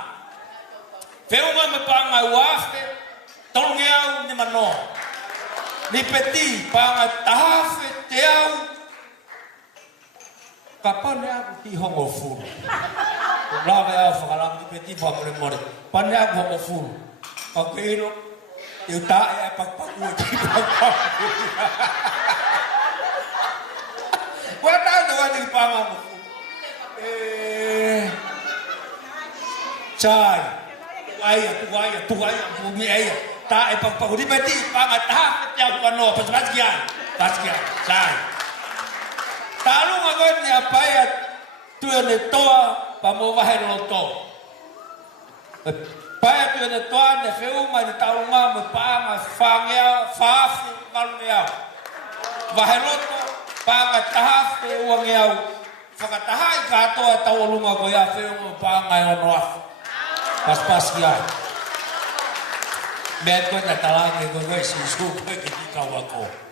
wheunga me panga uafe tolungi au ni mano ni peti panga tahafe te au kapane aku ti hongo furu lawe au whakalangi ni peti whamore more pane aku hongo furu kakeiro te tae e pakpaku e ki pakpaku kua tau na wani ki panga mo chai tuaia mi aia tae e pakpaku ni peti panga taha te au kanoa paskian chai talunga kone apaya tuene toa pa mo wahe loto paya tuene toa ne feuma ni talunga mo panga fangea fafi malmea wahe loto panga tahafe uangea whakatahai katoa tawalunga ko ia feuma panga e ono afu pas kia mea koe na talange koe sisu koe ke kikau ako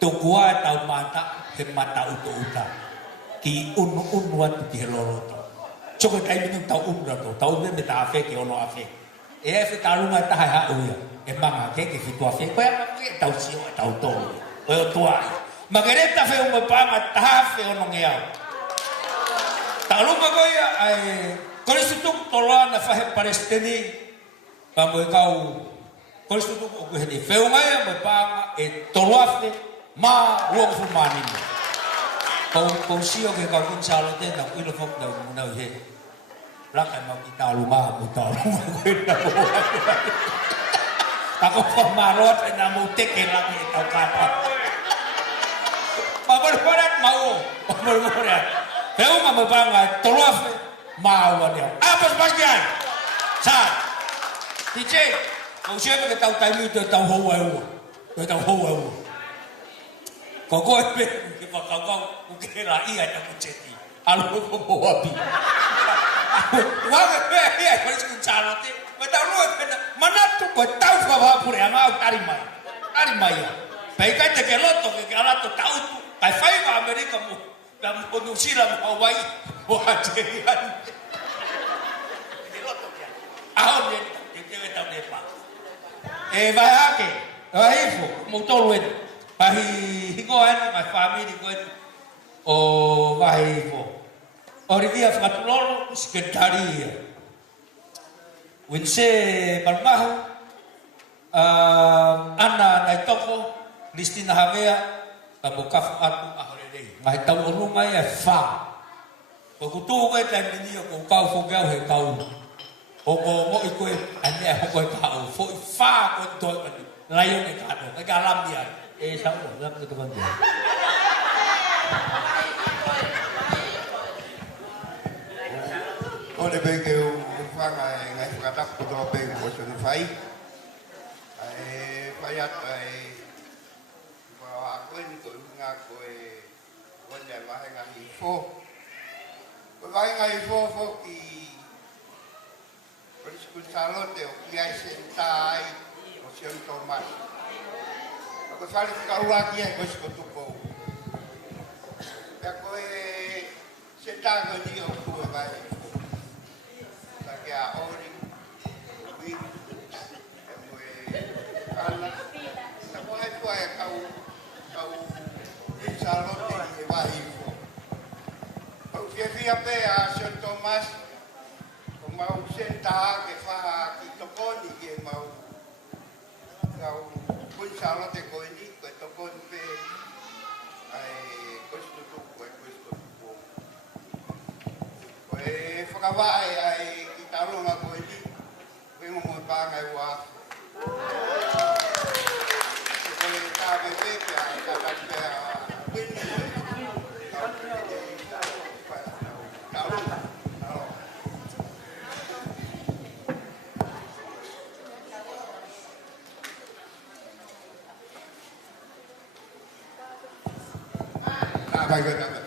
tukua e tau mata he mata uta ki unu atu ki he loroto choko kai minum tau unu rato tau me ta afe ki ono afe e afe talunga ta ha uia e manga ke fitu afe ko e tau sio tau to o toai magereta fe un pama ta afe ono ngea talunga ko ia ai koristutuk tolana fa he palestini pamo kau koristutuk ko he fe un ai mo pama e toloafe ma luong fumani kau sio ke kau kun salo te na ilo fok da muna he la kai mau kita luma buta ko na ko ako pa marot na mo te ke la ke tau kapa pa morat mau morat heu ma mo banga toloafe ma wa dia apa bagian sa DJ kau sio ke tau tai mi tau ho wa tau ho wa Ko ko pe ke pa ka ka ku ke ra ia ta ku cheti. Alu ko mo api. Wa ke pe ia ko ku chalote. Wa ta lu pe mana tu ko tau fa va pure ama tari mai. Tari mai. Pai ka te ke loto ke ala to tau tu. Kai fai va Amerika mo. La mo no sila mo Hawaii. Wa jerian. Ke loto ya. Ahon ye te ta ne pa. E vai ake. Vai fo mo tolu e. Pahi hikoan my family ko o vai fo. Ori dia fatulolo sekretaria. Winse palmaho ana nai toko Listina Havea tabokaf atu ahorei. Ngai tau olunga e fa. Ko kutu ko ta mini ko kau fo gau he kau. O ko mo iko ane ko kau fo fa ko to layo ne kado. Ka lam dia. Sao rồi lắm cái vấn đề. Ôi để bên kêu pha ngày cả tắc của tôi bên của chúng phải nhắc và quên tuổi nga của vấn đề là hai ngày phố với ngày phố thì với school salon đều kia sentai một siêu tomat. Ako sali ka uwagi ko sa tubo. Ako senta ko di ko ba. Kaya ori wi ala na mo ay po ay kau salon di bahi ko. Pag siya pe a San Tomas kung mau senta ke fa kito ko di mau kau pun salah teko ini ke tokon pe ai kosto tu kosto tu ai fakawa ai kita lo ma ko ini pe mo pa ngai wa ko le ta be pe ai ta ta pe pin Baik, baik.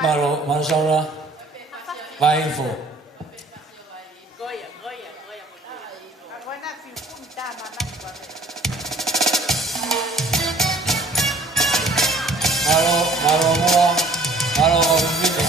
Malo saura. Vai info. Goya. Agora se junta mamãe Malo mua. Malo video.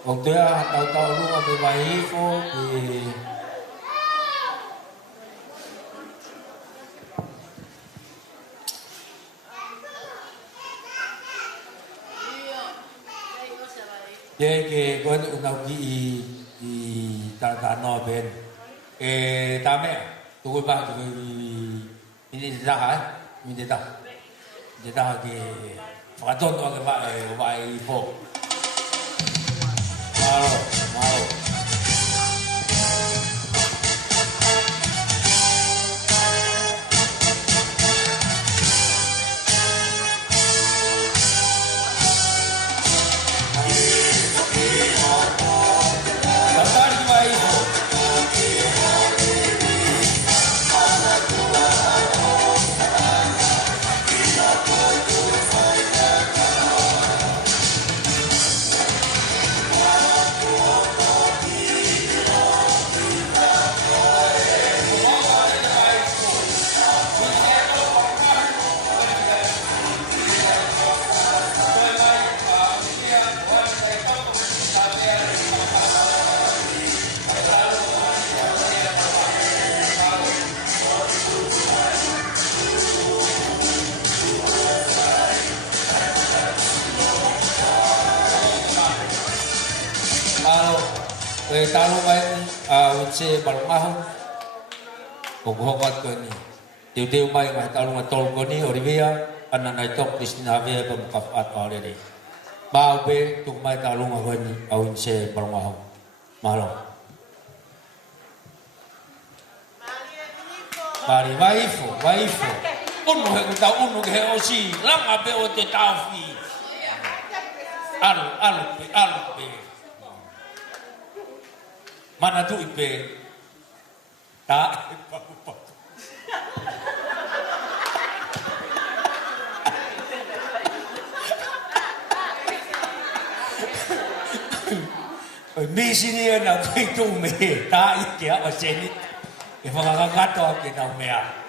Waktu ya tahu-tahu lu ngambil bayi Che con una i ta no ben ta me tu ba tu ini dah ini dah ke faton tu ke vai po malo talu main unse balmah paghuhat ko ni tiw may talu ngatol ko ni Olivia ananay tok Christina Javier pamukafat already babe tuk may talu ko ni unse balmah malo mari waifu unu he ta unu he osi lang abe o te tafi alu mana tu ipe tak misi ni na itu me tak ikia maseni ifangagato kita mea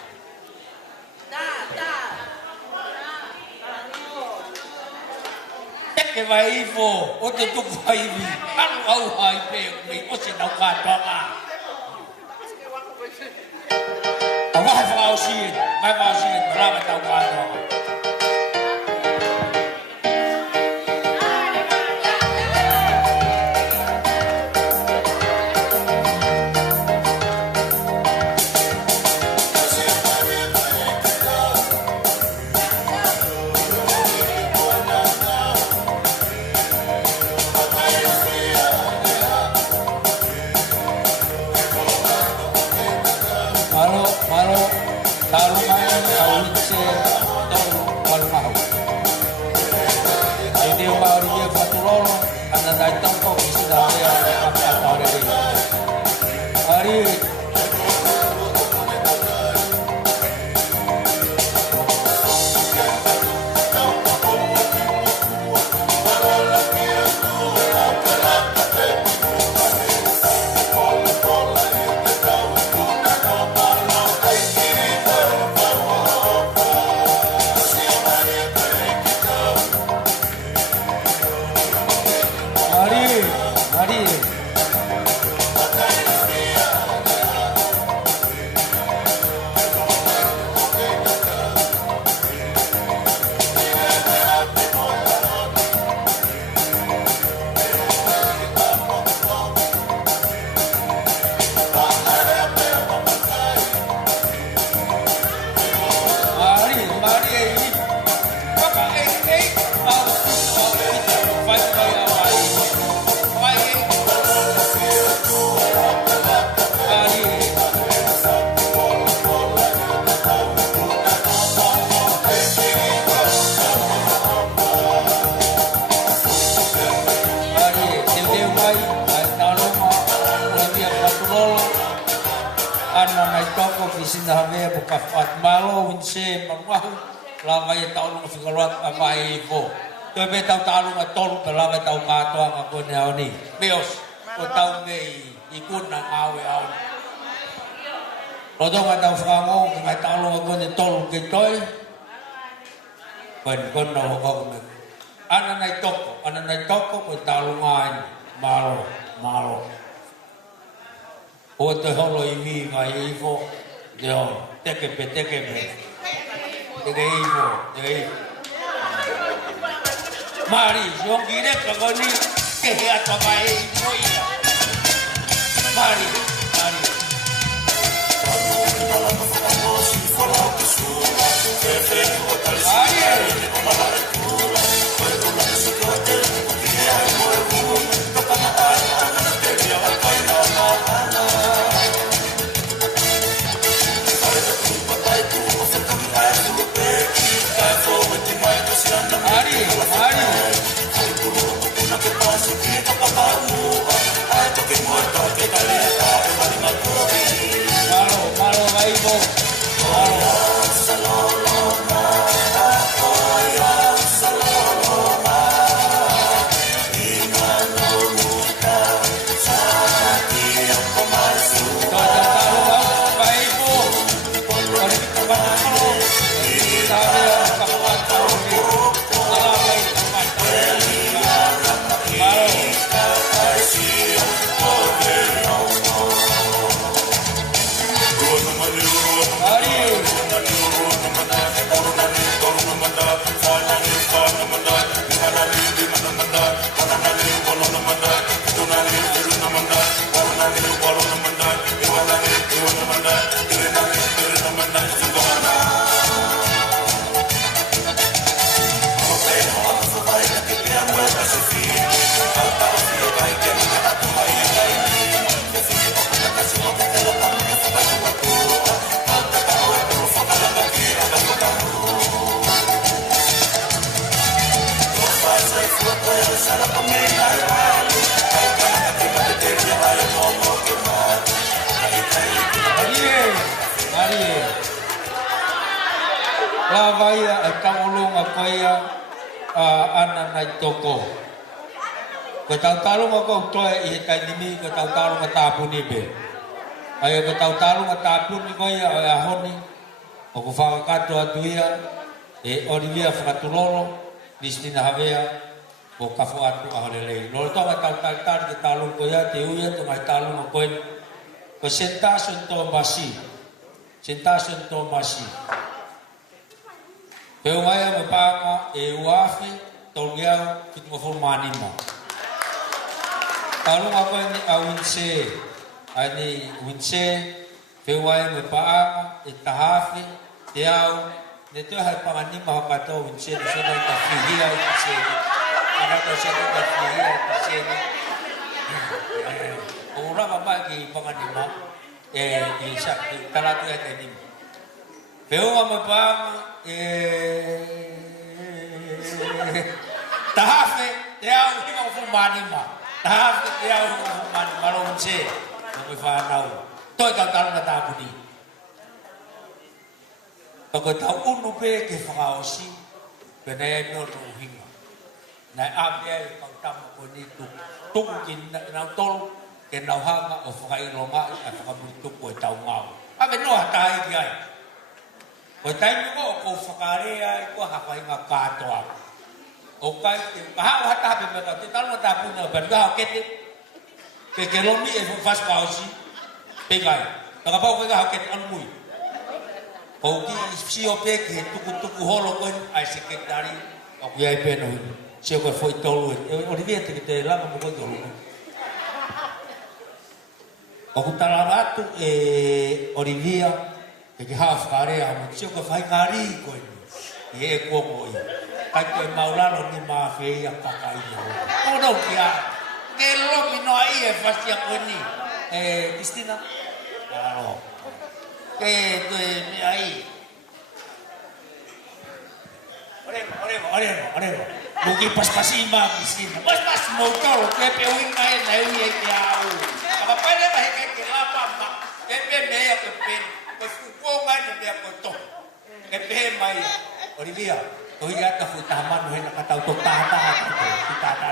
ke vai fo o te tu vai vi au hai pe me o se na ka to ma vai fa o si brava ta ka to tôi biết tao tao luôn là tôn từ lâu tao ngã toa mà quân heo nỉ bios của tao nghề đi quân là ao về ao rồi tôi mà tao phá ngô thì mày tao luôn là quân thì tôn cái tối mình con đâu không được anh này tốt của tao luôn ai malo ôi tôi không lời vì ngày ifo rồi tê cái ifo Mari, yung ginet ka ko ni ke he atua mai moia. Mari, mari. Lavaya e kaulunga koia ana nai toko. Ko tau talunga ko toe I kai nimi ko tau talunga tapuni be. Ai ko tau talunga tapuni koia o ahoni. O ko whakakato atuia e Olivia Whakatulolo Listina Havea ko kafu atu ahorelei. Lolo tonga tau tari ke talunga koia te uia tonga talunga koin. Ko sentasun to masi. Sentasun to masi. Peu mai me panga e uafi tolgeau kitmo manima. Talunga ko ni awinse ani winse peu mai me panga e tahafi te au ne to ha panganima ha pato winse ne so ta fihia winse. Ana ko se ta fihia winse. Ora mama ki panganima e sa talatu e tenim. Peu me panga tahafe te au hima ufumanima tahafe te au hima ufumanima malonse me whanau toi kau talunga tāpuni toko tau unu pe ke whakaosi pe nei no hinga nai apia e kau tamu ko ni tuku ki nau tolu ke nau hanga o whakailonga e whakamuri tuku e tau ngau ave noa tai ki ai ko tai mo ko whakarea e ko hawhainga katoa. O kai te kahau hata pe me te talunga tāpuna pe ngahau kete pe ke lomi e whas pausi pe kai. Taka pau ke ngahau kete anumui. O ki sio pe ke tuku holo koin ai sekretari o ki ai peno sio ko foi tolu e Olivia te te langa mo ko tolu. O ku talaratu e Olivia ke half karea mo sio ko fai kari ko ni e ko ko i kai ko maulano ni ma fe ya pakai o no kia ke lo mi no ai e fasia ko ni Cristina claro ke to mi ai ore buki pas-pasima Cristina pas mo tolo ke pe ui mai na ui e ke au apa pele ba ke lapa ma ke pe me ya ke pe ko ngai ne dia ko to e pe mai Olivia o ia ka fu taman he na ka tau to tata tata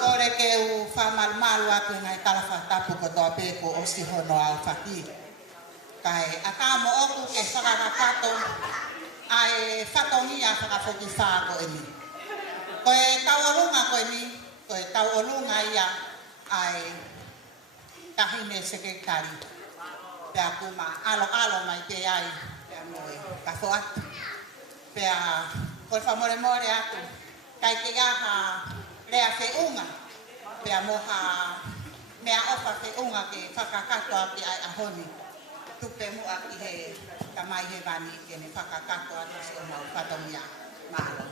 Ore ke u famal malu aku ngai kala fa tapu ko to pe ko o si hono al fati kai akamo oku ke saka kato ai fatongia saka foki fa ko emi ko e tawalunga ko emi ko e tawalunga ia ai tahine sekretari pe aku ma alo mai pe ai pe moi ka foat pe a por favor more aku kai ke ha lea se unga pe mo ha mea ofa se unga ke whakakatoa pe ai ahoni tupe mu a ki he tamai he vani ke ne whakakatoa no se o mau whatongia mahalo.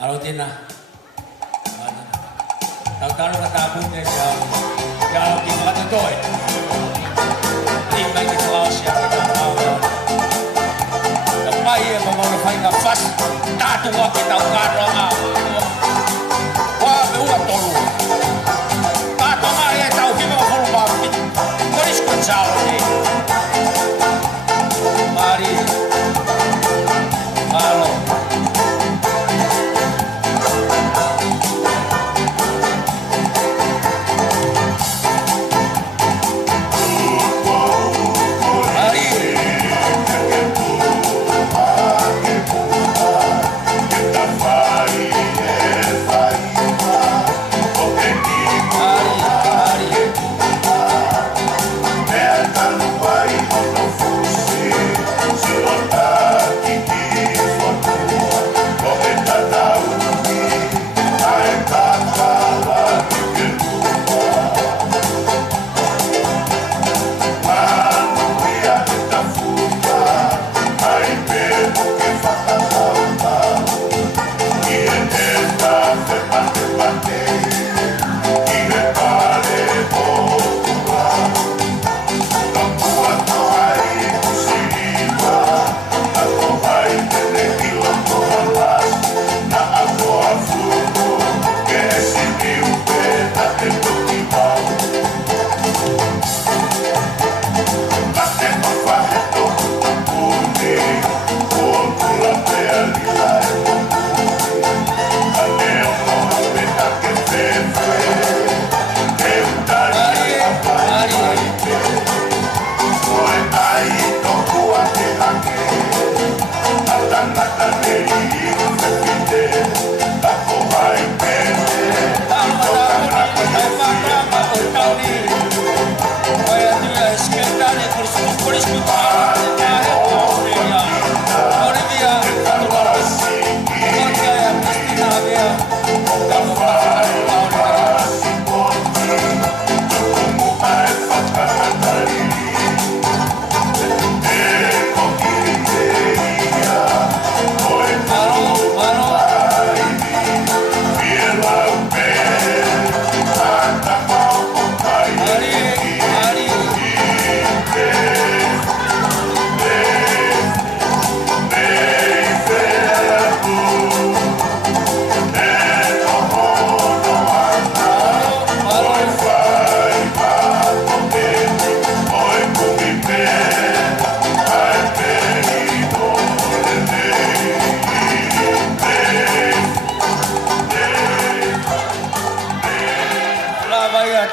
Alo tina. Tau ka tabun niya siya ki makatutoy. Di may kitlaw siya kitang Tamay ang mga rufay nga fast. Tatuwa kitang karo nga. Wa me uwa tolu. Tato nga iya tau ki mga fulmapit. Koris kutsao ni. Mari. Alo.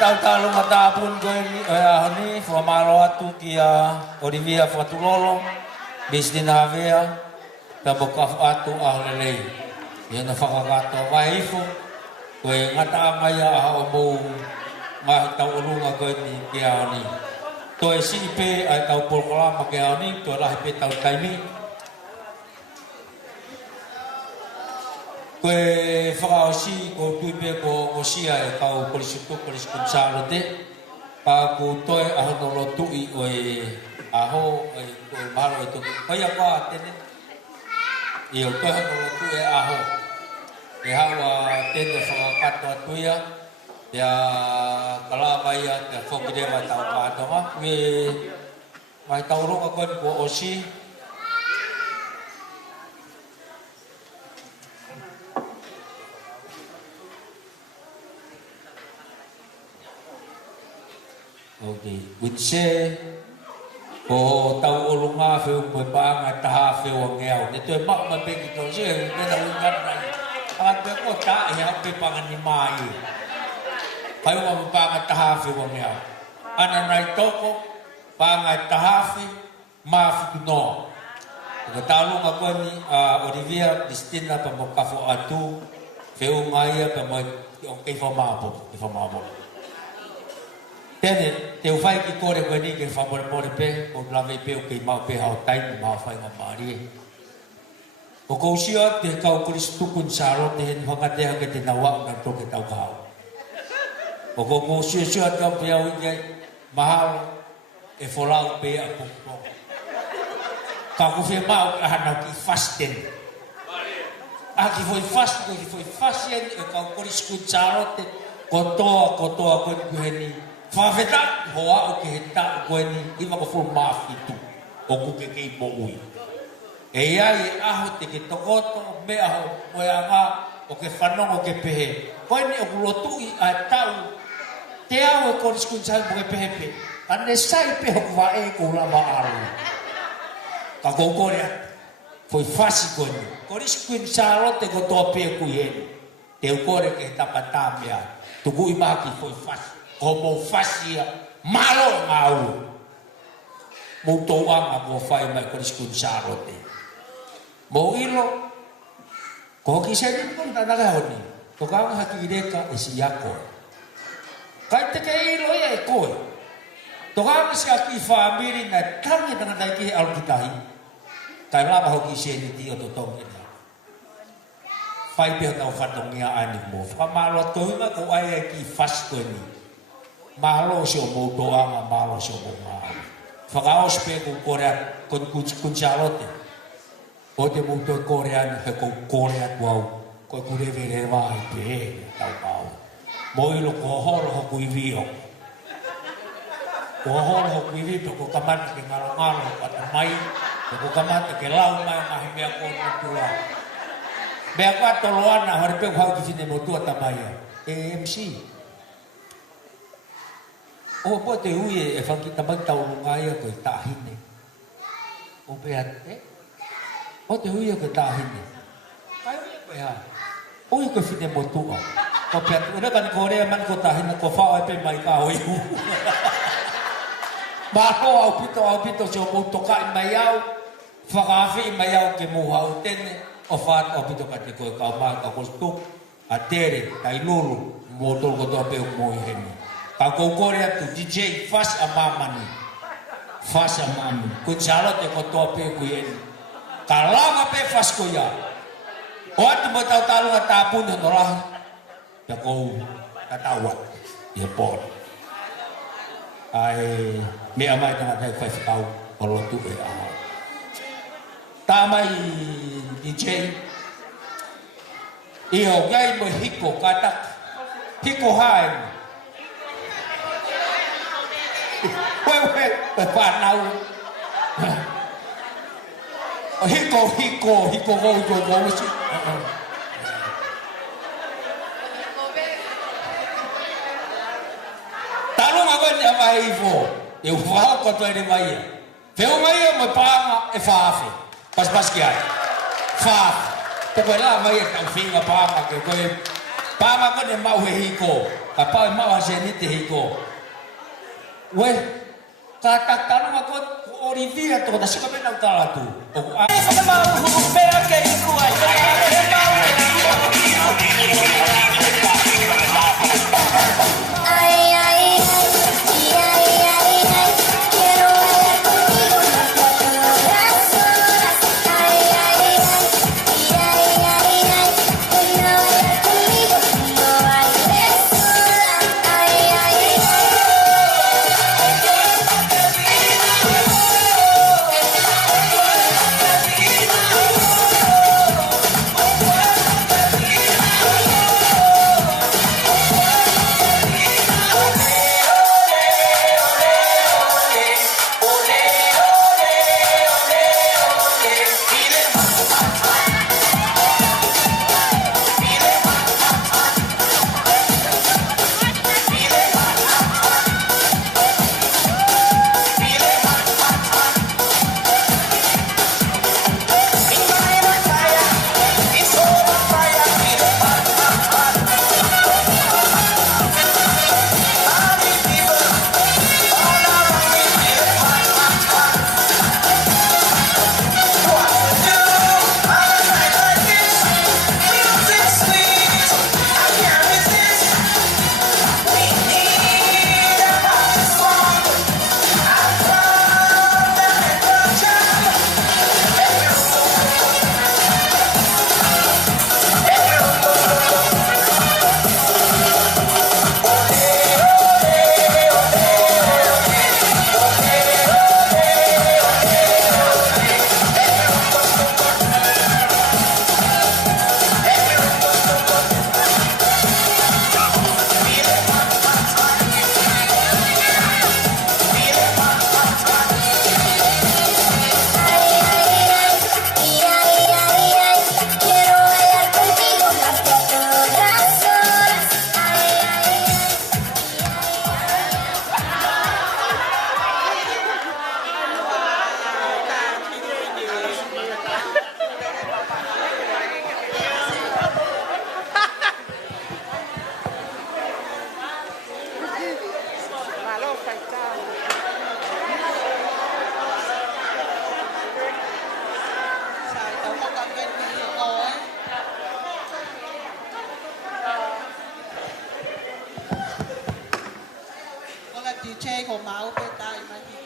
Talo matapun ko ni formalo atu kia Olivia Fatulolo bisdina havea tabokaf atu ahlelei yana fakakato waifu ko ngata maya haomo ma taulunga ko ni kia ni to sipe ai tau program kia ni to lah pe tau taimi ko fausi ko tuipe ko osia e kau polisitu polis kunsalo te pa ko toi ahono lo tui oi aho ko malo itu kaya kwa tene io to ahono lo tui aho e hawa tene fakato tuia ya kala maya te fokide ma tau pa to ma we mai tau ro ko osi okay, witse ko tau olunga feu ko pa nga ta feu ngeo ni to mak ma pe ki to se ne na ungat nai a pe ko ta e a pe pa ni mai pai wa pa nga ta feu ngeo ana nai toko pa nga ta fe ma fu no ko ta lunga ko ni Olivia Cristina pa mo ka fo atu feu ngai pa mo ke fo ma bo Tene, te ufai ki kore koe ni ke whamore more pe, o blame pe o kei mau pe hao taimi mau whai ngā maari. O kau sia te kau Kristu kun saro te hen whakatea ke te nawa na toke tau kau. O kau sia te au piau ingai mahalo e wholau pe a pukpong. Ka ku whi mau ahana ki fasten. Aki foi fasten e kau Kristu kun saro te kotoa koe kuheni. Whawheta hoa o ke he ta koe ni ima ko full mafitu o ku ke kei po ui. E ai aho te ke tokoto me aho moe anga o ke whanongo ke pehe. Koe ni o kulotu i a tau te au e kores kunsai mo ke pehe pe. Ane sai peho kuwa e kuhulama aru. Ka koukore atu. Foi fasi koe ni. Kores kunsaro te kotoa pehe kui heni. Te ukore ke tapata mea. Tuku i maki foi fasi. Ko mo fasi malo ngau. Mo tau anga mo fai mai kores kunsaro te. Mo ilo, ko ki se ni pun tanaga honi. To ka haki reka e si yako. Kai te ke ilo ia e koe. To ka si aki family na tangi tanga tai ki al kitahi. Kai lava hoki se ni tio to tong ina. Fai pe tau fatongia ani mo. Fa malo to ima ko ai ki fast ko ni. Malo so mo to ama malo so mo ma. Fa ka ospe ko korea kun chalote. O te muto e korean, he ko korean wau, ko kurevere vai pe tau pau. Mo ilo ko horo ho kui vio. Ko horo ho kui vio, ko kamata ke ngalo pata mai, ko kamata ke lau mai mahi mea ko nutula. Mea kwa toloana, hori pe hau ki sine mo tua tamaya. MC. O po te ui e whakita mai tau lungaia ko e tahine. O pe ate. O te hui ke tahine. Kai ko ya. O ko fine motua. Ko pe ora kan korea man ko tahine ko fa pe mai ka hoi. Ba ko au pito so mo to ka mai au. Fa ka fi mai au ke mo hau tene. O fa au pito ka te ko ka ma ka ko stu. A tere kai lulu mo to ko to pe mo heni. Ka ko korea tu DJ fast amamani. Fast amami. Ko jalo te ko to pe ku heni. Kalama pe fasko ya. O atu mo tau talu nga tapun ng orang. Ya ko katawa. Ya po. Ay may amay ka nga tayo 5 tau. Olo tu e aha. Tamay DJ. Iyo gay mo hiko katak. Hiko hain. Wewe panaw. Hiko go si. Talong ako ni Amahivo. Eu falo ko to ni mai. Veo mai mo panga e faafe. Pas ki ai. Fa. To ko la mai ka finga panga ke ko panga ko ni mau hiko. Ka mau se ni te hiko. We katak talong ako Olivia to da sika pena utala tu. Ai mau pea ke iku ai. che ko mau pe tai mai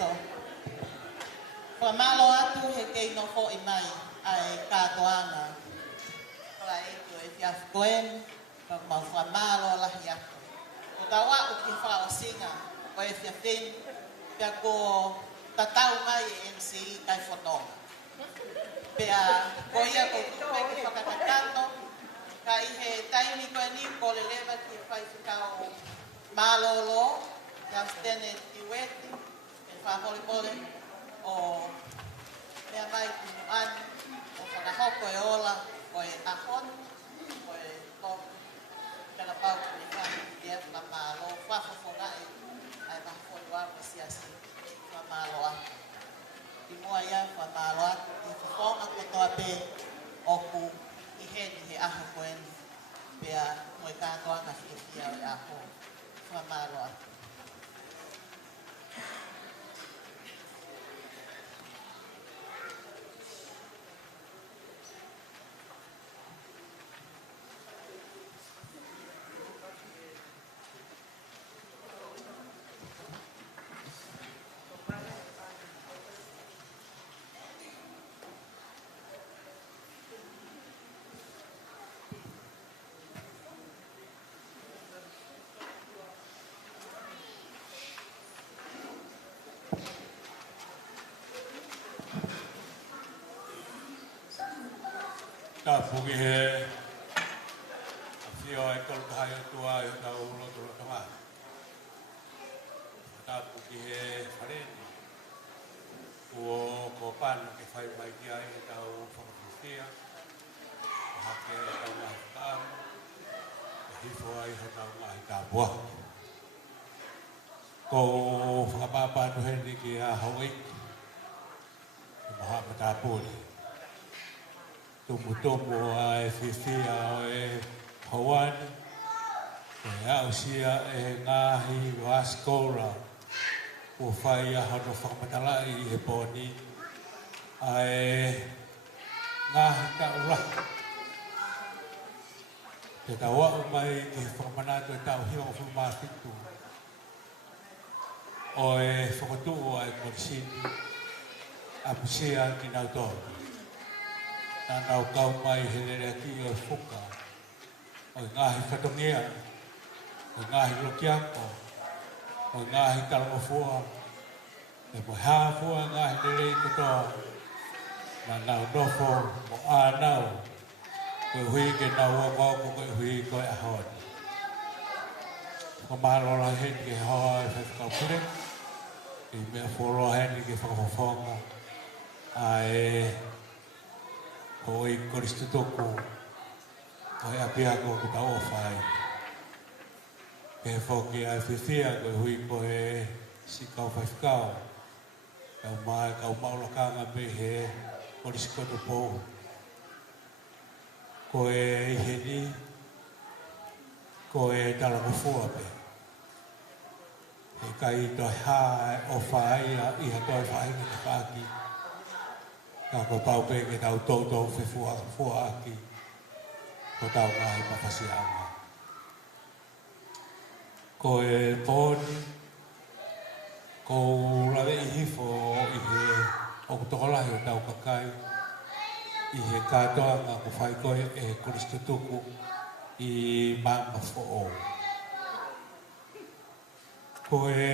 ko. Wa malo atu he kei no fo i mai ai katoanga. ora e ko e fia koen ka mau fa malo la ya o tawa o ki fa o singa o e fia ten ka ko tatau mai MC kai foto pea ko ia ko pe ki whakakatato ka i he taini koe ni ko le lewa ki whai whikao malolo ia stene ti weti e whahole pole o mea mai ki nuani o whakahoko e ola o e ahon o e toku kala pau ki whai ia ma malo whafofonga e ai whahofonu a me siasi ma malo a i mua ia wha malo a i whafonga kotoa pe oku i heni he aho koeni pea moe kātoa ka whiawhia o e aho wha malo a Ta fugi he fio e tol kai tua e ta ulo tu lo tama. Ta fugi he fareni. O ko pan ke fai mai dia e ta u fia. Ha ke ta ma ta. Hi fo ai ha ta ma ta bo. Ko fa ba pa no he ni ki a hoi. Mo ta puli. Tomo a e whiwhia o e Hawani, e ausia e ngahi waskora, o whai a hano whakamatala i he pōni, a e ngahi ta ura. Te tawa o mai ki he whakamanatu e tau hiwa o whamātitu. O e whakatu o e korisini, a pusia ki nau tōru. Nau kau mai hele ki o fuka o ngahi whatongia o ngahi lokiako o ngahi kalamafua e mo hāfua ngahi nerei katoa na nau nofo o ānau koe hui ke nau wakoko koe hui koe ahoni ko mahalola heni ke hoa e whakapure i mea whoroa heni ke whakafofonga a e o e koristu toko o e apiako ki ta whai. Ke whoki ai whiwhia koe hui ko e si kau whaiwhikau. Kau mai kau maulakanga me he koristu koto pou. Ko e iheni, ko e talamafua pe. E kai toi hae o whai i hatoi whai ki te whaki. Ka ko tau pe ke tau tōtou whi fua aki. Ko tau ngahi mawhasi anga. Ko e pōni. Ko rawe i hifo i he o kutokolahi o tau kakai. I he kātoanga ko whai koe e koristu tuku i māma fō. Ko e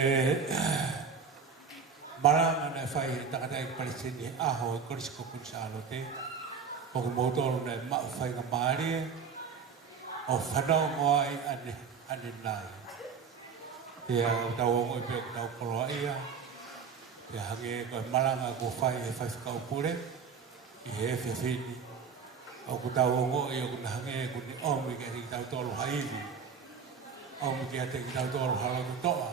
maranga na whai he takata e Palestini aho e korisko kunsalo te. O ke motoro na mau whai ka maari o whanau ngoa i ane nai. Te au tau ongo i pia ku tau koroa ia. Te hange koe maranga ko whai he whai whakau pure i he whiawhini. O ku tau ongo i o ku na hange ku ni omi ke te ki tau tolu haivi. Omi ke te ki tau tolu halongu toa.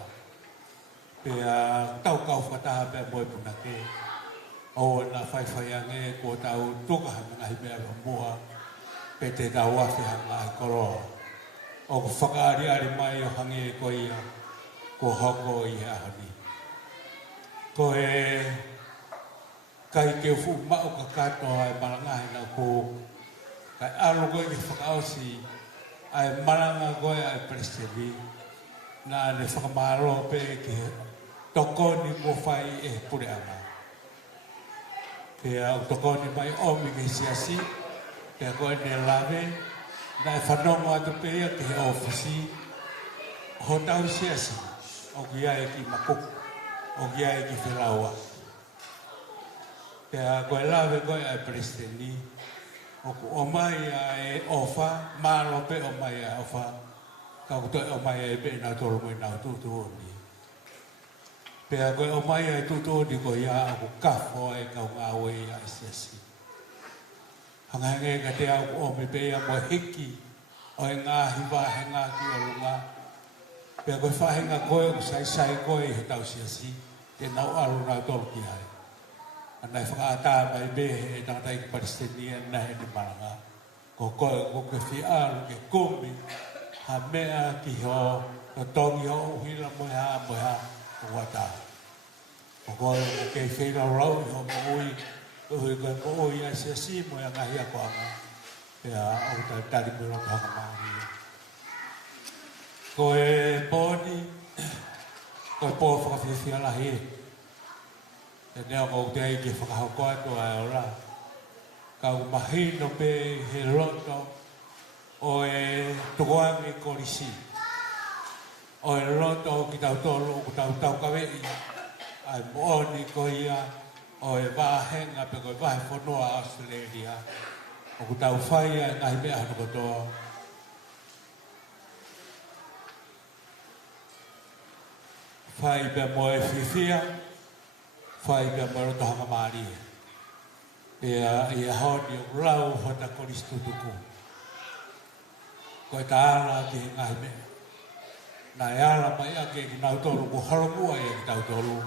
Pea tau kau whataha pea moe puna ke. O na whai ange ko tau tuka hanga hi mea romoa. Pe te tau afi hanga hi koroa. O ku whakaari ari mai o hange ko ia. Ko hoko i he ahani. Ko e kai ke fu mao ka katoa e marangahi na ko. Kai alo koe ki whakaosi. Ai maranga koe ai prestevi. Na ne whakamaro pe ke tokoni mo whai e pure anga. Pea o tokoni mai omi ke siasi, Te koe ne lawe, na e whanongo atu pēia ki he ofisi, ho tau siasi, o ki ai ki makuku, o ki ai ki whilaua. Te a koe lawe koe ai presidenti, o mai ai ofa, malo pe o mai ai ofa, ka kutoi o mai ai pe nā tolo mai nā tutu ni. Pea koe o mai ai tutu ni koe ia aku kafo ai kau ngā wei ai siasi. Hangange ka te au o me pea mo hiki o e ngā hiwa he ngā ki o lunga. Pea koe whahenga koe o sai koe he tau siasi, te nau alu nā tolo ki hai. Anai whakaata mai behe e tangatai ki Palestinia na he ni maranga. Ko koe ko ke whi alu ke kumi, ha mea ki ho, ko tongi ho uhila moeha o wata. Ko koe ko ke whina rau i ho mo ui, ko hui koe mo ui a siasi moe a ngahi a koanga. Pea au tai tari miro ka hanga maari. Ko e pōni, ko e pō whakawhiwhia lahi e. E nea ngau te ai ki whakahoko atu ai ora. Kau mahino pe he roto o e tukoangi korisi. O e roto o ki tau tolu o ki tau kawei. Ai mooni ko ia o e wahenga pe koe wahe whanua Australia. O ki tau whaia e ngahi mea hanu kotoa. Whai pe moe whiwhia. Whai ka maroto hanga maari e. Ia honi o lau hota koristu tuku. Ko e ta ala ki he ngahi mea. Na e ala mai ake ki nau tolu ku haromua e ki tau tolu.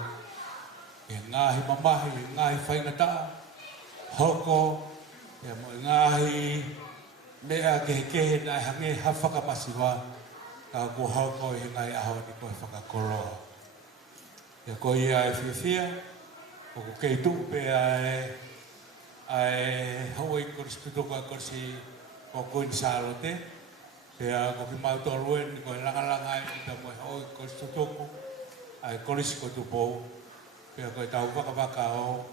E ngahi mamahi, e ngahi whaingata. Hoko, e mo e ngahi mea ke he kehe na e hange hawhaka masiwa. Ka ku hoko e ngahi aho ni koe whakakoloa. E ko ia e whiwhia. O ko kei tupe ai hoi koristu toka korsi o kuin salote. Pea ko ki mau toluen ko e langalanga e kita mo hoi koristu toku. Ai korisi ko tupou. Pea ko e tau waka o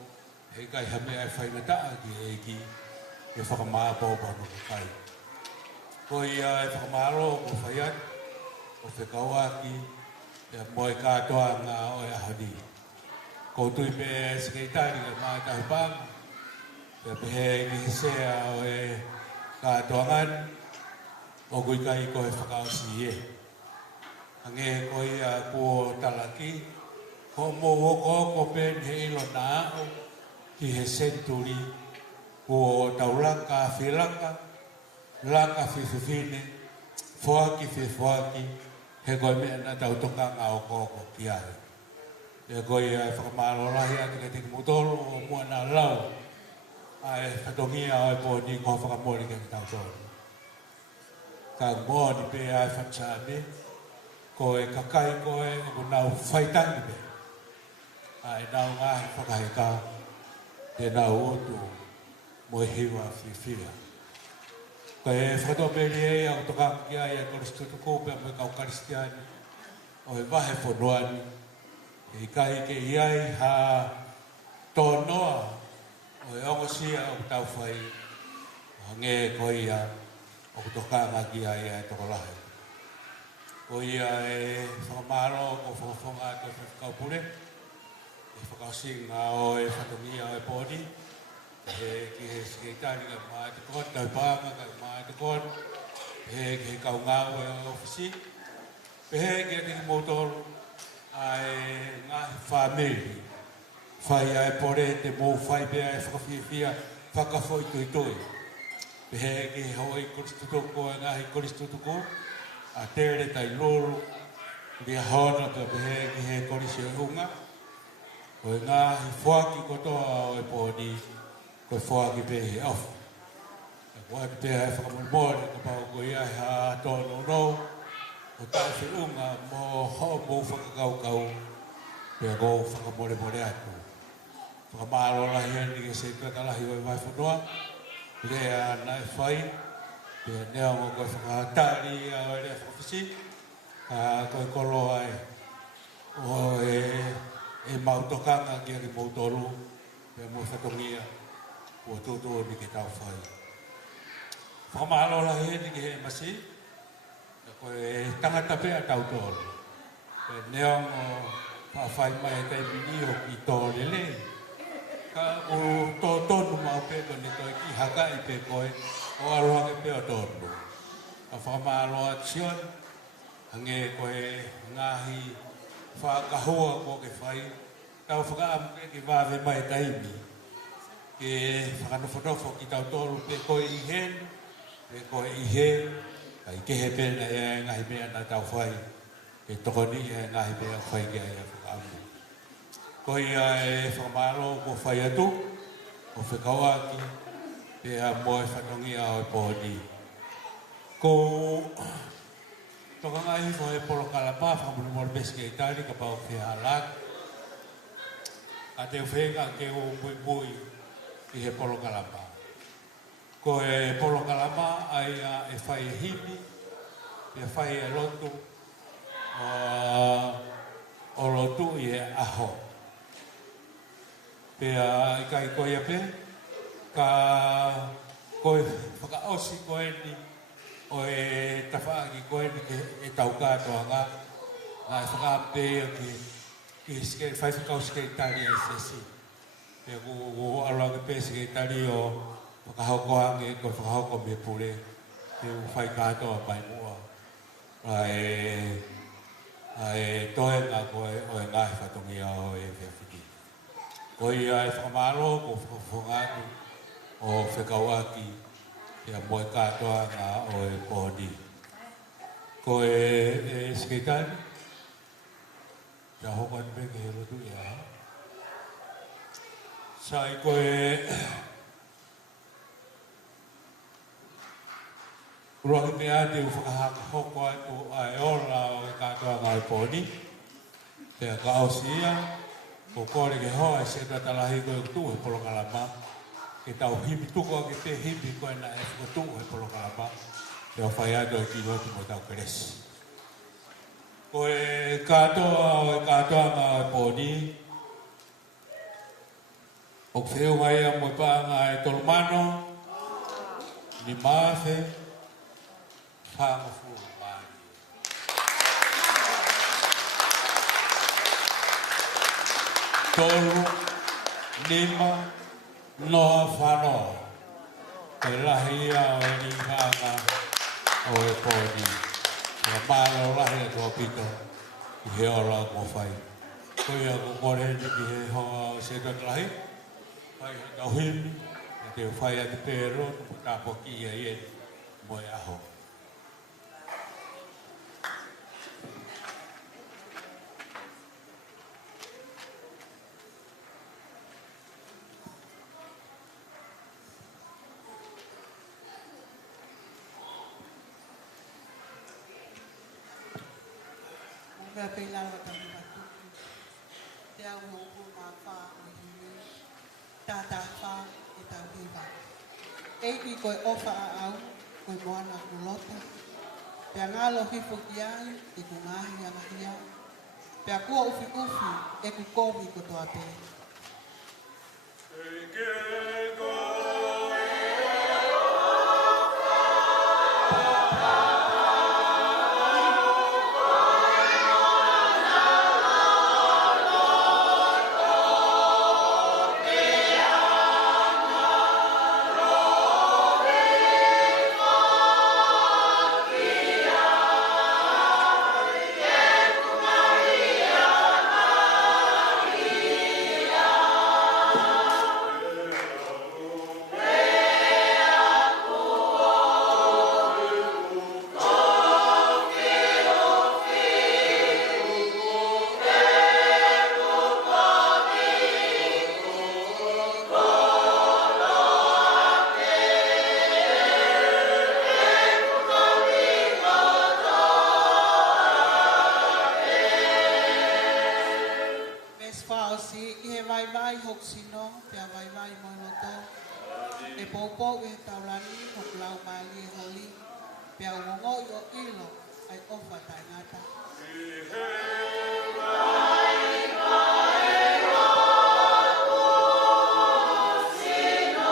hei kai hame ai whainata ki eiki. E whakamaa pōpano ko kai. Ko ia e whakamaro ko whaiat. O whekauaki. Pea mo e katoa ngā o e ahadi. Ko tui pe sekretari ke mai tahi pang. Pe pehe ki sea o e katoangan. O kui kai ko e whakaosi e. Hange ko ia ko talaki. Ko mo ko pen he ilo na ao. Ki he senturi. Ko taulaka whilaka. Laka whiwhiwhine. Whoaki whiwhoaki. He koe mea na tautoka ngā o koko ki ahi. E koe e whakamaro lahi ati ka tiki mutoro o mua nā lau. Ai whatongia o e pōni ko whakamori ke tau tōru. Ka mōni pe ai whatsāne. Ko e kakai koe e ko nau whaitangi pe. Ai nau ngāhi whakaheka. Te nau otu mo e hiwa whiwhia. Ko e whatomeri e au tokangi ai e koristu tuko pe mo e kau karistiani. O e wahe whonoani. E kai ke iai ha tonoa o e ongo sia o tau whai hange ko ia o kutokanga ki ai ai toko lahe. Ko ia e whakamaro o whakafonga ko whakaupure e whakausinga o e whatongia o e pōni ki he sekretari ka mai te kon tau pānga ka mai te kon ki he kaungau e ofisi he ki te motoru ai ngahi whamiri. Whai ai pore te mō whai bea e whakawhiwhia whakawhoi tui tui. Pehe ki hoi koristu toko e ngahi koristu toko. A tere tai loro. Ria hona pe pehe ki he korisi o hunga. Ko e ngahi whaki kotoa o e pōni. Ko e whaki pehe ofu. E whaki pehe e whakamori ko pao ko ia he ha tono nou. O tau se unga mo ho mo whakakaukau. Pea ko whakamore atu. Whakamaro lahi ani ke se kakalahi o e vai whanua. Lea nai whai. Pea nea mo koe whakahatari a o e rea whakawhisi. Koe kolo ai. O e mautokanga ki ari mautoru. Pea mo whatongia. Ua tūtua ni ke tau whai. whamalo la he ni he masi. Ko e tangata pea tau tōru. E neong o whawhai mai e taimini o ki tōrele. Ka o tō tōnu mau pe ko ne toi ki haka i pe koe o aroha ke pea tōru. A whamalo a tion, hange koe ngahi whakahua ko ke whai. Tau whakaamu ke wawe mai taimi. Ke whakanofodofo ki tau tōru pe koe i hen, pe koe i hen, kai ke he pena e ngahi mea na tau whai. E tokoni e ngahi mea whai kia e whakaamu. Ko ia e whamaro ko whai atu, o whekauaki, pe a moe whanongi a o pōni. Ko toka ngai fo e polo kalapa, whamuru moro beske i tari, ka pao whea lak. A te whenga ke o mui mui i he polo kalapa. Ko e polo kalapa ai e whai e himi, e whai e lotu, o lotu i e aho. Pea i kai koe pe, ka koe whakaosi koe ni, o e tawhaaki koe ni ke e tau kātoa ngā, ngā e whakaapea ki whai whakausi ke tari e sesi. Pea ku aloa ke pēsi ke tari o whakahoko hange, koe whakahoko me pure, te whai kātoa pai mua. Ai toe ngā koe o e ngāi whatongi o e whiawhiti. Ko ia e whamaro ko whangatu o whekauaki ia moe katoa ngā o e pōni. Ko e skitani, ia hokan peke he rotu ia. Sai ko Rohi me ate u whakahaka hoko atu ai ora o e katoa ngā e pōni. Pea ka ausia, ko kore ke hoa e se tatalahi koe tu e polo kalama. Ke tau himi tuko ke te himi koe na e whakatu e polo kalama. Pea whai atu e ki rotu mo tau keresi. Ko e katoa o e katoa ngā e pōni. O whiu mai a mo i paa ngā e tolmano. Ni maafe. Whangafu mai. Tolu, lima, noa whanoa. Te lahia o e ni hanga o e pōni. Te mālo lahi a tua pito i he ora ko whai. Koia ko kore ni ki he hoa o se tatlahi. Whai he tau himi, te whai a te pēro, tupu tāpo ki ia i e moe aho. Mea peilawa tani matuku. Te au hoku mā whā o hiwi. Tātā whā e tau hiwa. Eiki koe ofa a au, koe moana kulota. Pea ngalo hifo ki ai, e ku ngahi ana hia. Pea kua ufi ufi, e ku komi kotoa te. E popo e taurani o klau mali e holi. Pea uongo i o ilo ai ofa tainata. Sino,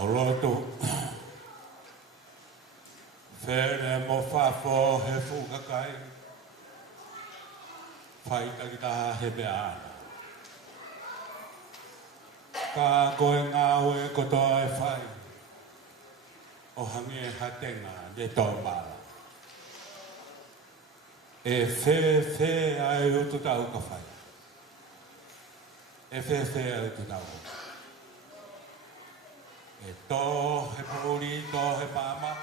Tau loto. Where mo whafo he fukakai. Whai takita he mea ana. Ka koe ngā oe kotoa e whai. O hangi e hatenga de tō mara. E whewhe ai utu tau ka whai. E whewhe ai utu tau. E tō he pōri, tō he mama.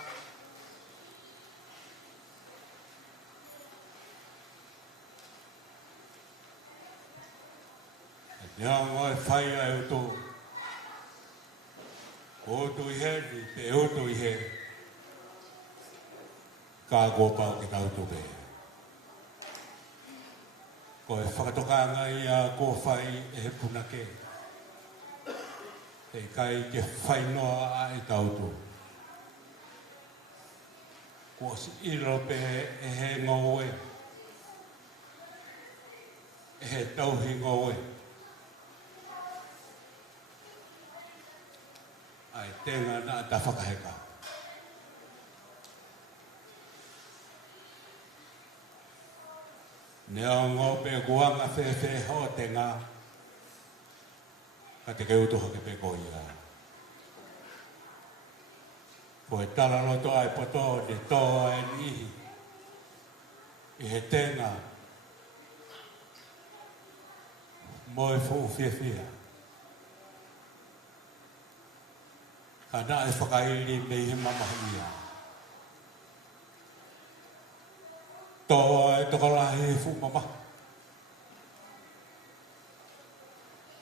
Nea ngoi whai ai utu. Otu i he, te otu i he. Ka gōpau ki tau tupe. Ko e whakatokanga i a kō whai e he punake. Te kai ke whai noa a e tau tu. Ko si irope e he ngoe. E he tauhi ngoe. Ai tenga na ta whakaheka. Nea ngō pe kuanga whewhe ho tenga. Ka te keutoha ke pe koia. Ko e tala roto ai poto de toa e nihi. I he tenga. Moe fu whiawhia. Ka na e whakairi me he mamahia. Toa e tokolahi e fu mama.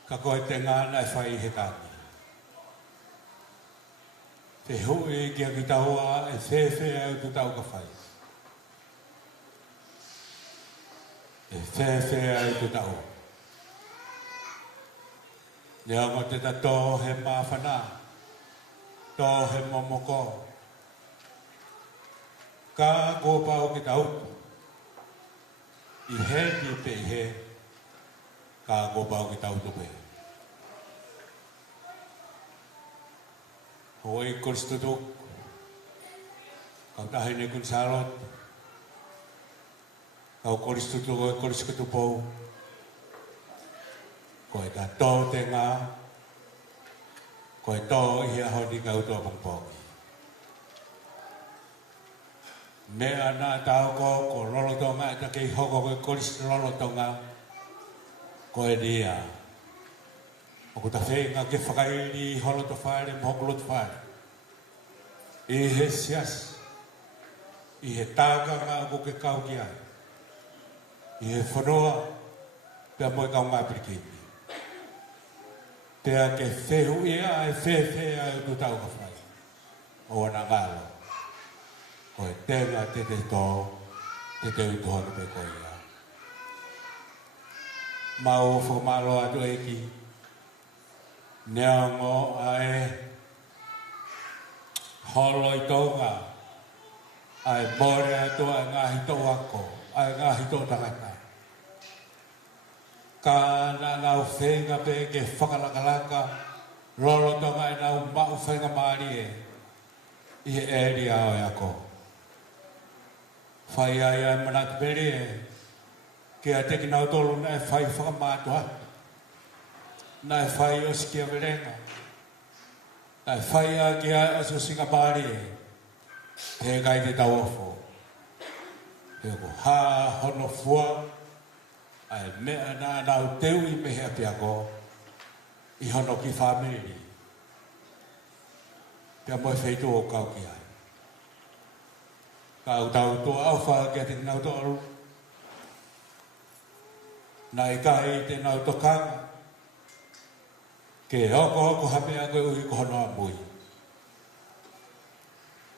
Ka koe te ngāna e whai he tāki. Te hui kia ki taua e whewhe au tu tau ka whai. E whewhe au tu tau. Nea mo te tato he mawhana. Tō he momoko. Ka kōpau ki tau. I he ni pe i he. Ka kōpau ki tau tupe. Hoi koristutuk. Kau tahine kun sarot. Kau koristutuk hoi koriskutupou. Koe ta tō te ngā. Koe tō i a honi kau tō pangpoki. Mea nā tāoko ko lolotonga e takei hoko koe koristu lolotonga. Koe nia. O kuta whenga ke whakairi i holoto whaere, mhokoloto whaere. I he sias. I he tākanga ko ke kau ki ai. I he whanoa. Pea moe kau ngā pirikini. Pea ke whehu ia e whewhea e tu tau ka whai. O ana ngālo. Ko e tenga te te tō, te te utoha ki pe koe ia. Mau whakamalo atu eki. Nea ngō ae holo i tōnga. Ae mōre atu ae ngāhi tō ako. Ae ngāhi tō tangata. Ka na ngau whenga pe ke whakalakalaka. Rolo tonga e nau mau whenga maari e. I he eri ao e ako. Whai ai ai manaki pere e. Ke a teki nau tolu na e whai whakamātua. Na e whai o sikia verenga. Na e whai a ki ai aso singa maari e. Te kai te tau ofo. Te ko hā hono fua. Ai mea nā nau teu i mehe api ako. I hono ki whamiri. Pea moe wheitu o kau ki ai. Kau tau tō au wha ki a te nau tō aru. Nā i kai te nau tō kanga. Ke hoko hamea koe uhi ko hono a mui.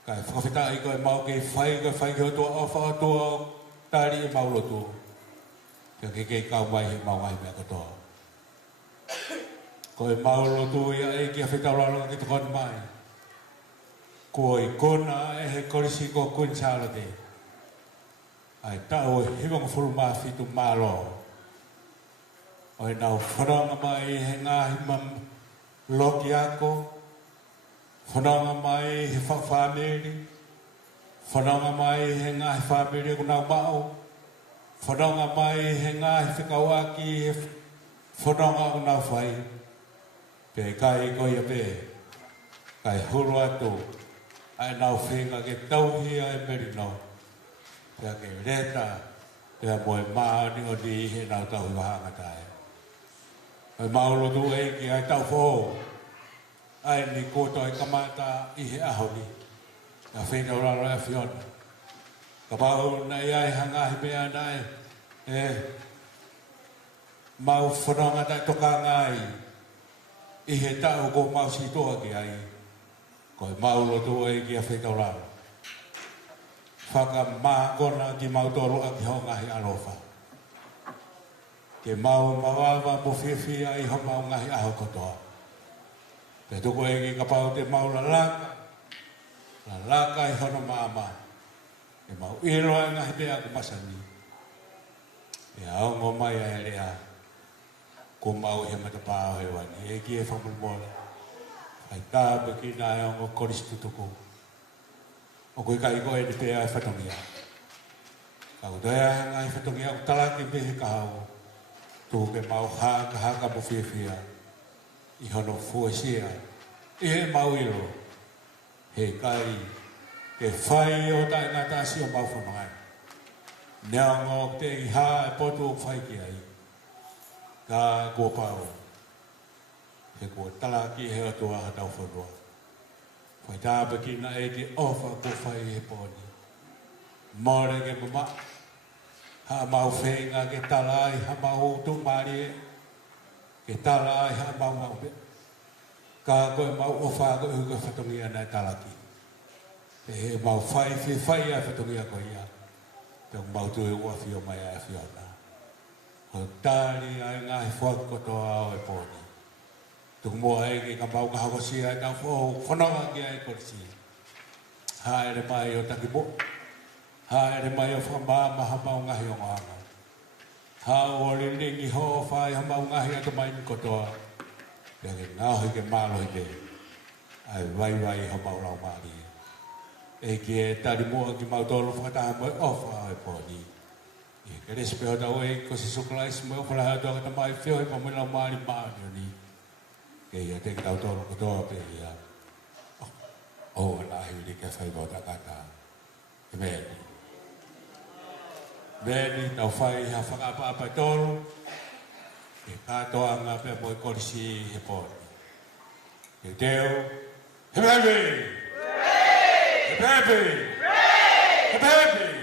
Kai whakawhita i koe mau kei whai koe whai ki o tō au wha tō au tari i maulo tō. Kia ke kei kau mai he mau mai mea katoa. Ko e maulo tu ia e kia whitauranga ki te koni mai. Ko i kona e he korisi ko kun sārate. Ai tau e hiwanga furu maa fitu mālo. O e nau whanonga mai he ngāhi mam loki ako. Whanonga mai he whawhamiri. Whanonga mai he ngā he whamiri kuna mao. Whanonga mai he ngā he whikauaki he whanonga kuna whai. Pe kai koia pe. Kai huru atu. Ai nau whenga ke tauhi ai merino. Pea ke reta. Pea moe maani o ni he nau tauhi wahanga tae. Ai maulo tu e ki ai tau whoo. Ai ni koto ai kamata i he ahoni. Ka whenga uraro e whiona. Ka pau na ai hanga he mea nai. Mau whanonga tai toka ngai. I he tau ko mau si toa ki ai. Ko mau lotu ai ki a whenga uraro. Whaka māngona ki mau toro a ki honga he alofa. Ke mau mawawa mo whiwhia i ho mau ngahi aho kotoa. Te tuku e ki kapau te mau la laka. La laka i hono maama. Ke mau iroa ngahi te aku masani. E aongo mai a elea. Ko mau he matapao he wani. E ki e whamulmola. Ai tāpe ki nā aongo koristu tuku. O koe kai koe ni pēa e whatongia. Kau doea ngā i whatongia o talaki mehe ka hau. Tū ke mau haka mo whiwhia. I hono fuesia. I he mau ilo. He kai. Ke whai o tai ngā tāsi o mau whanongai. Neongo te i hā e potu o whai ki ai. Ka kua pao. He kua talaki he atua hatau whanua. Whai tāpa ki na e te ofa ko whai he pōni. Mōre ke mama. Ha mau whenga ke talai, ha mau tu mari e. Ke talai, ha mau mau pe. Ka koe mau ofa ko e koe whatongia nai talaki. Te he mau whai whai a whatongia ko ia. Te mau tu e ua whio mai a whiona. Ho tāri ai ngā he whakotoa o e pōni. Tuk mua e ki ka mau ka hakosi ai tau whanonga ki ai korisi. Ha ere mai o taki mo. Ha ere mai o whamama ha mau ngahi o ngāma. Ha o ringi ho o whai ha mau ngahi ato mai ni kotoa. Pea ke ngāhui ke mālo i te. Ai vai ha mau lau māri. E ki e tari mua ki mau tolo whakataha mai ofa ai pōni. E ke respe o tau e ko si suklais mai o whalaha toa kata mai whio he pa mai lau māri māri o ni. Ke ia te tau toro kotoa pe ia. O na hiuri ke whai bota kata. E meni. Meni tau whai ha whakapapa toro. Ke katoa ngā pe moi korisi he pōni. Ke teo. He pepe! He pepe! He pepe!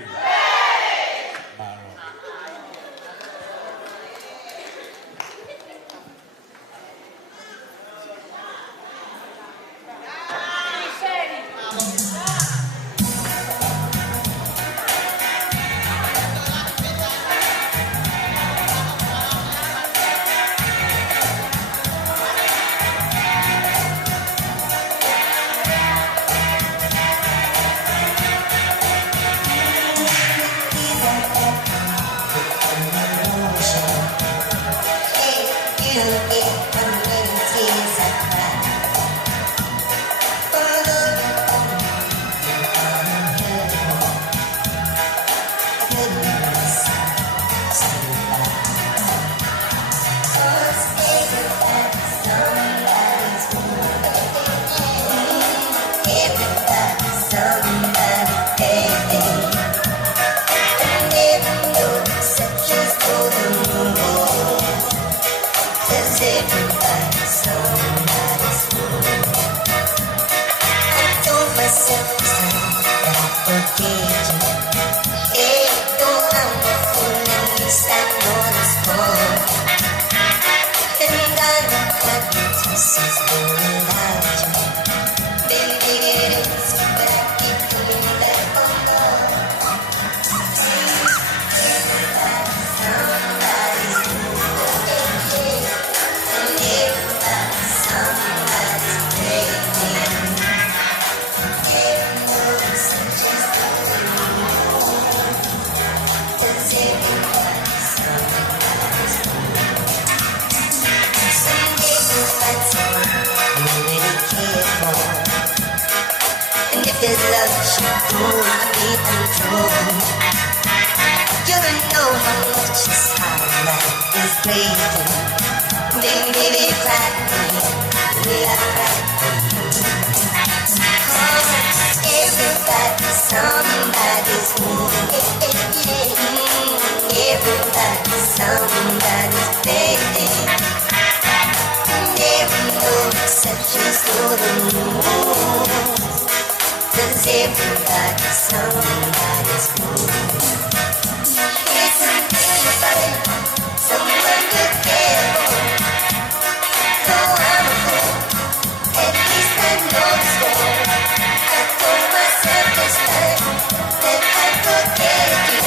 This love should go be untold. You don't know how much this life is breaking. Baby, cry for me, we are crying for you. Everybody, somebody's everybody, somebody's baby. Never no exceptions to the rules. 'Cause everybody, somebody's fool. Isn't anybody someone to care for? No, I'm a fool. At least I know the score. I told myself this time that I'd forget you,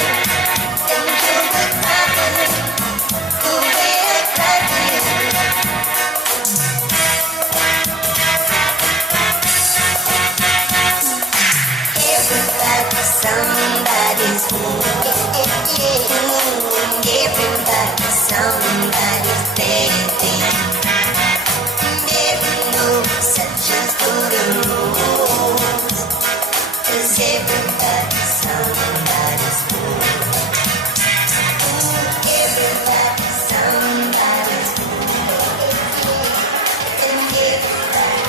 and you would probably the way I cried for you. Everybody, somebody's fool. Everybody, somebody's baby. There are no exceptions to the rules. 'Cause everybody, somebody's fool. Everybody, somebody's fool. And everybody,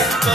I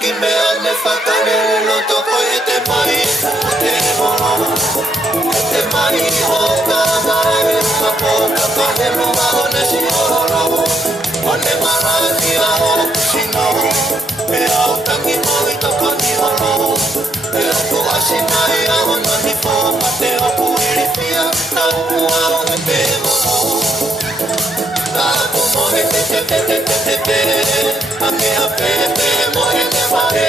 ki mea me whakarere no toko e te mai te moa te mai ho ka mai ka pōka ka he runga o ne si oro o ne marani a o kusino e au tangi moi toko ni oro e oku asinai a o nani fō ma te oku iri pia na ua o ne te moa Aku mohe te te te te te te te A mea pe pe mohe te mahe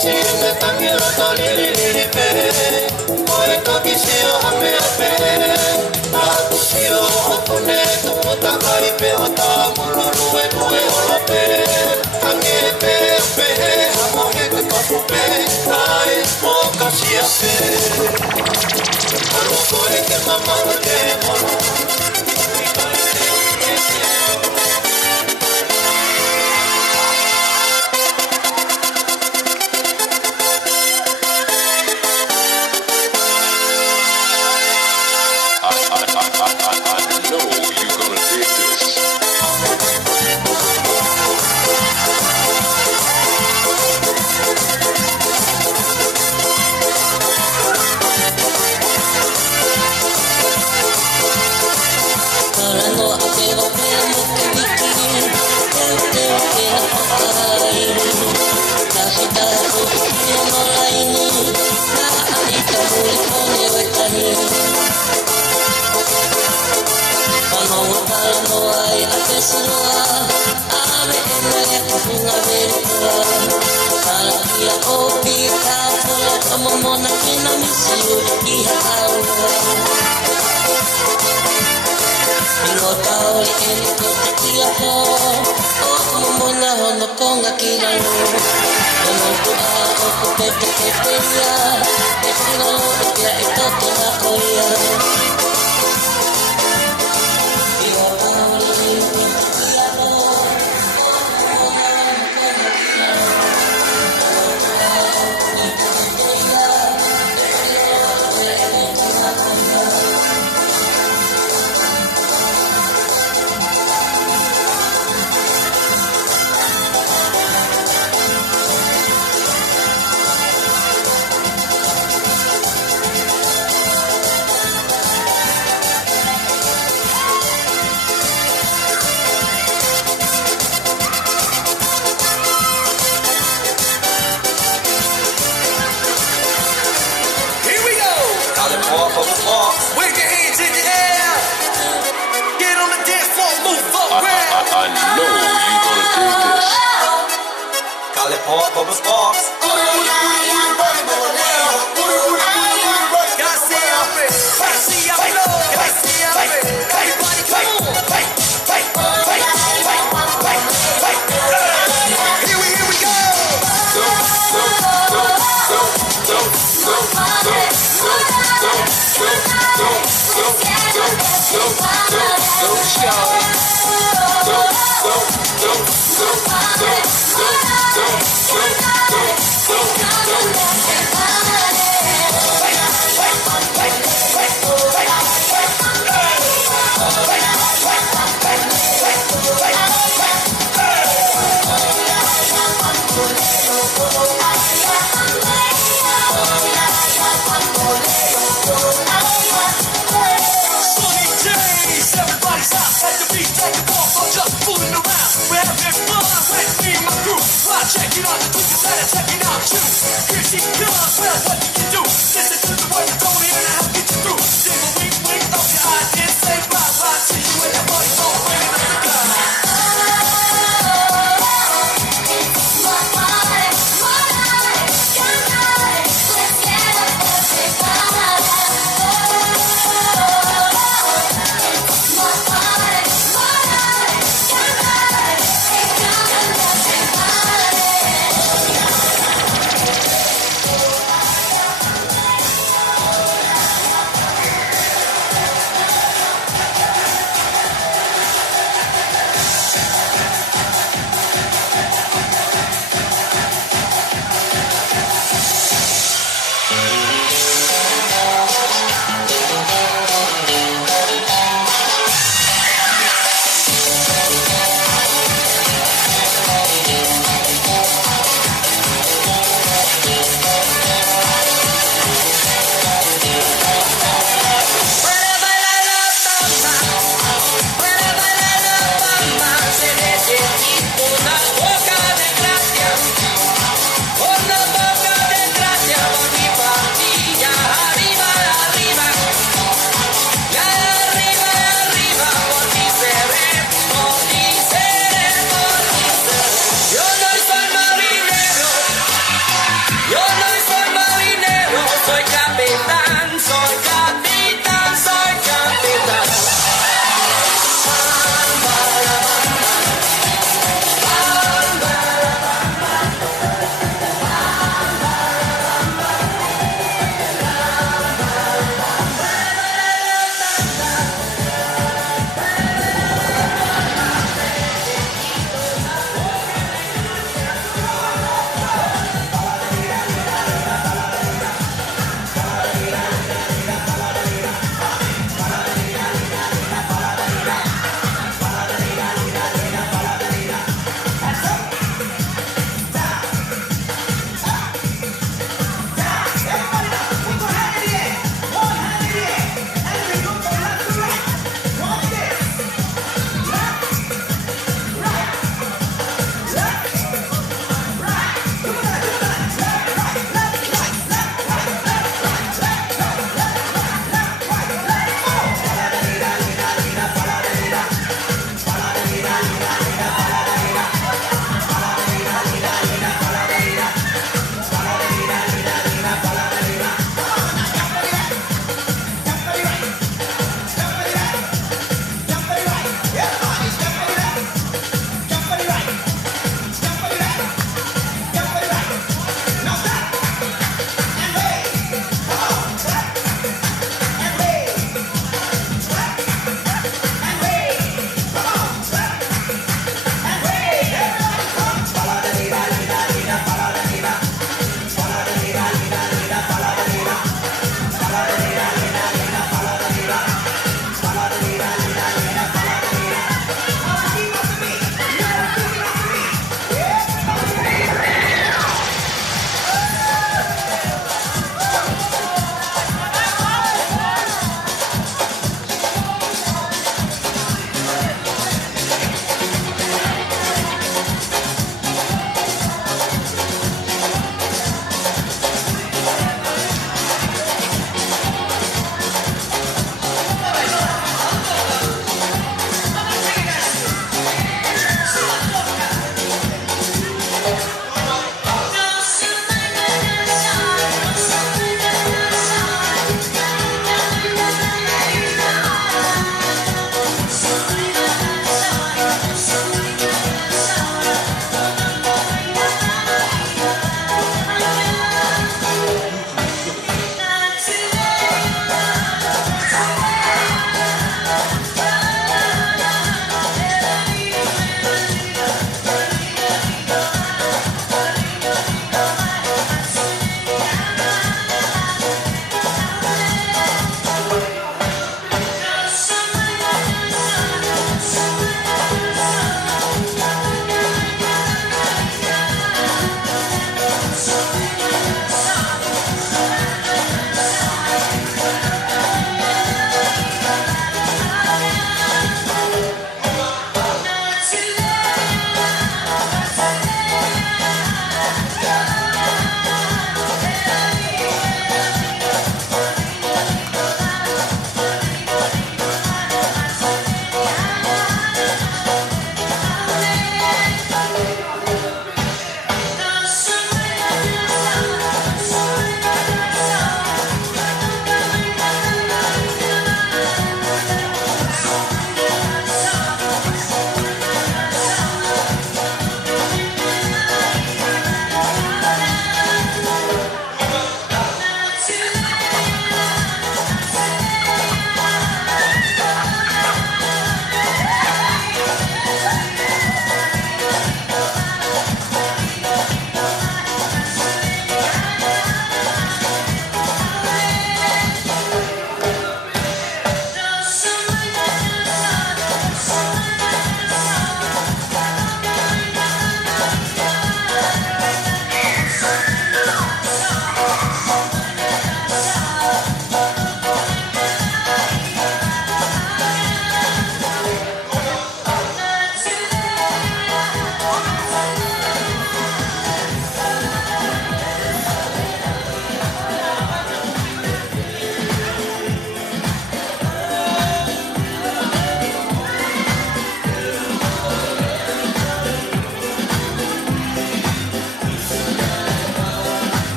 Si me tangi roto li li li li pe Mohe toki sio a mea pe Aku sio hoku ne tumu takai pe o ta mulu lue lue ora pe A mea pe pe a mohe te kapu pe Kai mo kasia pe Alo koe te mama te molo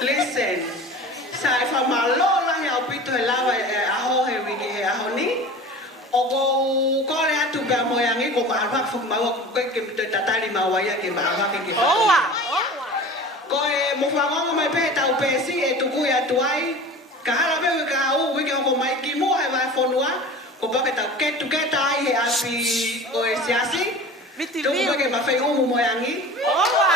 Listen. Sai fa malola he opito he lava aho he wiki he aho ni. Ogo kore atu ba moyangi ko marwa fuk mawa ko ke tatali mawaya ke marwa ke ke. Owa. Ko e mo fango mai pe tau pesi e tuku ya tuai. Kahala be ka u wiki ko mai ki mo he va fonua. Ko ba ke tau ke tu ke tai he api o e siasi. Tuku ba ke ba fe u moyangi. Owa.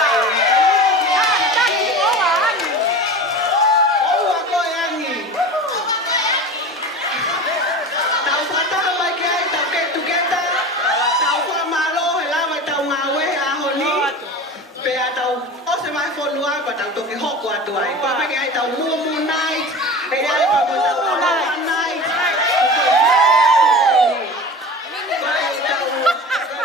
Tao tôi cái hộp của tuổi qua mấy cái tao mua night cái ai bảo tôi tao mua night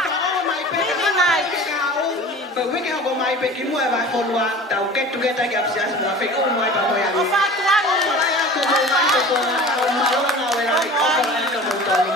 tao mày pe cái này cái cao bởi vì cái hộp mày pe cái mua vài phần qua tao kết tu kết tay gặp sẽ semua phải ôm mày bảo mày ăn không phải tôi mua mày tôi mà lo nào vậy này có phải là cái một tuần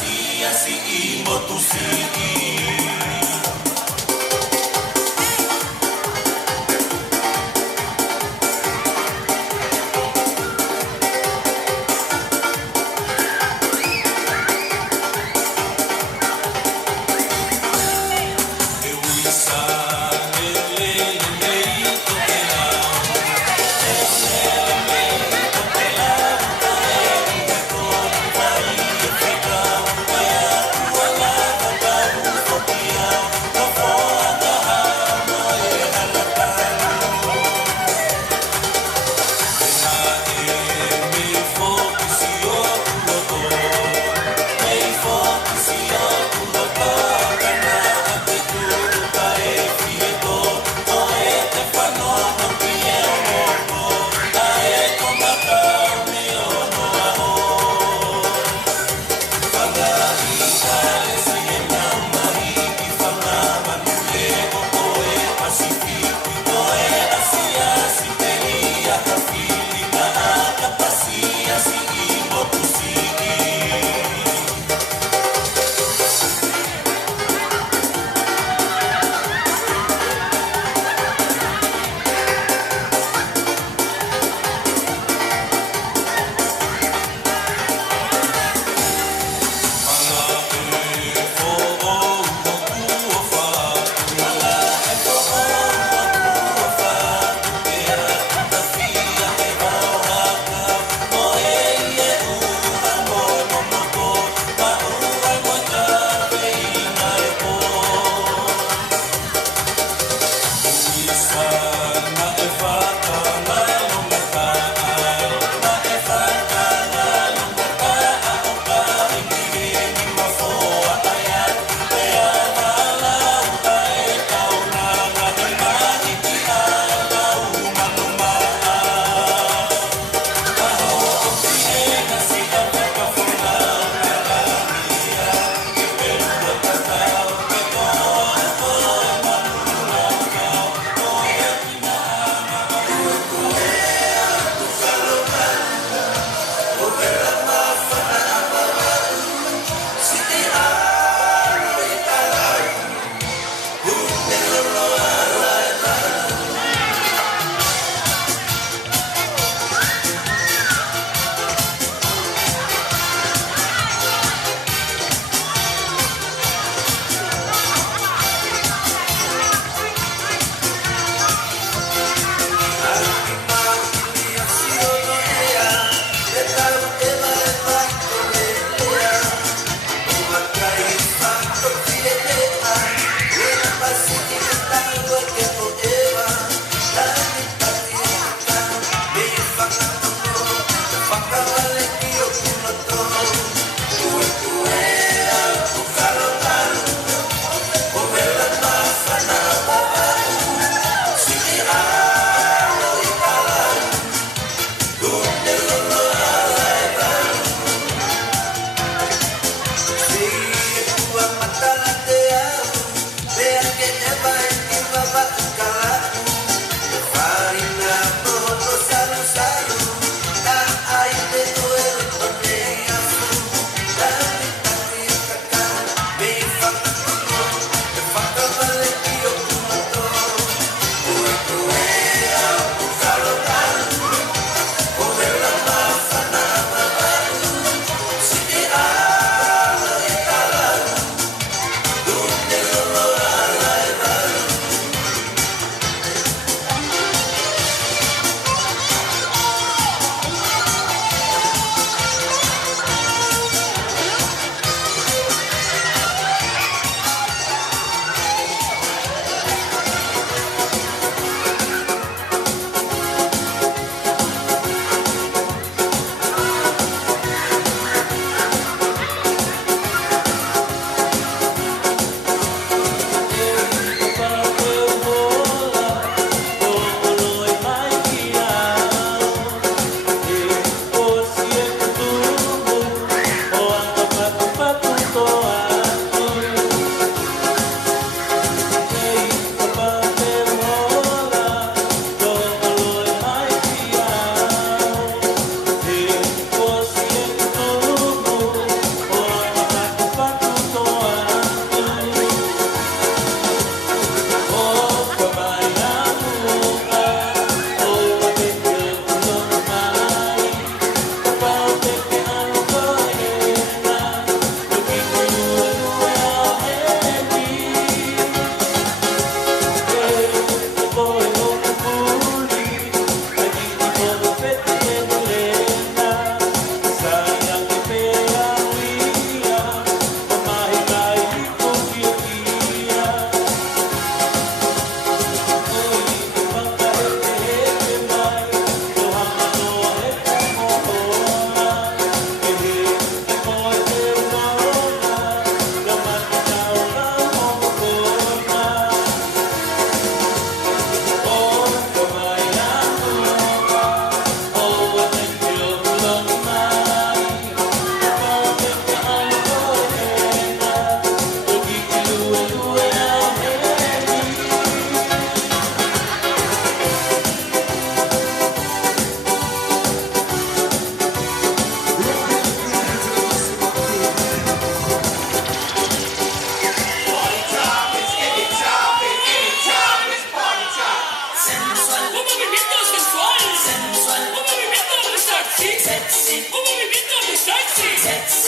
asi i motusi Oh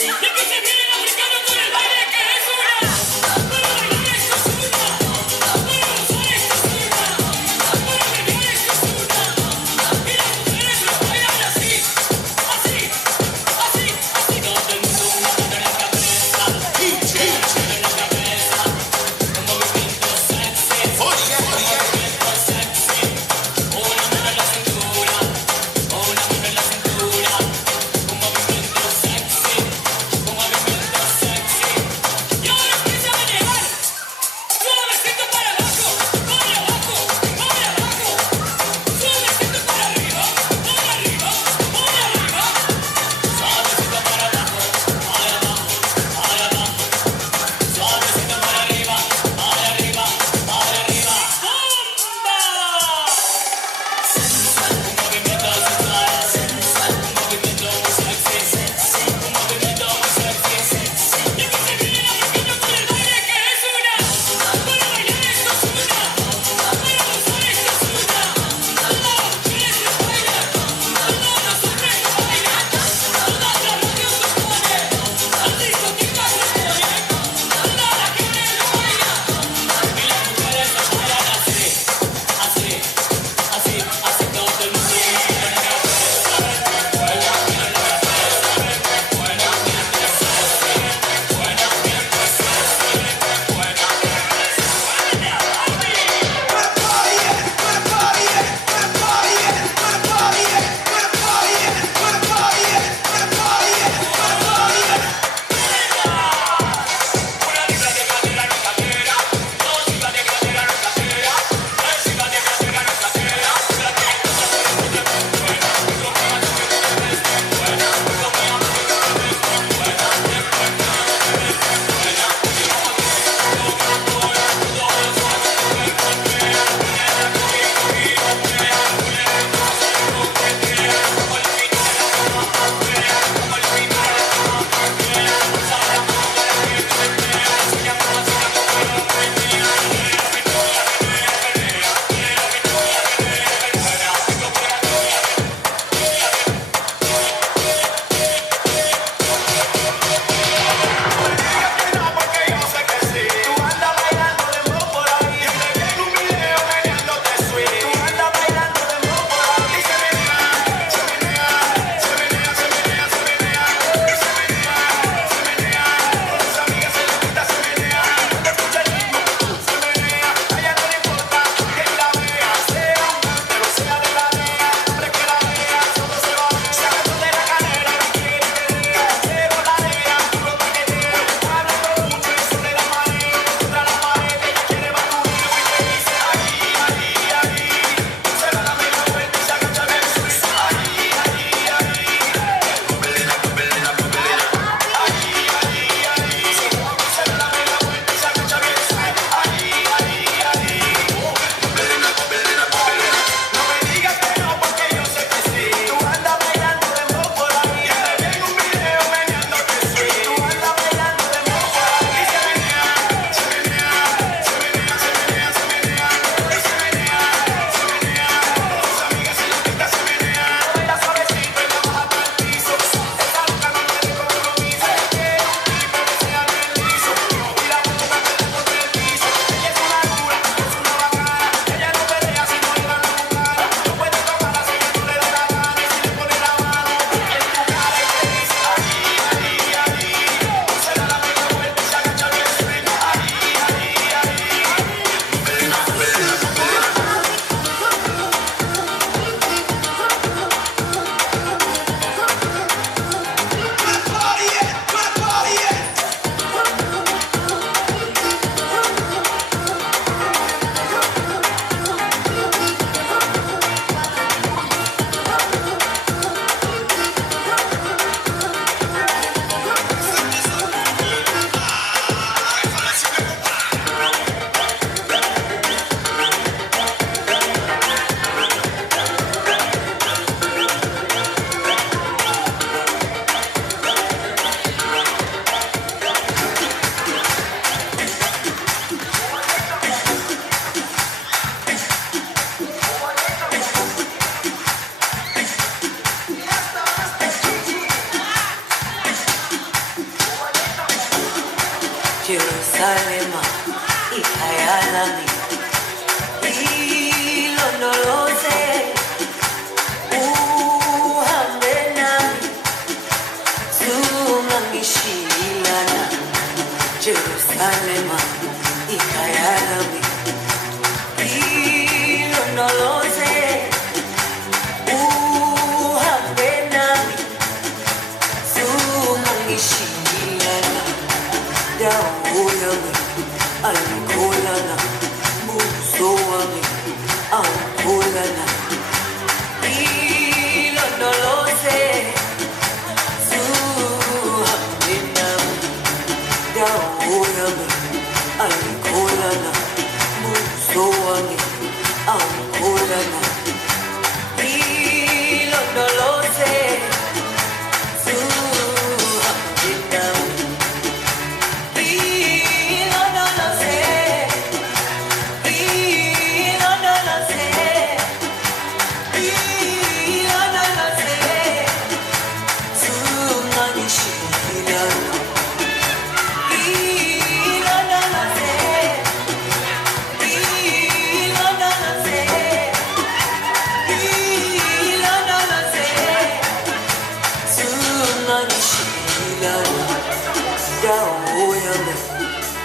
Movimiento Jerusalema ikayalami ilondoloze uhambe nami zungangishilana Jerusalema ikayalami ilondoloze uhambe nami zungangishilana dawo yami alikolana buso wami awukolana ilondoloze zuhambe nami dawo yami alikolana buso wami awukolana ilondoloze zuhambe nami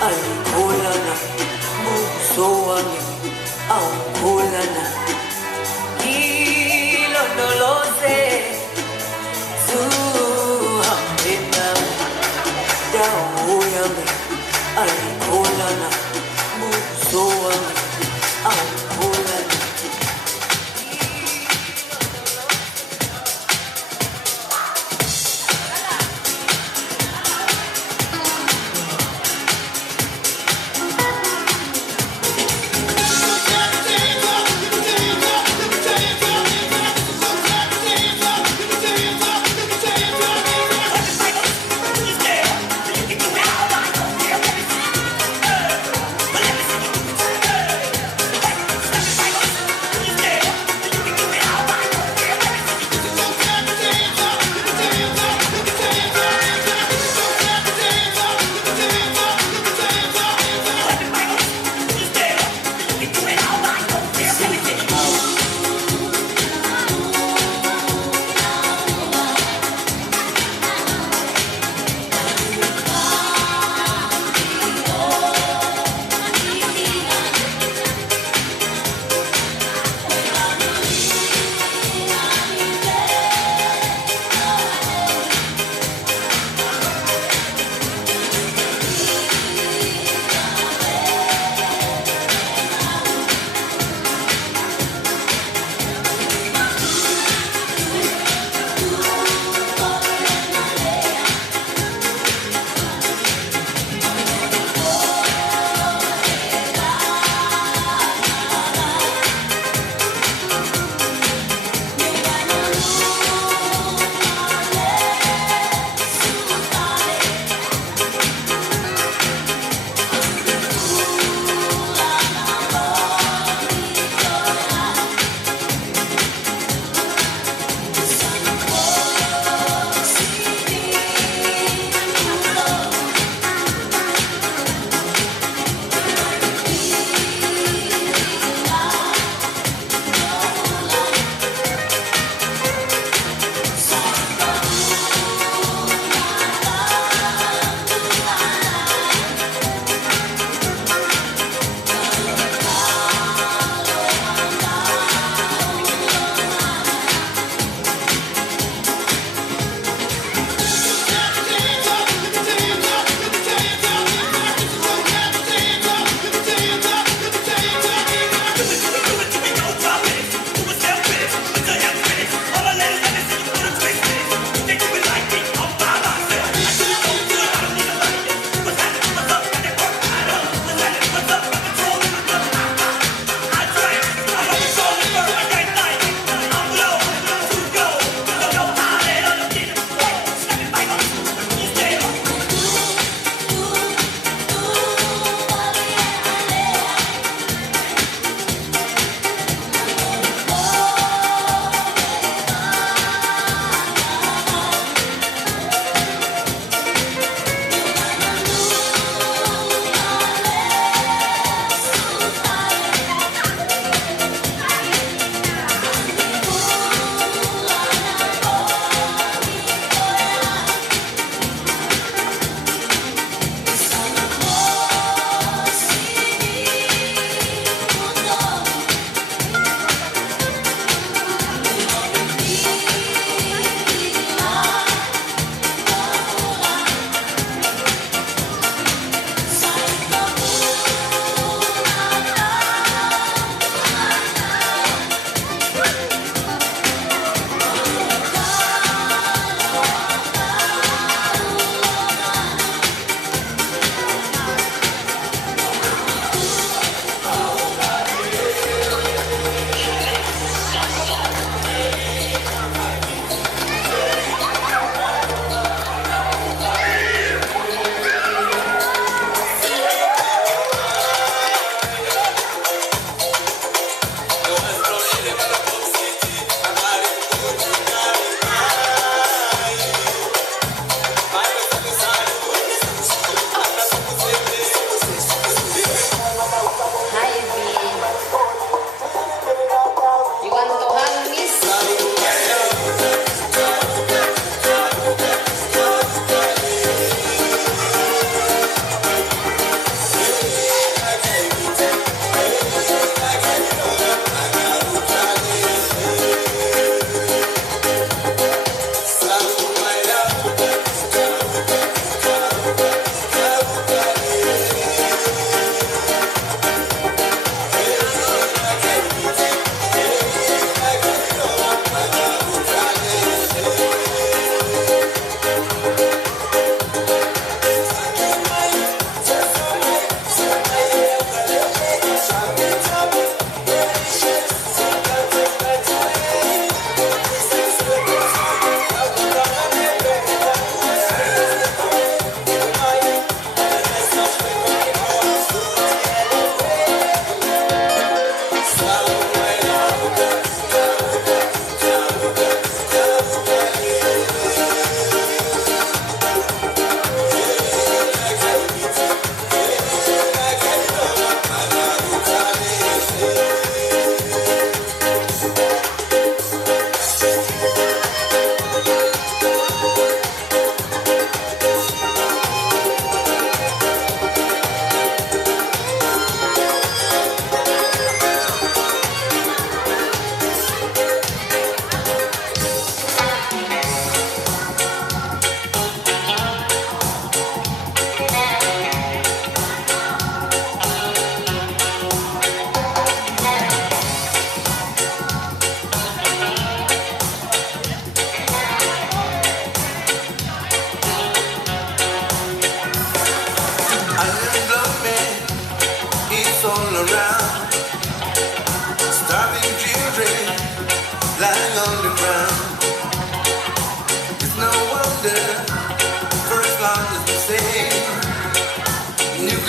Alikolana, buso wami, awukolana, ilondoloze, zuhambe nami, dawo yami, alikolana, buso wami, awukolana.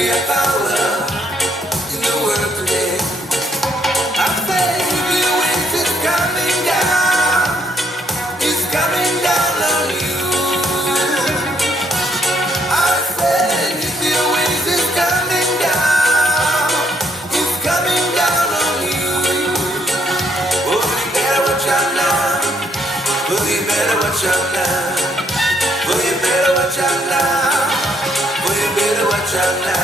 a power in the world today. I say the wind is coming down. It's coming down on you. I said the wind is coming down. It's coming down on you. Oh, you better watch out now. Oh, you better watch out now. Oh, you better watch out now. Oh, you better watch out now.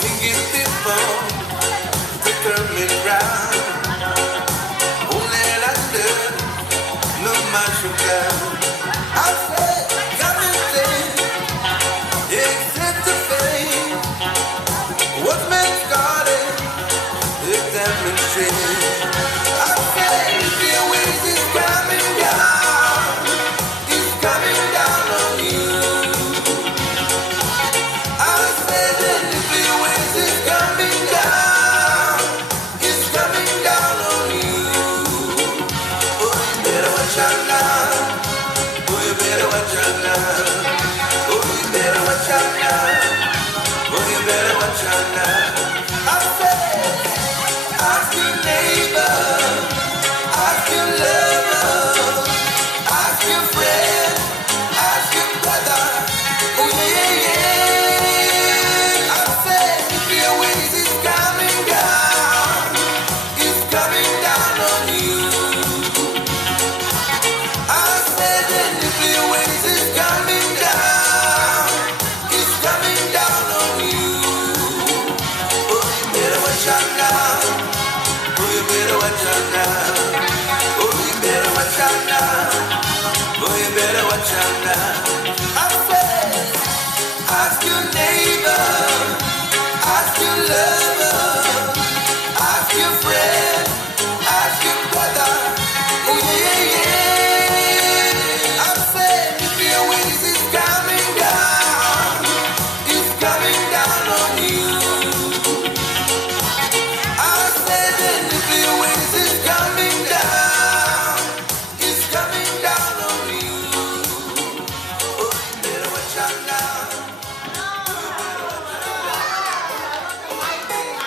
Thinking people to turn me round. Only under no matter down. I said, come and say, except the fame. What man's got it, it demonstrates. I said, the wind is coming down. It's coming down on you. I said, the wind is coming down. It's coming down on you. Oh, you better watch out now. Oh, you better watch out now. Oh, you better watch out now. Oh, you better watch out now. I said, ask your neighbor, ask your lover, ask your friend, ask your brother. Oh, yeah, yeah. I said, the wind is coming down. It's coming down on you. I said, the wind is coming down. It's coming down on you. Oh, you better watch out now. Oh, you better watch out now. Oh, you better watch out now. Oh, you better watch out now. I said, ask your neighbor, ask your lover, ask your friend, ask your brother. Oh, yeah, yeah. I said, the wind is coming down. It's coming down on you. I said, the wind is coming down. It's coming down on you. Oh, you better watch out now. Oh, you better watch out now.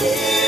Yeah.